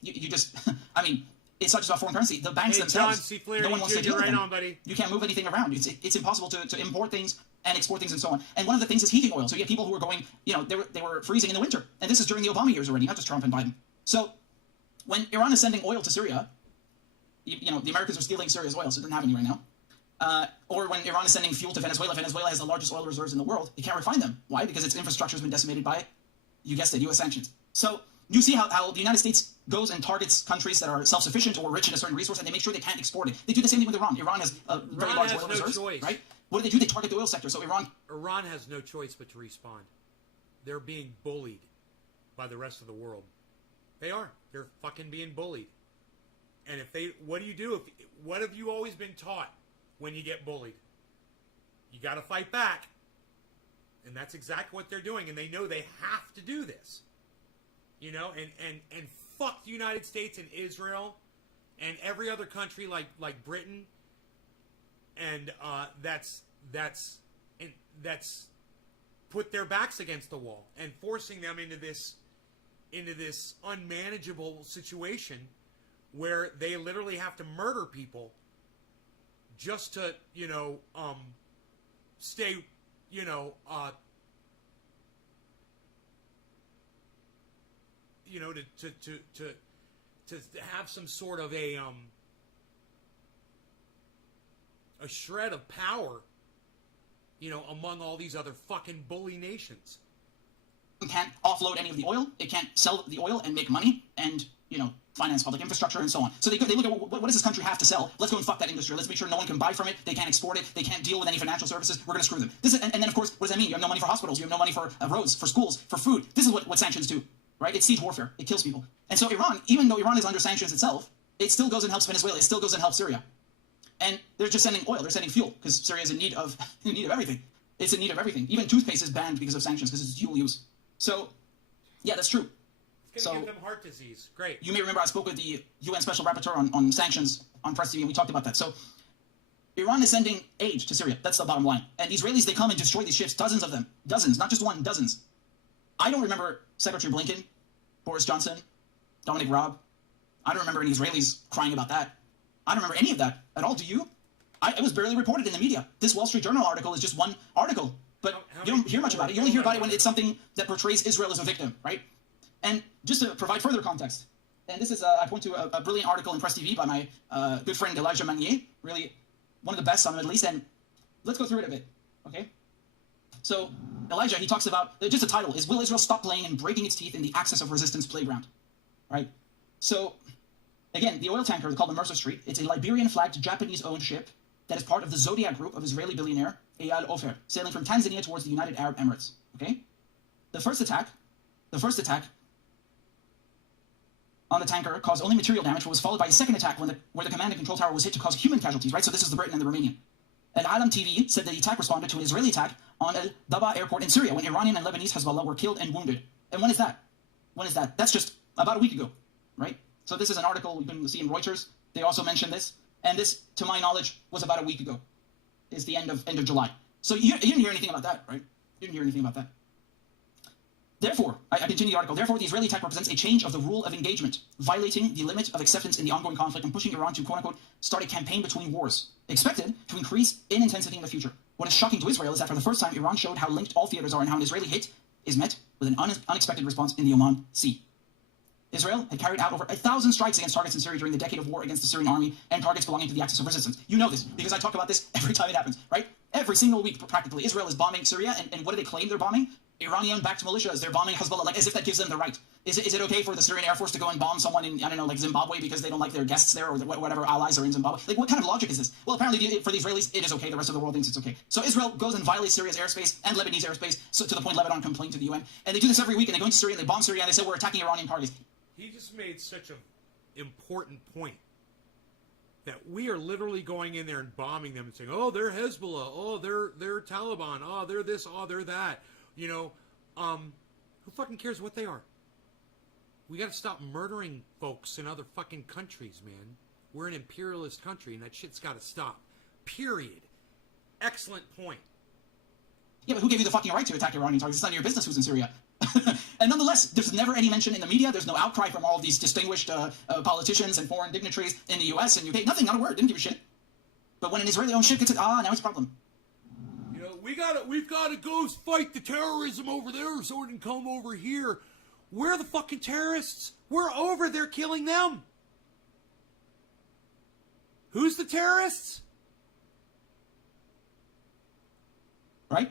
you just, I mean, it's not just about foreign currency. The banks themselves, John C. Flaherty no one wants to Jr., deal with right them. on, buddy. You can't move anything around. It's impossible to import things and export things and so on. And one of the things is heating oil. So you have people who are going, they were freezing in the winter. And this is during the Obama years already, not just Trump and Biden. So when Iran is sending oil to Syria, the Americans are stealing Syria's oil, so it doesn't have any right now. Or when Iran is sending fuel to Venezuela, Venezuela has the largest oil reserves in the world. It can't refine them. Why? Because its infrastructure has been decimated by, you guessed it, U.S. sanctions. So you see how the United States goes and targets countries that are self-sufficient or rich in a certain resource, and they make sure they can't export it. They do the same thing with Iran. Iran has a very large has oil no reserves, choice. right? What do? They target the oil sector. So Iran has no choice but to respond. They're being bullied by the rest of the world. They are. They're fucking being bullied. And what do you do? What have you always been taught when you get bullied? You got to fight back. And that's exactly what they're doing. And they know they have to do this. And fuck the United States and Israel and every other country like Britain. And that's put their backs against the wall and forcing them into this unmanageable situation where they literally have to murder people just to stay to have some sort of a shred of power, among all these other fucking bully nations. It can't offload any of the oil. It can't sell the oil and make money and, finance public infrastructure and so on. So they look at what does this country have to sell? Let's go and fuck that industry. Let's make sure no one can buy from it. They can't export it. They can't deal with any financial services. We're going to screw them. And then, of course, what does that mean? You have no money for hospitals. You have no money for roads, for schools, for food. This is what sanctions do, right? It's siege warfare. It kills people. And so Iran, even though Iran is under sanctions itself, it still goes and helps Venezuela. It still goes and helps Syria. And they're just sending oil. They're sending fuel because Syria is in need of everything. It's in need of everything. Even toothpaste is banned because of sanctions because it's dual use. So, yeah, that's true. It's going to give them heart disease. Great. You may remember I spoke with the UN Special Rapporteur on sanctions on Press TV, and we talked about that. So Iran is sending aid to Syria. That's the bottom line. And the Israelis, they come and destroy these ships, dozens of them. Dozens, not just one, dozens. I don't remember Secretary Blinken, Boris Johnson, Dominic Raab. I don't remember any Israelis crying about that. I don't remember any of that at all. Do you? It was barely reported in the media. This Wall Street Journal article is just one article. But you don't hear much about it. You only hear about it when it's something that portrays Israel as a victim, right? And just to provide further context, and this is, I point to a brilliant article in Press TV by my good friend Elijah Manier, really one of the best on the Middle East, and let's go through it a bit, okay? So Elijah, he talks about, just the title is, Will Israel Stop Playing and Breaking Its Teeth in the Axis of Resistance Playground, right? So, again, the oil tanker called the Mercer Street, it's a Liberian-flagged Japanese-owned ship that is part of the Zodiac Group of Israeli billionaire Eyal Ofer, sailing from Tanzania towards the United Arab Emirates, okay? The first attack on the tanker caused only material damage, but was followed by a second attack where the command and control tower was hit to cause human casualties, right? So this is the Briton and the Romanian. Al Alam TV said that the attack responded to an Israeli attack on El Daba airport in Syria when Iranian and Lebanese Hezbollah were killed and wounded. And when is that? When is that? That's just about a week ago, right? So this is an article you can see in Reuters. They also mentioned this. And this, to my knowledge, was about a week ago. Is the end of July. So you didn't hear anything about that, right? You didn't hear anything about that. Therefore, I continue the article, therefore the Israeli attack represents a change of the rule of engagement, violating the limit of acceptance in the ongoing conflict and pushing Iran to, quote-unquote, start a campaign between wars, expected to increase in intensity in the future. What is shocking to Israel is that for the first time, Iran showed how linked all theaters are and how an Israeli hit is met with an unexpected response in the Oman Sea. Israel had carried out over 1,000 strikes against targets in Syria during the decade of war against the Syrian army and targets belonging to the Axis of Resistance. You know this, because I talk about this every time it happens, right? Every single week, practically, Israel is bombing Syria, and what do they claim they're bombing? Iranian-backed militias. They're bombing Hezbollah, like as if that gives them the right. Is it okay for the Syrian Air Force to go and bomb someone in, I don't know, like Zimbabwe because they don't like their guests there or whatever allies are in Zimbabwe? Like, what kind of logic is this? Well, apparently for the Israelis, it is okay. The rest of the world thinks it's okay. So Israel goes and violates Syria's airspace and Lebanese airspace, so to the point Lebanon complained to the UN. And they do this every week, and they go into Syria and they bomb Syria, and they say we're attacking Iranian targets. He just made such an important point that we are literally going in there and bombing them and saying, oh, they're Hezbollah, oh, they're Taliban, oh, they're this, oh, they're that. You know, who fucking cares what they are? We got to stop murdering folks in other fucking countries, man. We're an imperialist country, and that shit's got to stop. Period. Excellent point. Yeah, but who gave you the fucking right to attack Iranian targets? It's none of your business who's in Syria. And nonetheless, there's never any mention in the media. There's no outcry from all of these distinguished politicians and foreign dignitaries in the US and UK. Nothing, not a word. Didn't give a shit. But when an Israeli-owned ship gets it, now it's a problem. You know, we've got to go fight the terrorism over there so it can come over here. Where are the fucking terrorists? We're over there killing them. Who's the terrorists? Right?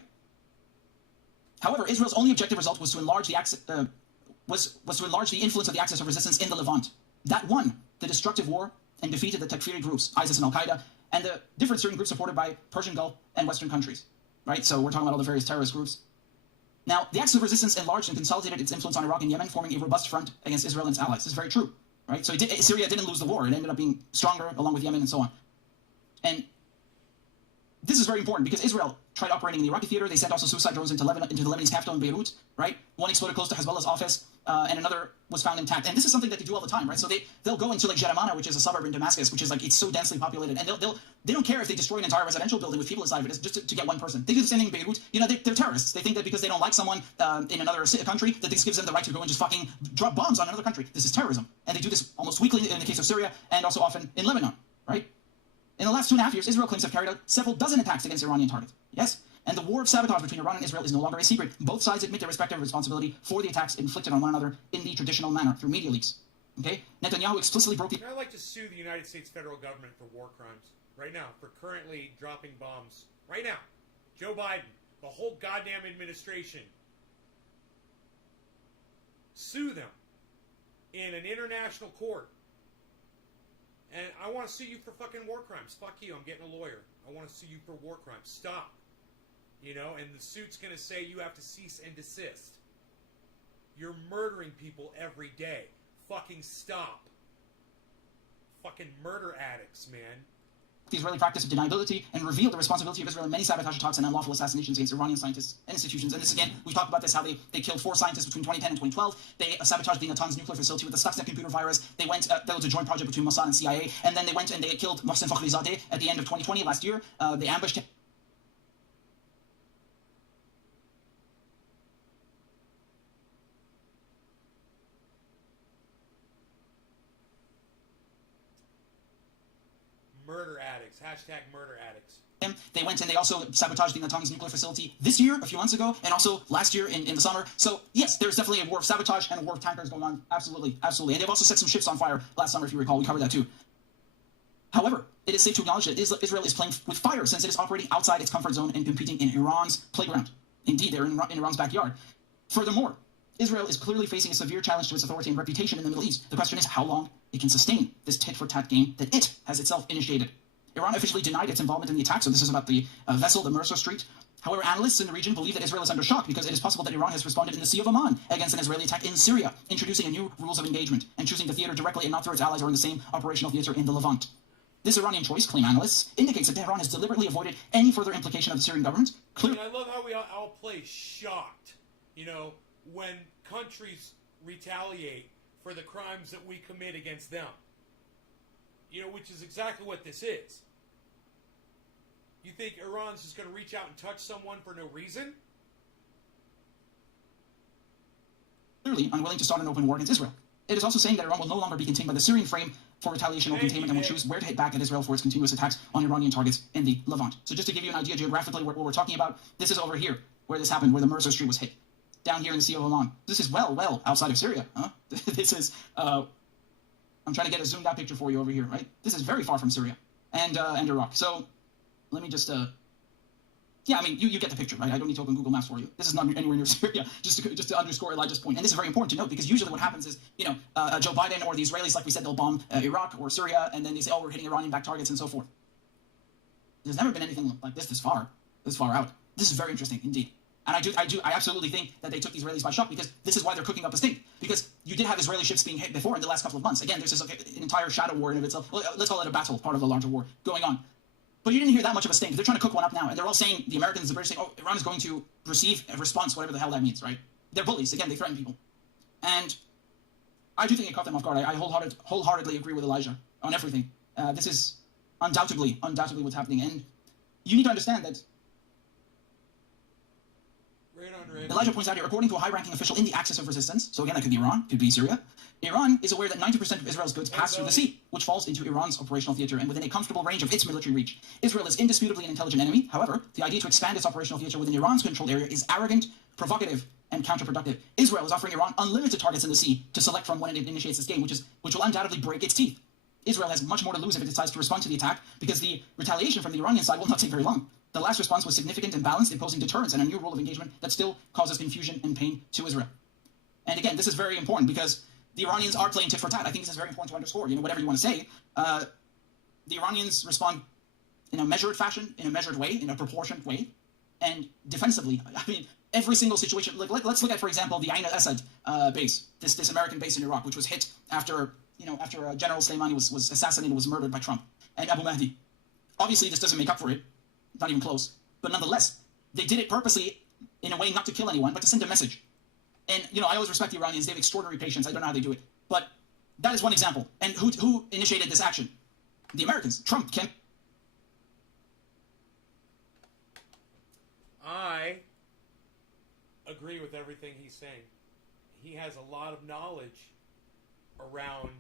However, Israel's only objective result was to enlarge the influence of the axis of resistance in the Levant. That won the destructive war and defeated the Takfiri groups, ISIS and Al-Qaeda, and the different Syrian groups supported by Persian Gulf and Western countries. Right? So we're talking about all the various terrorist groups. Now, the axis of resistance enlarged and consolidated its influence on Iraq and Yemen, forming a robust front against Israel and its allies. This is very true. Right? So Syria didn't lose the war. It ended up being stronger along with Yemen and so on. And this is very important because Israel tried operating in the Iraqi theater. They sent also suicide drones into the Lebanese capital in Beirut, right? One exploded close to Hezbollah's office, and another was found intact. And this is something that they do all the time, right? So they'll go into like Jeramana, which is a suburb in Damascus, which is like, it's so densely populated, and they don't care if they destroy an entire residential building with people inside of it just to get one person. They do the same thing in Beirut. You know, they're terrorists. They think that because they don't like someone in another country, that this gives them the right to go and just fucking drop bombs on another country. This is terrorism. And they do this almost weekly in the case of Syria, and also often in Lebanon, right? In the last 2.5 years, Israel claims to have carried out several dozen attacks against Iranian targets. Yes? And the war of sabotage between Iran and Israel is no longer a secret. Both sides admit their respective responsibility for the attacks inflicted on one another in the traditional manner, through media leaks. Okay? Netanyahu explicitly broke the... I'd like to sue the United States federal government for war crimes. Right now. For currently dropping bombs. Right now. Joe Biden. The whole goddamn administration. Sue them. In an international court. And I want to sue you for fucking war crimes. Fuck you, I'm getting a lawyer. I want to sue you for war crimes. Stop. You know, and the suit's going to say you have to cease and desist. You're murdering people every day. Fucking stop. Fucking murder addicts, man. The Israeli practice of deniability and revealed the responsibility of Israel in many sabotage attacks and unlawful assassinations against Iranian scientists and institutions. And this, again, we've talked about this, how they killed 4 scientists between 2010 and 2012. They sabotaged the Natanz nuclear facility with the Stuxnet computer virus. They went, that was a joint project between Mossad and CIA. And then they went and they killed Mohsen Fakhrizadeh at the end of 2020, last year. They ambushed him. Murder addicts. Hashtag murder addicts. They went and they also sabotaged the Natanz nuclear facility this year, a few months ago, and also last year in the summer. So, yes, there's definitely a war of sabotage and a war of tankers going on. Absolutely, absolutely. And they've also set some ships on fire last summer, if you recall. We covered that too. However, it is safe to acknowledge that Israel is playing with fire since it is operating outside its comfort zone and competing in Iran's playground. Indeed, they're in Iran's backyard. Furthermore, Israel is clearly facing a severe challenge to its authority and reputation in the Middle East. The question is how long it can sustain this tit-for-tat game that it has itself initiated. Iran officially denied its involvement in the attack, so this is about the vessel, the Mercer Street. However, analysts in the region believe that Israel is under shock because it is possible that Iran has responded in the Sea of Oman against an Israeli attack in Syria, introducing a new rules of engagement and choosing the theater directly and not through its allies or in the same operational theater in the Levant. This Iranian choice, claim analysts, indicates that Tehran has deliberately avoided any further implication of the Syrian government. I mean, I love how we all play shocked, you know, when countries retaliate for the crimes that we commit against them. You know, which is exactly what this is. You think Iran's just going to reach out and touch someone for no reason? Clearly unwilling to start an open war against Israel. It is also saying that Iran will no longer be contained by the Syrian frame for retaliation or containment and will choose where to hit back at Israel for its continuous attacks on Iranian targets in the Levant. So just to give you an idea geographically what we're talking about, this is over here where this happened, where the Mercer Street was hit. Down here in the Sea of Oman. This is well outside of Syria. Huh? This is, I'm trying to get a zoomed out picture for you over here, right? This is very far from Syria and Iraq. So let me just Yeah, I mean, you get the picture, right? I don't need to open Google Maps for you. This is not anywhere near Syria, just to underscore Elijah's point. And this is very important to note, because usually what happens is, Joe Biden or the Israelis, like we said, they'll bomb Iraq or Syria, and then they say, oh, we're hitting Iranian-backed targets and so forth. There's never been anything like this far out. This is very interesting indeed. And I absolutely think that they took the Israelis by shock, because this is why they're cooking up a stink. Because you did have Israeli ships being hit before in the last couple of months. Again, there's an entire shadow war in of itself. Well, let's call it a battle, part of the larger war going on. But you didn't hear that much of a stink. They're trying to cook one up now, and they're all saying, the Americans, the British, saying, oh, Iran is going to receive a response, whatever the hell that means, right? They're bullies. Again, they threaten people. And I do think it caught them off guard. I wholeheartedly agree with Elijah on everything. This is undoubtedly what's happening. And you need to understand that Elijah points out here, according to a high-ranking official in the axis of resistance, so again, that could be Iran, could be Syria, Iran is aware that 90% of Israel's goods pass through the sea, which falls into Iran's operational theater and within a comfortable range of its military reach. Israel is indisputably an intelligent enemy. However, the idea to expand its operational theater within Iran's controlled area is arrogant, provocative, and counterproductive. Israel is offering Iran unlimited targets in the sea to select from when it initiates this game, which will undoubtedly break its teeth. Israel has much more to lose if it decides to respond to the attack, because the retaliation from the Iranian side will not take very long. The last response was significant and balanced, imposing deterrence and a new rule of engagement that still causes confusion and pain to Israel. And again, this is very important, because the Iranians are playing tit for tat. I think this is very important to underscore. Whatever you want to say, the Iranians respond in a measured fashion, in a measured way, in a proportionate way, and defensively. I mean, every single situation. Like, let's look at, for example, the Ain al-Assad base, this American base in Iraq, which was hit after General Soleimani was assassinated, was murdered by Trump and Abu Mahdi. Obviously, this doesn't make up for it. Not even close. But nonetheless, they did it purposely in a way not to kill anyone, but to send a message. And, I always respect the Iranians. They have extraordinary patience. I don't know how they do it. But that is one example. And who initiated this action? The Americans. Trump. I agree with everything he's saying. He has a lot of knowledge around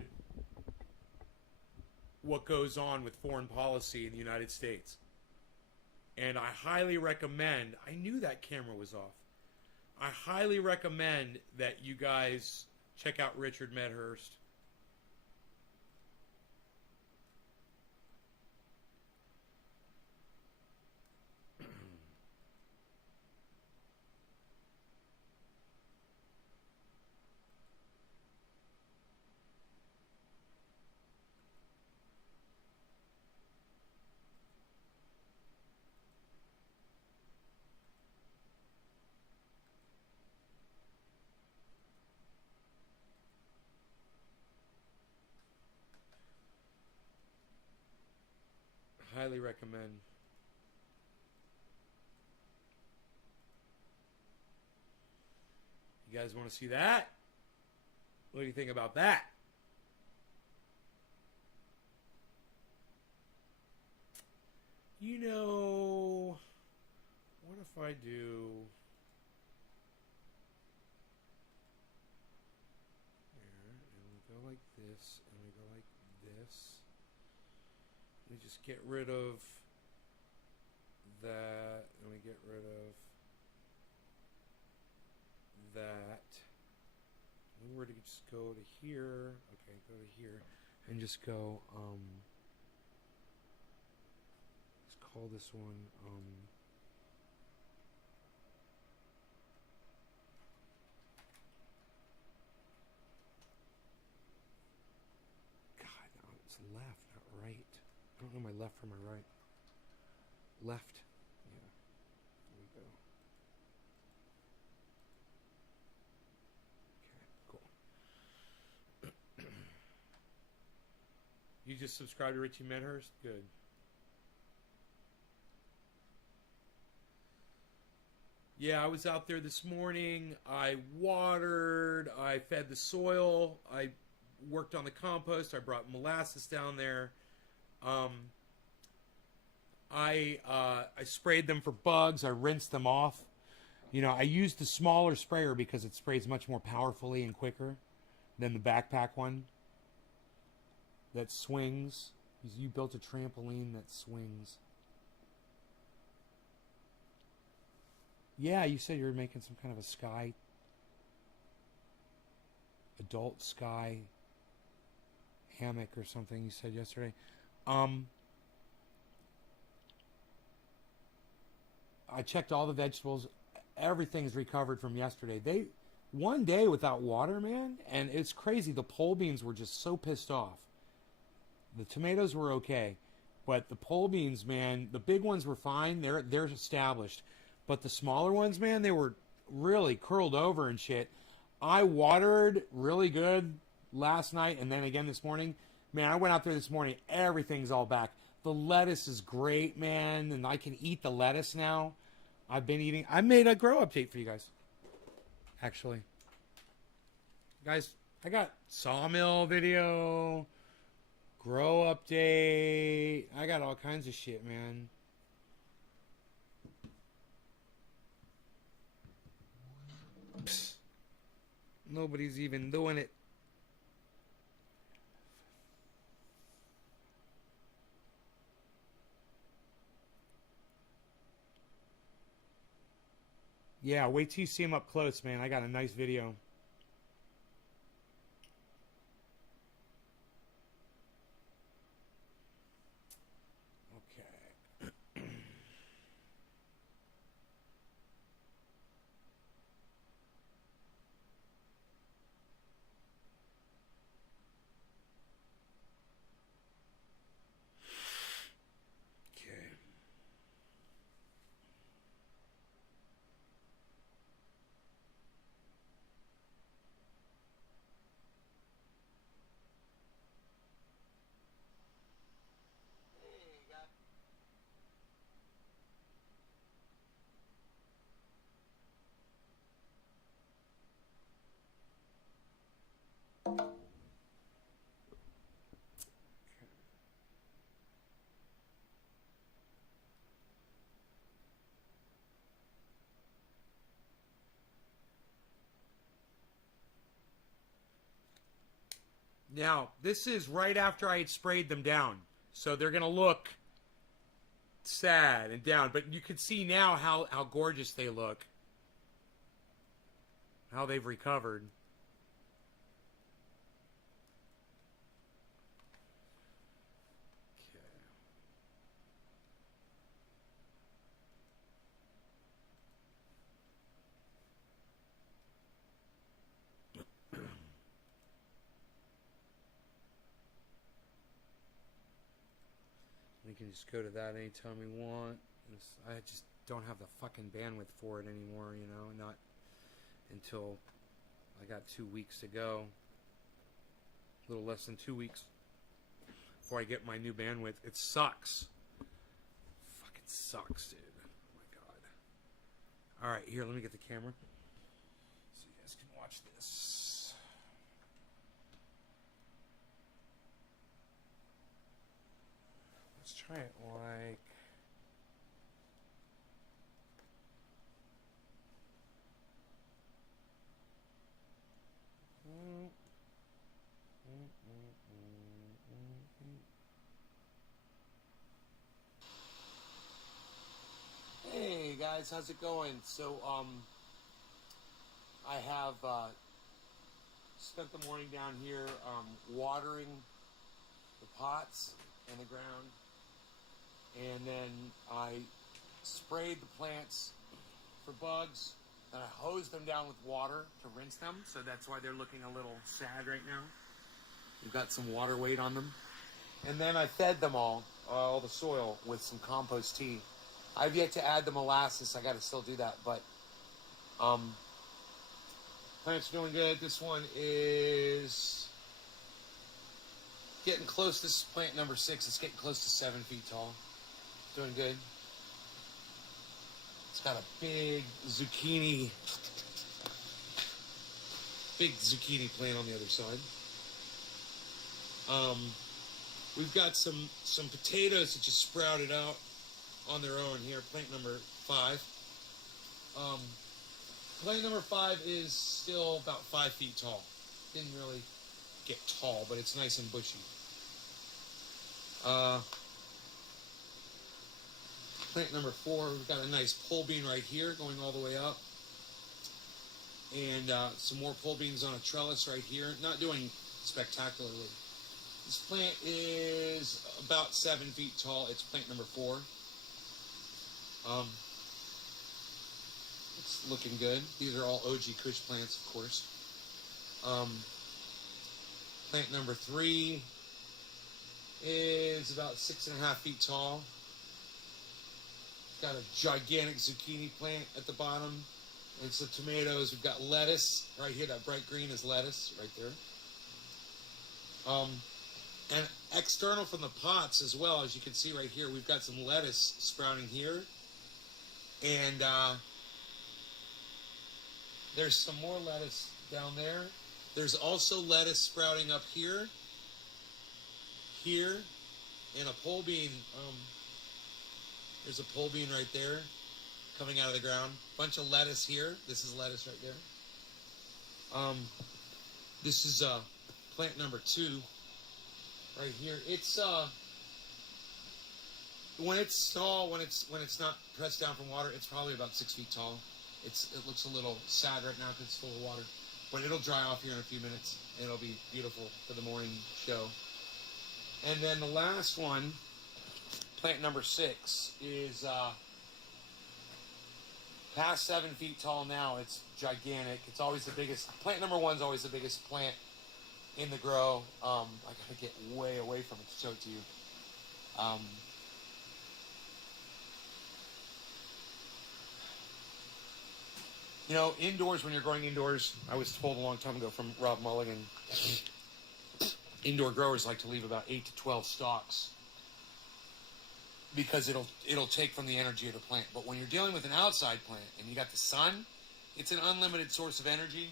what goes on with foreign policy in the United States. And I highly recommend, I knew that camera was off. I highly recommend that you guys check out Richard Medhurst. Highly recommend. You guys want to see that? What do you think about that? What if I do... and we go like this, and we go like this. We just get rid of that, and we get rid of that. We were to just go to here, okay, go to here, and just go, let's call this one, God, no, it's left, not right. I don't know my left from my right. Left. Yeah. There we go. Okay, cool. You just subscribed to Richie Medhurst? Good. Yeah, I was out there this morning. I watered. I fed the soil. I worked on the compost. I brought molasses down there. I sprayed them for bugs. I rinsed them off. I used the smaller sprayer because it sprays much more powerfully and quicker than the backpack one that swings. You built a trampoline that swings. Yeah, you said you were making some kind of a sky, adult sky hammock or something you said yesterday. I checked all the vegetables. Everything's recovered from yesterday. They 1 day without water, man, and it's crazy. The pole beans were just so pissed off. The tomatoes were okay, but the pole beans, man, the big ones were fine. They're established, but the smaller ones, man, they were really curled over and shit. I watered really good last night and then again this morning. Man, I went out there this morning. Everything's all back. The lettuce is great, man, and I can eat the lettuce now. I've been eating. I made a grow update for you guys. Actually, guys, I got sawmill video, grow update. I got all kinds of shit, man. Psst. Nobody's even doing it. Yeah, wait till you see him up close, man. I got a nice video. Okay. Okay. Now, this is right after I had sprayed them down. So they're going to look sad and down. But you can see now how gorgeous they look. How they've recovered. We can just go to that anytime we want. I just don't have the fucking bandwidth for it anymore, you know, not until I got 2 weeks to go. A little less than 2 weeks before I get my new bandwidth. It sucks. Fucking sucks, dude. Oh my god. Alright, here, let me get the camera so you guys can watch this. Let's try it like... Hey guys, how's it going? So, I have spent the morning down here watering the pots in the ground, and then I sprayed the plants for bugs, and I hosed them down with water to rinse them, so that's why they're looking a little sad right now. We've got some water weight on them. And then I fed them all the soil, with some compost tea. I've yet to add the molasses. I got to still do that, but plants are doing good. This one is getting close. This is plant number 6. It's getting close to 7 feet tall. Doing good. It's got a big zucchini plant on the other side. We've got some potatoes that just sprouted out on their own here. Plant number 5. Plant number 5 is still about 5 feet tall. Didn't really get tall, but it's nice and bushy. Plant number 4, we've got a nice pole bean right here going all the way up. And some more pole beans on a trellis right here. Not doing spectacularly. This plant is about 7 feet tall. It's plant number 4. It's looking good. These are all OG Kush plants, of course. Plant number 3 is about 6.5 feet tall. Got a gigantic zucchini plant at the bottom. And some tomatoes. We've got lettuce right here. That bright green is lettuce right there. And external from the pots as well, as you can see right here, we've got some lettuce sprouting here. And there's some more lettuce down there. There's also lettuce sprouting up here, and a pole bean. There's a pole bean right there coming out of the ground. Bunch of lettuce here. This is lettuce right there. This is plant number 2 right here. It's when it's tall, when it's not pressed down from water, it's probably about 6 feet tall. It looks a little sad right now because it's full of water, but it'll dry off here in a few minutes. And it'll be beautiful for the morning show. And then the last one, plant number 6, is past 7 feet tall now. It's gigantic. It's always the biggest. Plant number 1 is always the biggest plant in the grow. I gotta get way away from it to show it to you. You know, indoors, when you're growing indoors, I was told a long time ago from Rob Mulligan, indoor growers like to leave about 8 to 12 stalks because it'll take from the energy of the plant. But when you're dealing with an outside plant and you got the sun, it's an unlimited source of energy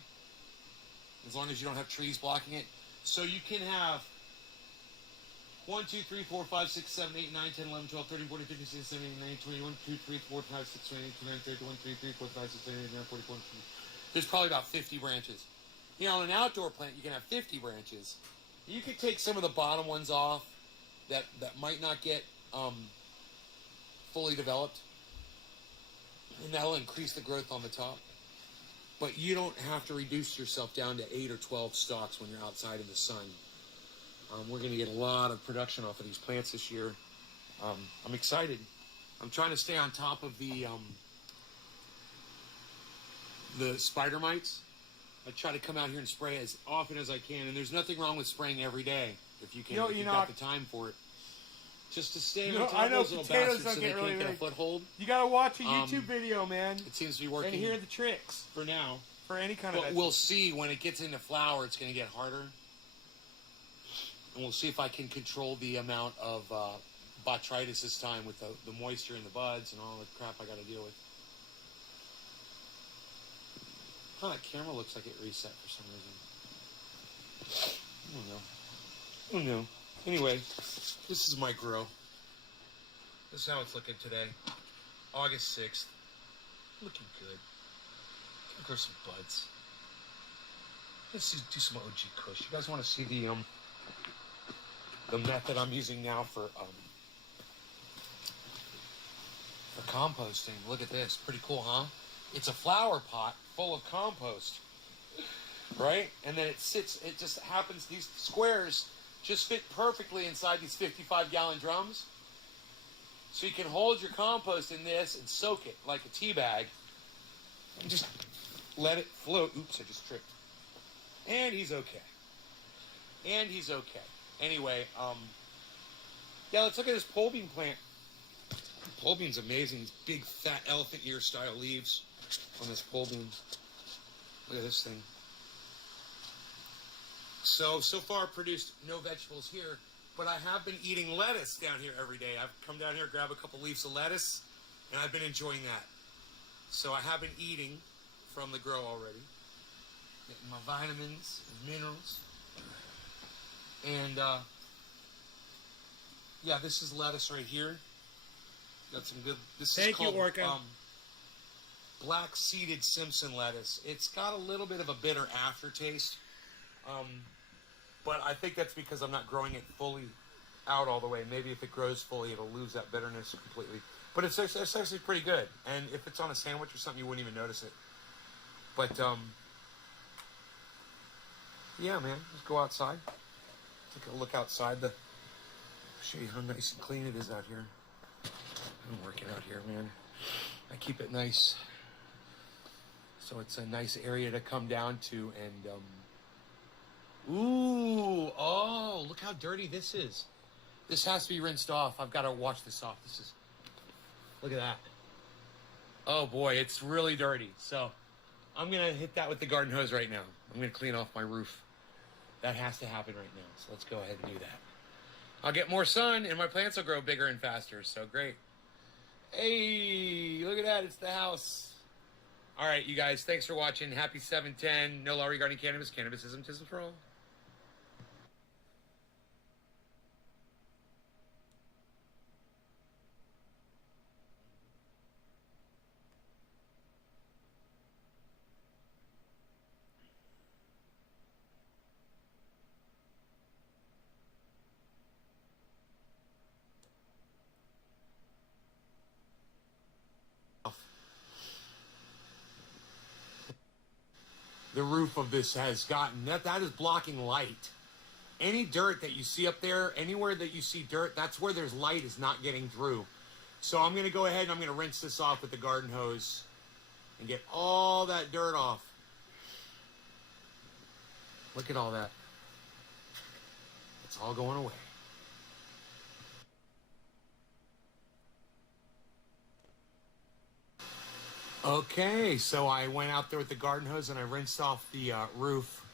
as long as you don't have trees blocking it. So you can have 1, 2, 3, 4, 5, 6, 7, 8, 9, 10, 11, 12, 13, 14, 15, 16, 17, 18, 19, 20, 1, 2, 3, 4, 5, 6, 7, 8, 9, 30, 1, 3, 3, 4, 5, 6, 7, 8, 9, 40, 41, 42. There's probably about 50 branches. You know, on an outdoor plant, you can have 50 branches. You could take some of the bottom ones off that might not get fully developed, and that'll increase the growth on the top. But you don't have to reduce yourself down to 8 or 12 stalks when you're outside in the sun. We're going to get a lot of production off of these plants this year. I'm excited. I'm trying to stay on top of the spider mites. I try to come out here and spray as often as I can, and there's nothing wrong with spraying every day if you can. If you've got the time for it. Just to stay on top of those little bastards so they can't get a foothold. You gotta watch a YouTube video, man. It seems to be working. And hear the tricks for now. For any kind of. But we'll see when it gets into flower. It's going to get harder. And we'll see if I can control the amount of botrytis this time with the moisture in the buds and all the crap I got to deal with. Oh, that camera looks like it reset for some reason. I don't know. Anyway, this is my grow. This is how it's looking today. August 6th. Looking good. Gonna grow some buds. Let's do some OG Kush. You guys want to see the method I'm using now for composting? Look at this. Pretty cool, huh? It's a flower pot full of compost, right? And then it just happens, these squares just fit perfectly inside these 55-gallon drums. So you can hold your compost in this and soak it like a tea bag and just let it float. Oops, I just tripped. And he's okay. Anyway, yeah, let's look at this pole bean plant. Pole bean's amazing. These big, fat elephant ear style leaves on this pole bean. Look at this thing. So far produced no vegetables here, but I have been eating lettuce down here every day. I've come down here, grab a couple leaves of lettuce, and I've been enjoying that. So I have been eating from the grow already. Getting my vitamins and minerals. And, yeah, this is lettuce right here. Got some good, this is called black seeded Simpson lettuce. It's got a little bit of a bitter aftertaste. But I think that's because I'm not growing it fully out all the way. Maybe if it grows fully, it'll lose that bitterness completely. But it's actually pretty good. And if it's on a sandwich or something, you wouldn't even notice it. But, yeah, man, just go outside. Take a look outside. Show you how nice and clean it is out here. I'm working out here, man. I keep it nice. So it's a nice area to come down to. And ooh, oh, look how dirty this is. This has to be rinsed off. I've got to wash this off. Look at that. Oh boy, it's really dirty. So I'm gonna hit that with the garden hose right now. I'm gonna clean off my roof. That has to happen right now. So let's go ahead and do that. I'll get more sun and my plants will grow bigger and faster. So great. Hey, look at that. It's the house. All right, you guys, thanks for watching. Happy 7/10. No law regarding cannabis. Cannabis isn't for all. The roof of this has gotten, that is blocking light. Any dirt that you see up there, anywhere that you see dirt, that's where there's light is not getting through. So I'm going to go ahead and I'm going to rinse this off with the garden hose and get all that dirt off. Look at all that. It's all going away. Okay, so I went out there with the garden hose and I rinsed off the roof,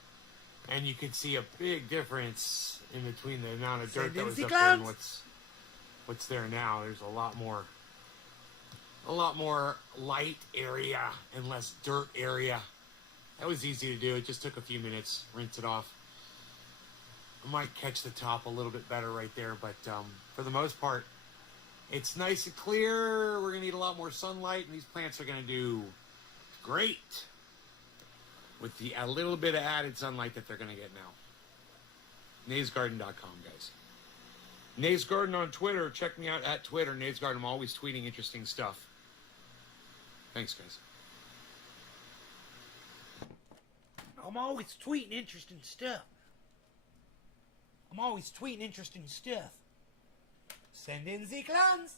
and you can see a big difference in between the amount of dirt that was up there and what's there now. There's a lot more light area and less dirt area. That was easy to do. It just took a few minutes. Rinse it off. I might catch the top a little bit better right there, but for the most part, it's nice and clear. We're going to need a lot more sunlight, and these plants are going to do great with a little bit of added sunlight that they're going to get now. NaysGarden.com, guys. Nays Garden on Twitter. Check me out at Twitter, Nays Garden. I'm always tweeting interesting stuff. Thanks, guys. I'm always tweeting interesting stuff. Send in the clones.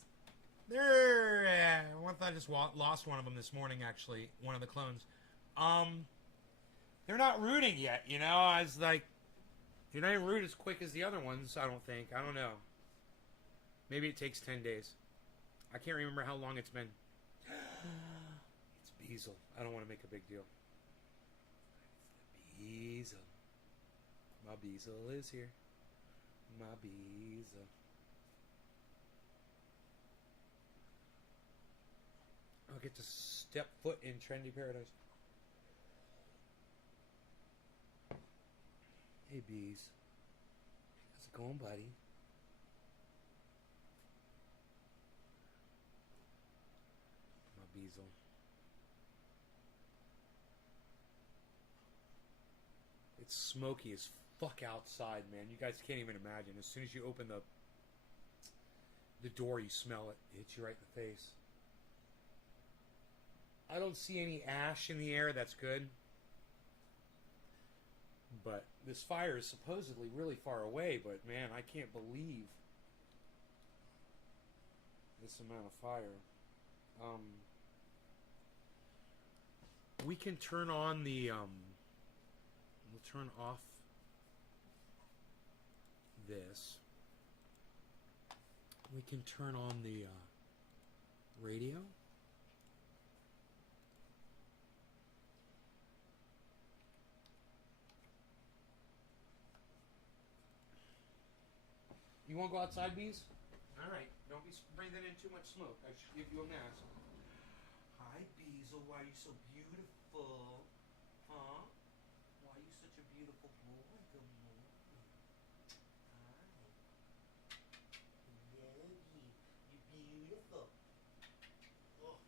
I just lost one of them this morning, actually. One of the clones. They're not rooting yet, you know? I was like, you're not even root as quick as the other ones, I don't think. I don't know. Maybe it takes 10 days. I can't remember how long it's been. It's Beazle. I don't want to make a big deal. It's the Beazle. My Beazle is here. My Beazle. I'll get to step foot in trendy paradise. Hey, bees. How's it going, buddy? My Beazle. It's smoky as fuck outside, man. You guys can't even imagine. As soon as you open the door, you smell it. It hits you right in the face. I don't see any ash in the air. That's good. But this fire is supposedly really far away. But man, I can't believe this amount of fire. We can turn on the we'll turn off this. We can turn on the radio. You want to go outside, bees? All right. Don't be breathing in too much smoke. I should give you a mask. Hi, Beazle. Why are you so beautiful? Huh? Why are you such a beautiful boy? Good morning. Hi. Love you. You're beautiful. Oh.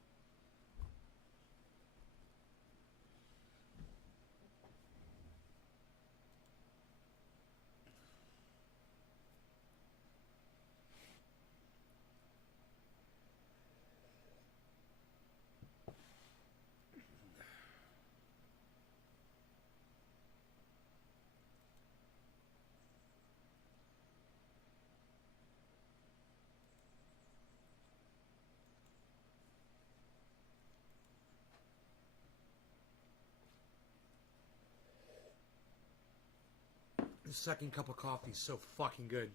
The second cup of coffee is so fucking good.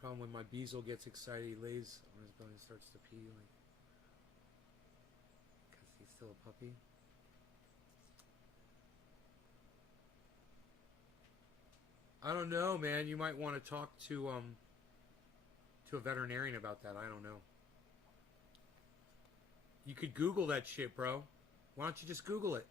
Problem when my Beazle gets excited, he lays on his belly and starts to pee, like, because he's still a puppy. I don't know, man. You might want to talk to a veterinarian about that. I don't know. You could Google that shit, bro. Why don't you just Google it?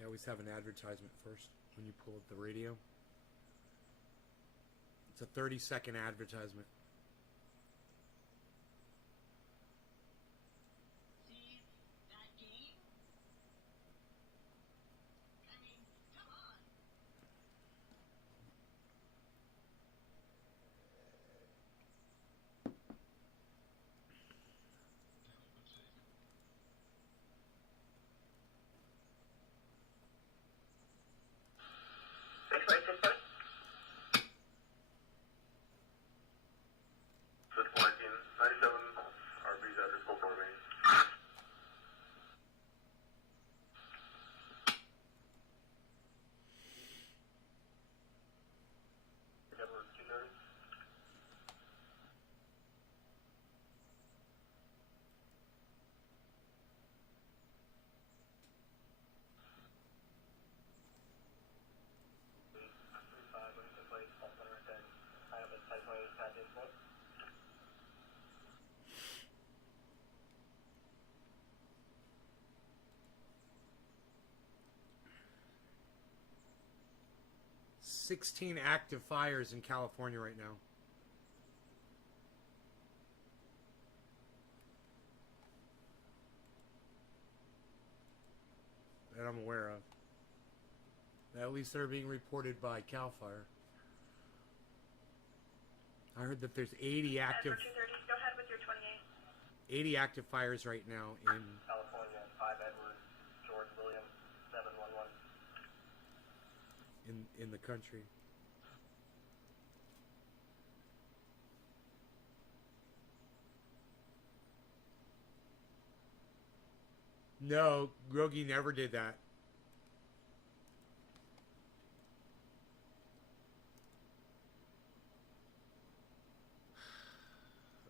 I always have an advertisement first when you pull up the radio. It's a 30-second advertisement. See that game? I mean, come on. "16 active fires in California right now." That I'm aware of. At least they're being reported by CAL FIRE. I heard that there's 80 active. Go ahead with your 28. 80 active fires right now in California, 5 Edward, George William, 711. in the country. No, Grogi never did that.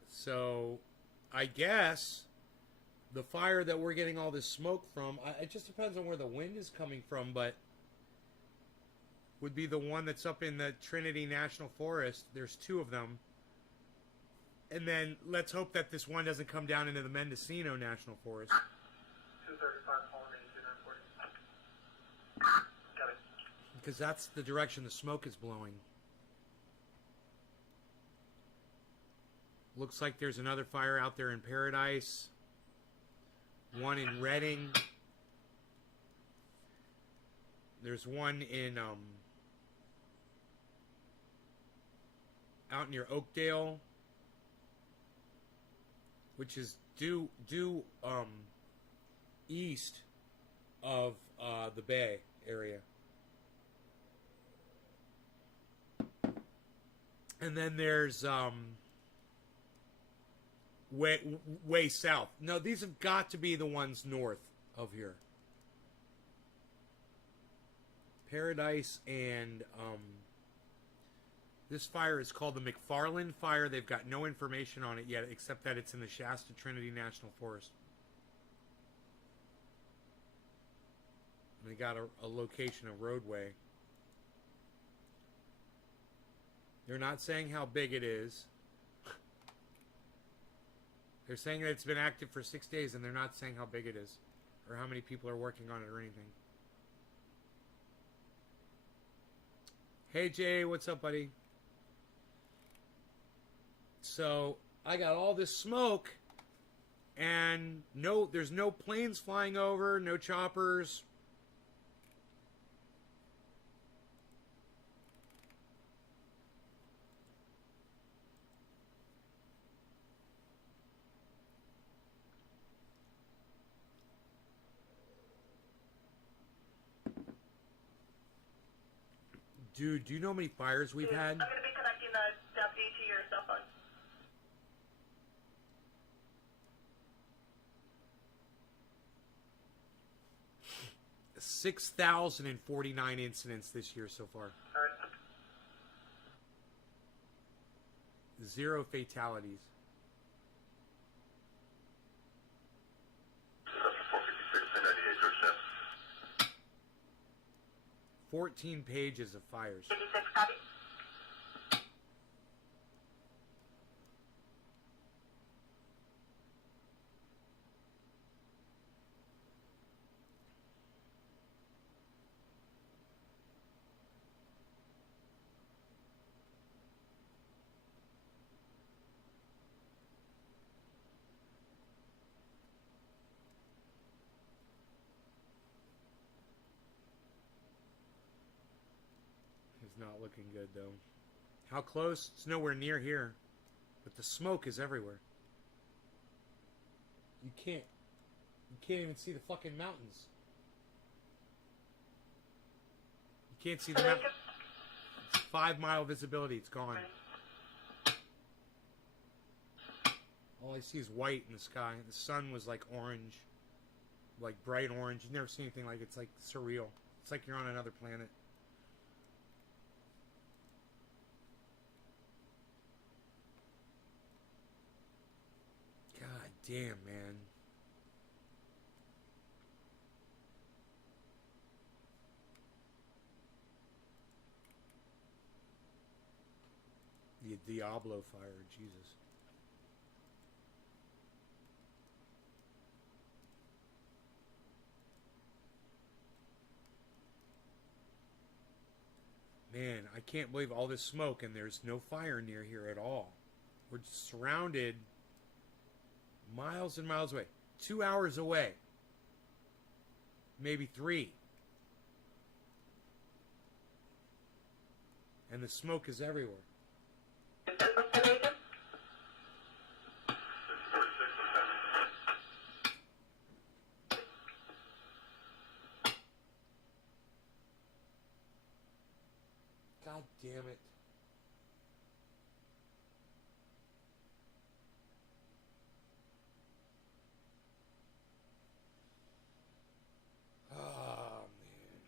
So, I guess the fire that we're getting all this smoke from, it just depends on where the wind is coming from, but would be the one that's up in the Trinity National Forest. There's 2 of them. And then let's hope that this one doesn't come down into the Mendocino National Forest. 235 Polynesian reporting. Got it. Because that's the direction the smoke is blowing. Looks like there's another fire out there in Paradise. One in Redding. There's one in out near Oakdale, which is due east of the Bay area. And then there's way south. No, these have got to be the ones north of here. Paradise and this fire is called the McFarland Fire. They've got no information on it yet, except that it's in the Shasta Trinity National Forest. And they got a location, a roadway. They're not saying how big it is. They're saying that it's been active for 6 days, and they're not saying how big it is or how many people are working on it or anything. Hey Jay, what's up, buddy? So I got all this smoke, and there's no planes flying over, no choppers. Dude, do you know how many fires we've had? I'm going to be connecting the deputy to your cell phone. 6,049 incidents this year so far. Alright. 0 fatalities. 14 pages of fires. 86, copy. It's not looking good though. How close? It's nowhere near here. But the smoke is everywhere. You can't even see the fucking mountains. You can't see the mountains. It's 5-mile visibility, it's gone. All I see is white in the sky. The sun was like orange. Like bright orange. You've never seen anything like it. It's like surreal. It's like you're on another planet. God damn, man. The Diablo fire, Jesus. Man, I can't believe all this smoke and there's no fire near here at all. We're just surrounded miles and miles away. 2 hours away. Maybe 3. And the smoke is everywhere. God damn it. Oh, man.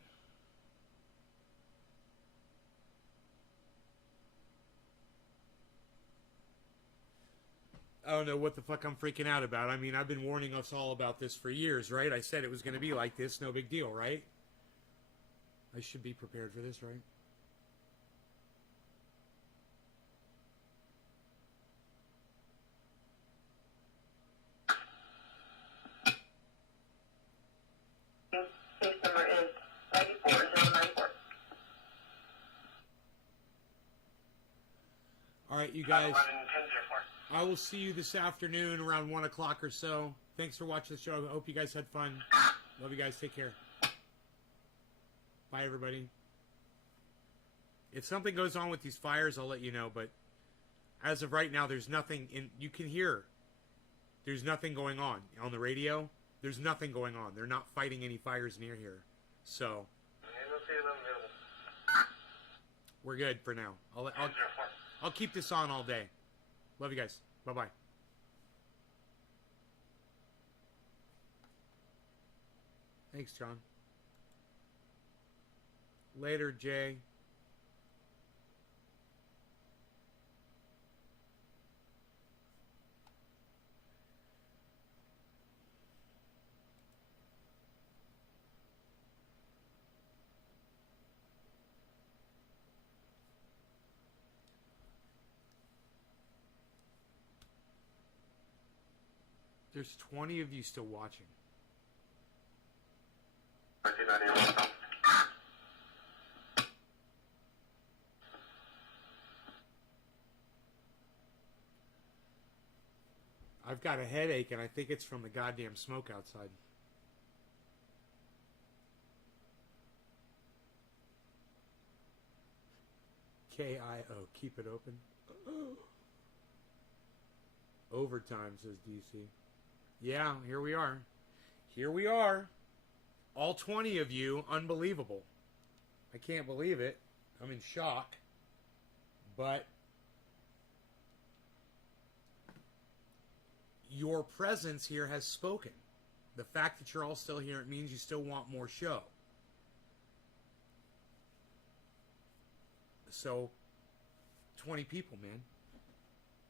I don't know what the fuck I'm freaking out about. I mean, I've been warning us all about this for years, right? I said it was going to be like this, no big deal, right? I should be prepared for this, right? Case number is 94094. All right, you guys. 111004. I will see you this afternoon around 1 o'clock or so. Thanks for watching the show. I hope you guys had fun. Love you guys. Take care. Bye, everybody. If something goes on with these fires, I'll let you know. But as of right now, there's nothing in. You can hear. There's nothing going on the radio. There's nothing going on. They're not fighting any fires near here. So we're good for now. I'll keep this on all day. Love you guys. Bye-bye. Thanks, John. Later, Jay. There's 20 of you still watching. I've got a headache, and I think it's from the goddamn smoke outside. KIO, keep it open. Overtime, says DC. Yeah, here we are. Here we are. All 20 of you, unbelievable. I can't believe it. I'm in shock. But your presence here has spoken. The fact that you're all still here, it means you still want more show. So, 20 people, man.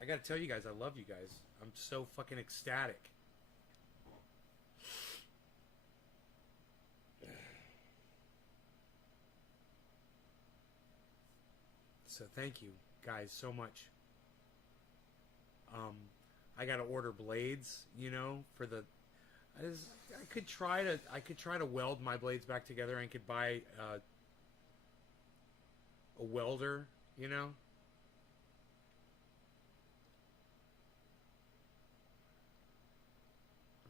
I gotta tell you guys, I love you guys. I'm so fucking ecstatic. So thank you guys so much. I gotta order blades, you know, for the. I could try to weld my blades back together, and could buy a welder, you know.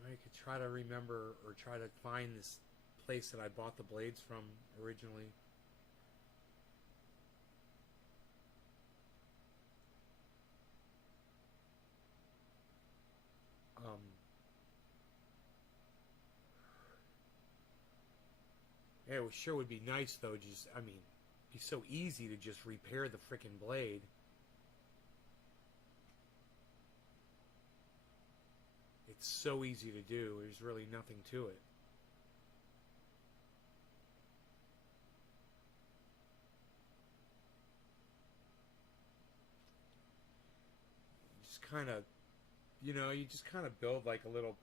I could try to remember or try to find this place that I bought the blades from originally. Yeah, it sure would be nice though. Just, I mean, it'd be so easy to just repair the frickin' blade. It's so easy to do. There's really nothing to it. Just kind of, you know, you just kind of build like a little,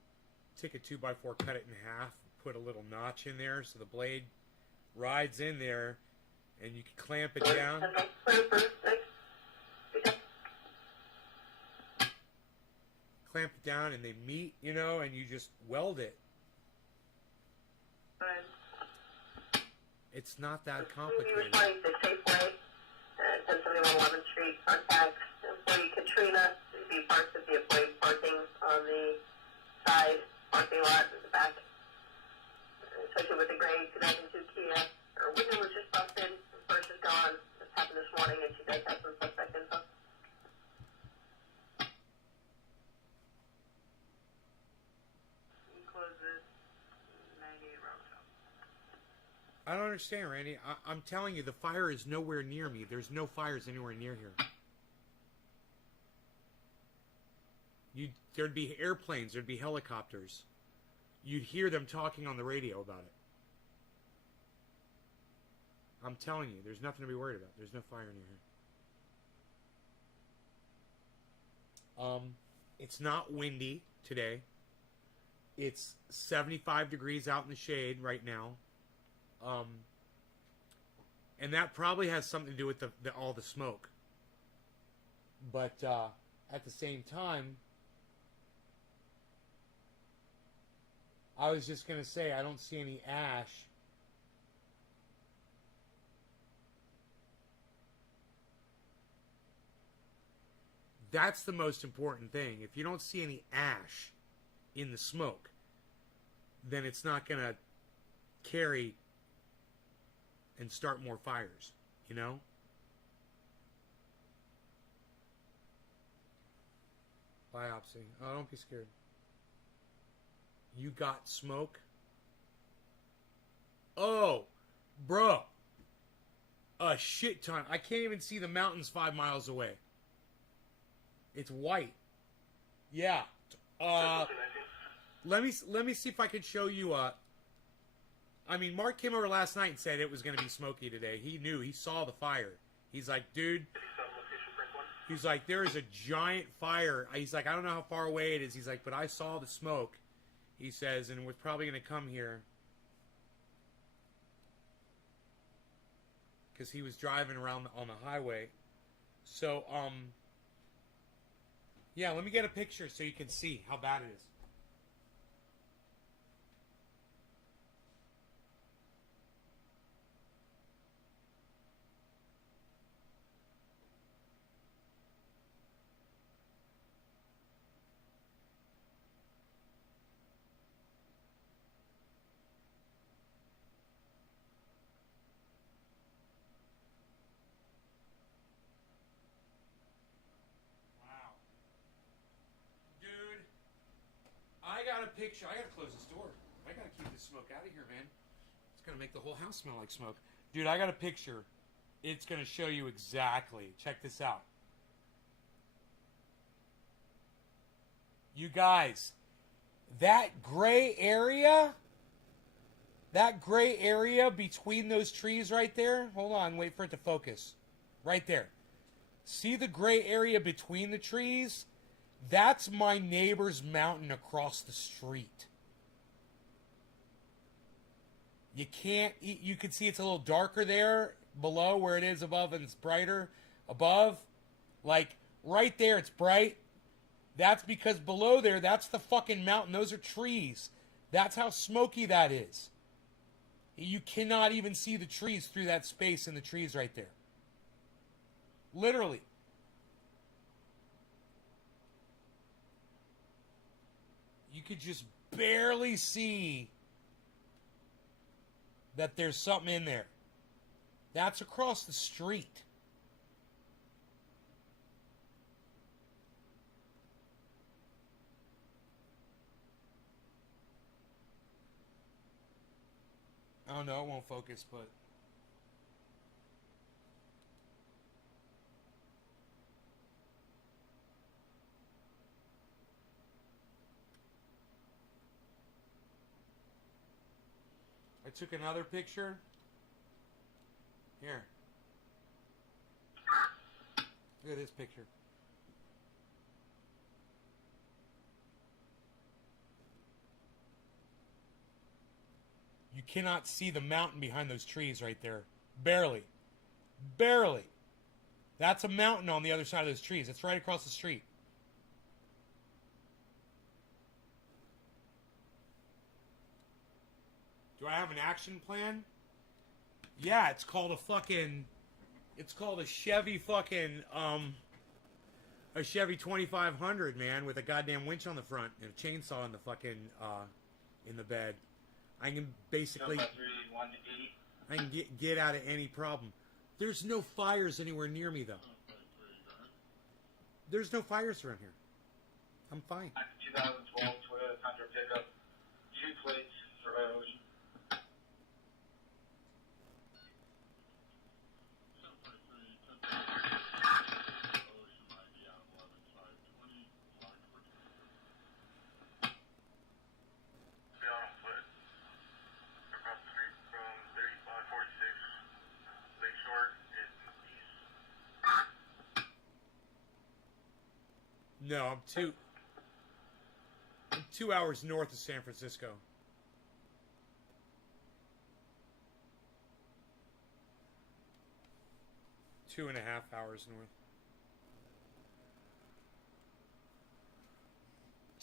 take a 2x4, cut it in half, put a little notch in there so the blade rides in there, and you can clamp it down. Clamp it down and they meet, you know, and you just weld it. It's not that complicated. 26 Safeway, 1071 11th Street, contact employee Katrina. Be parts of the employee parking on the side parking lot in the back, especially with the grade connecting to Kia. Her window was just busted. The purse is gone. This happened this morning, and she does have some suspect info. I don't understand, Randy. I'm telling you, the fire is nowhere near me. There's no fires anywhere near here. There'd be airplanes. There'd be helicopters. You'd hear them talking on the radio about it. I'm telling you, there's nothing to be worried about. There's no fire near here. It's not windy today. It's 75 degrees out in the shade right now. And that probably has something to do with all the smoke. But at the same time, I was just going to say, I don't see any ash. That's the most important thing. If you don't see any ash in the smoke, then it's not going to carry and start more fires, you know? Biopsy. Oh, don't be scared. You got smoke? Oh, bro. A shit ton. I can't even see the mountains 5 miles away. It's white. Yeah. Let me see if I can show you I mean, Mark came over last night and said it was going to be smoky today. He knew. He saw the fire. He's like, dude. He's like, there is a giant fire. He's like, I don't know how far away it is. He's like, but I saw the smoke. He says, and we're probably going to come here. Because he was driving around on the highway. So, yeah, let me get a picture so you can see how bad it is. got a picture. I gotta close this door. I gotta keep this smoke out of here, man. It's gonna make the whole house smell like smoke. Dude, I got a picture. It's gonna show you exactly. Check this out. You guys, that gray area between those trees right there, hold on, wait for it to focus. Right there. See the gray area between the trees? That's my neighbor's mountain across the street. You can see it's a little darker there below where it is above, and it's brighter above. Like right there, it's bright. That's because below there, that's the fucking mountain. Those are trees. That's how smoky that is. You cannot even see the trees through that space in the trees right there. Literally. You could just barely see that there's something in there. That's across the street. Oh no, it won't focus, but... I took another picture. Here. Look at this picture. You cannot see the mountain behind those trees right there. Barely. Barely. That's a mountain on the other side of those trees. It's right across the street. Do I have an action plan? Yeah, it's called a fucking... It's called a Chevy fucking, a Chevy 2500, man, with a goddamn winch on the front and a chainsaw in the fucking, in the bed. I can basically... I can get out of any problem. There's no fires anywhere near me, though. There's no fires around here. I'm fine. 2012 Toyota Tundra pickup, 2 plates for Ocean. No, I'm 2 hours north of San Francisco. Two and a half hours north.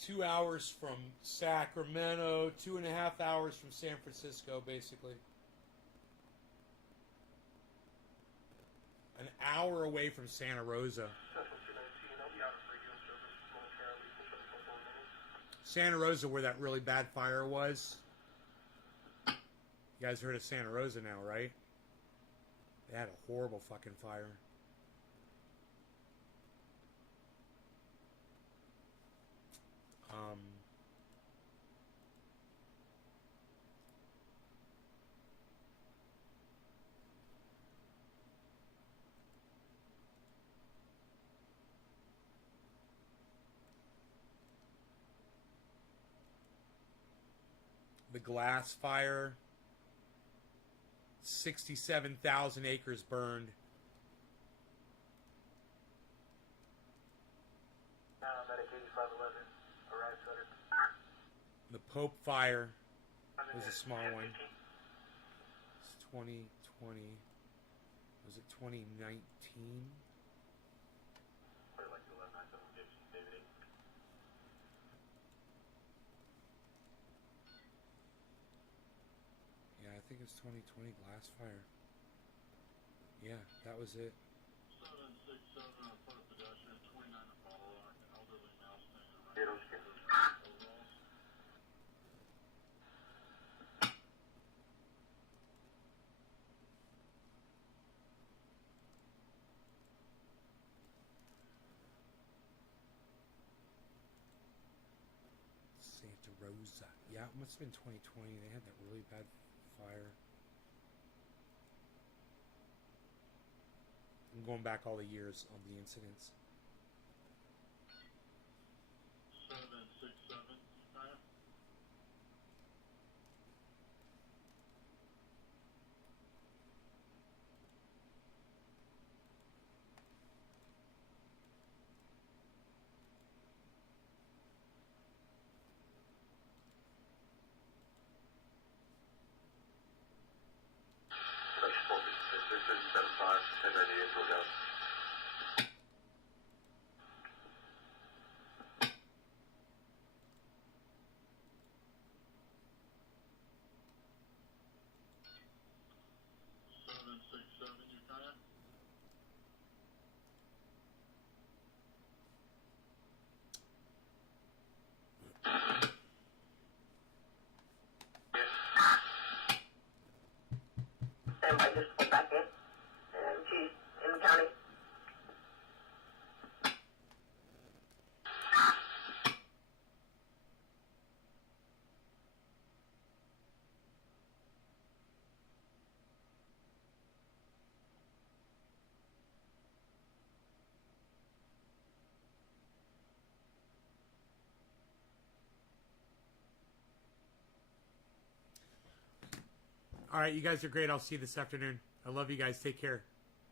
2 hours from Sacramento, 2.5 hours from San Francisco, basically. An hour away from Santa Rosa. Santa Rosa, where that really bad fire was. You guys heard of Santa Rosa now, right? They had a horrible fucking fire. The glass fire. 67,000 acres burned. The Pope fire was a small one. It's 2020. Was it 2019? Yeah, I think it was 2020 glass fire. Yeah, that was it. 767 foot pedestrian, 29 to follow, an elderly male standing right. Santa Rosa. Yeah, it must have been 2020. They had that really bad fire. I'm going back all the years on the incidents. 767, China. And I just pulled back in, and she's in the county. All right, you guys are great. I'll see you this afternoon. I love you guys. Take care.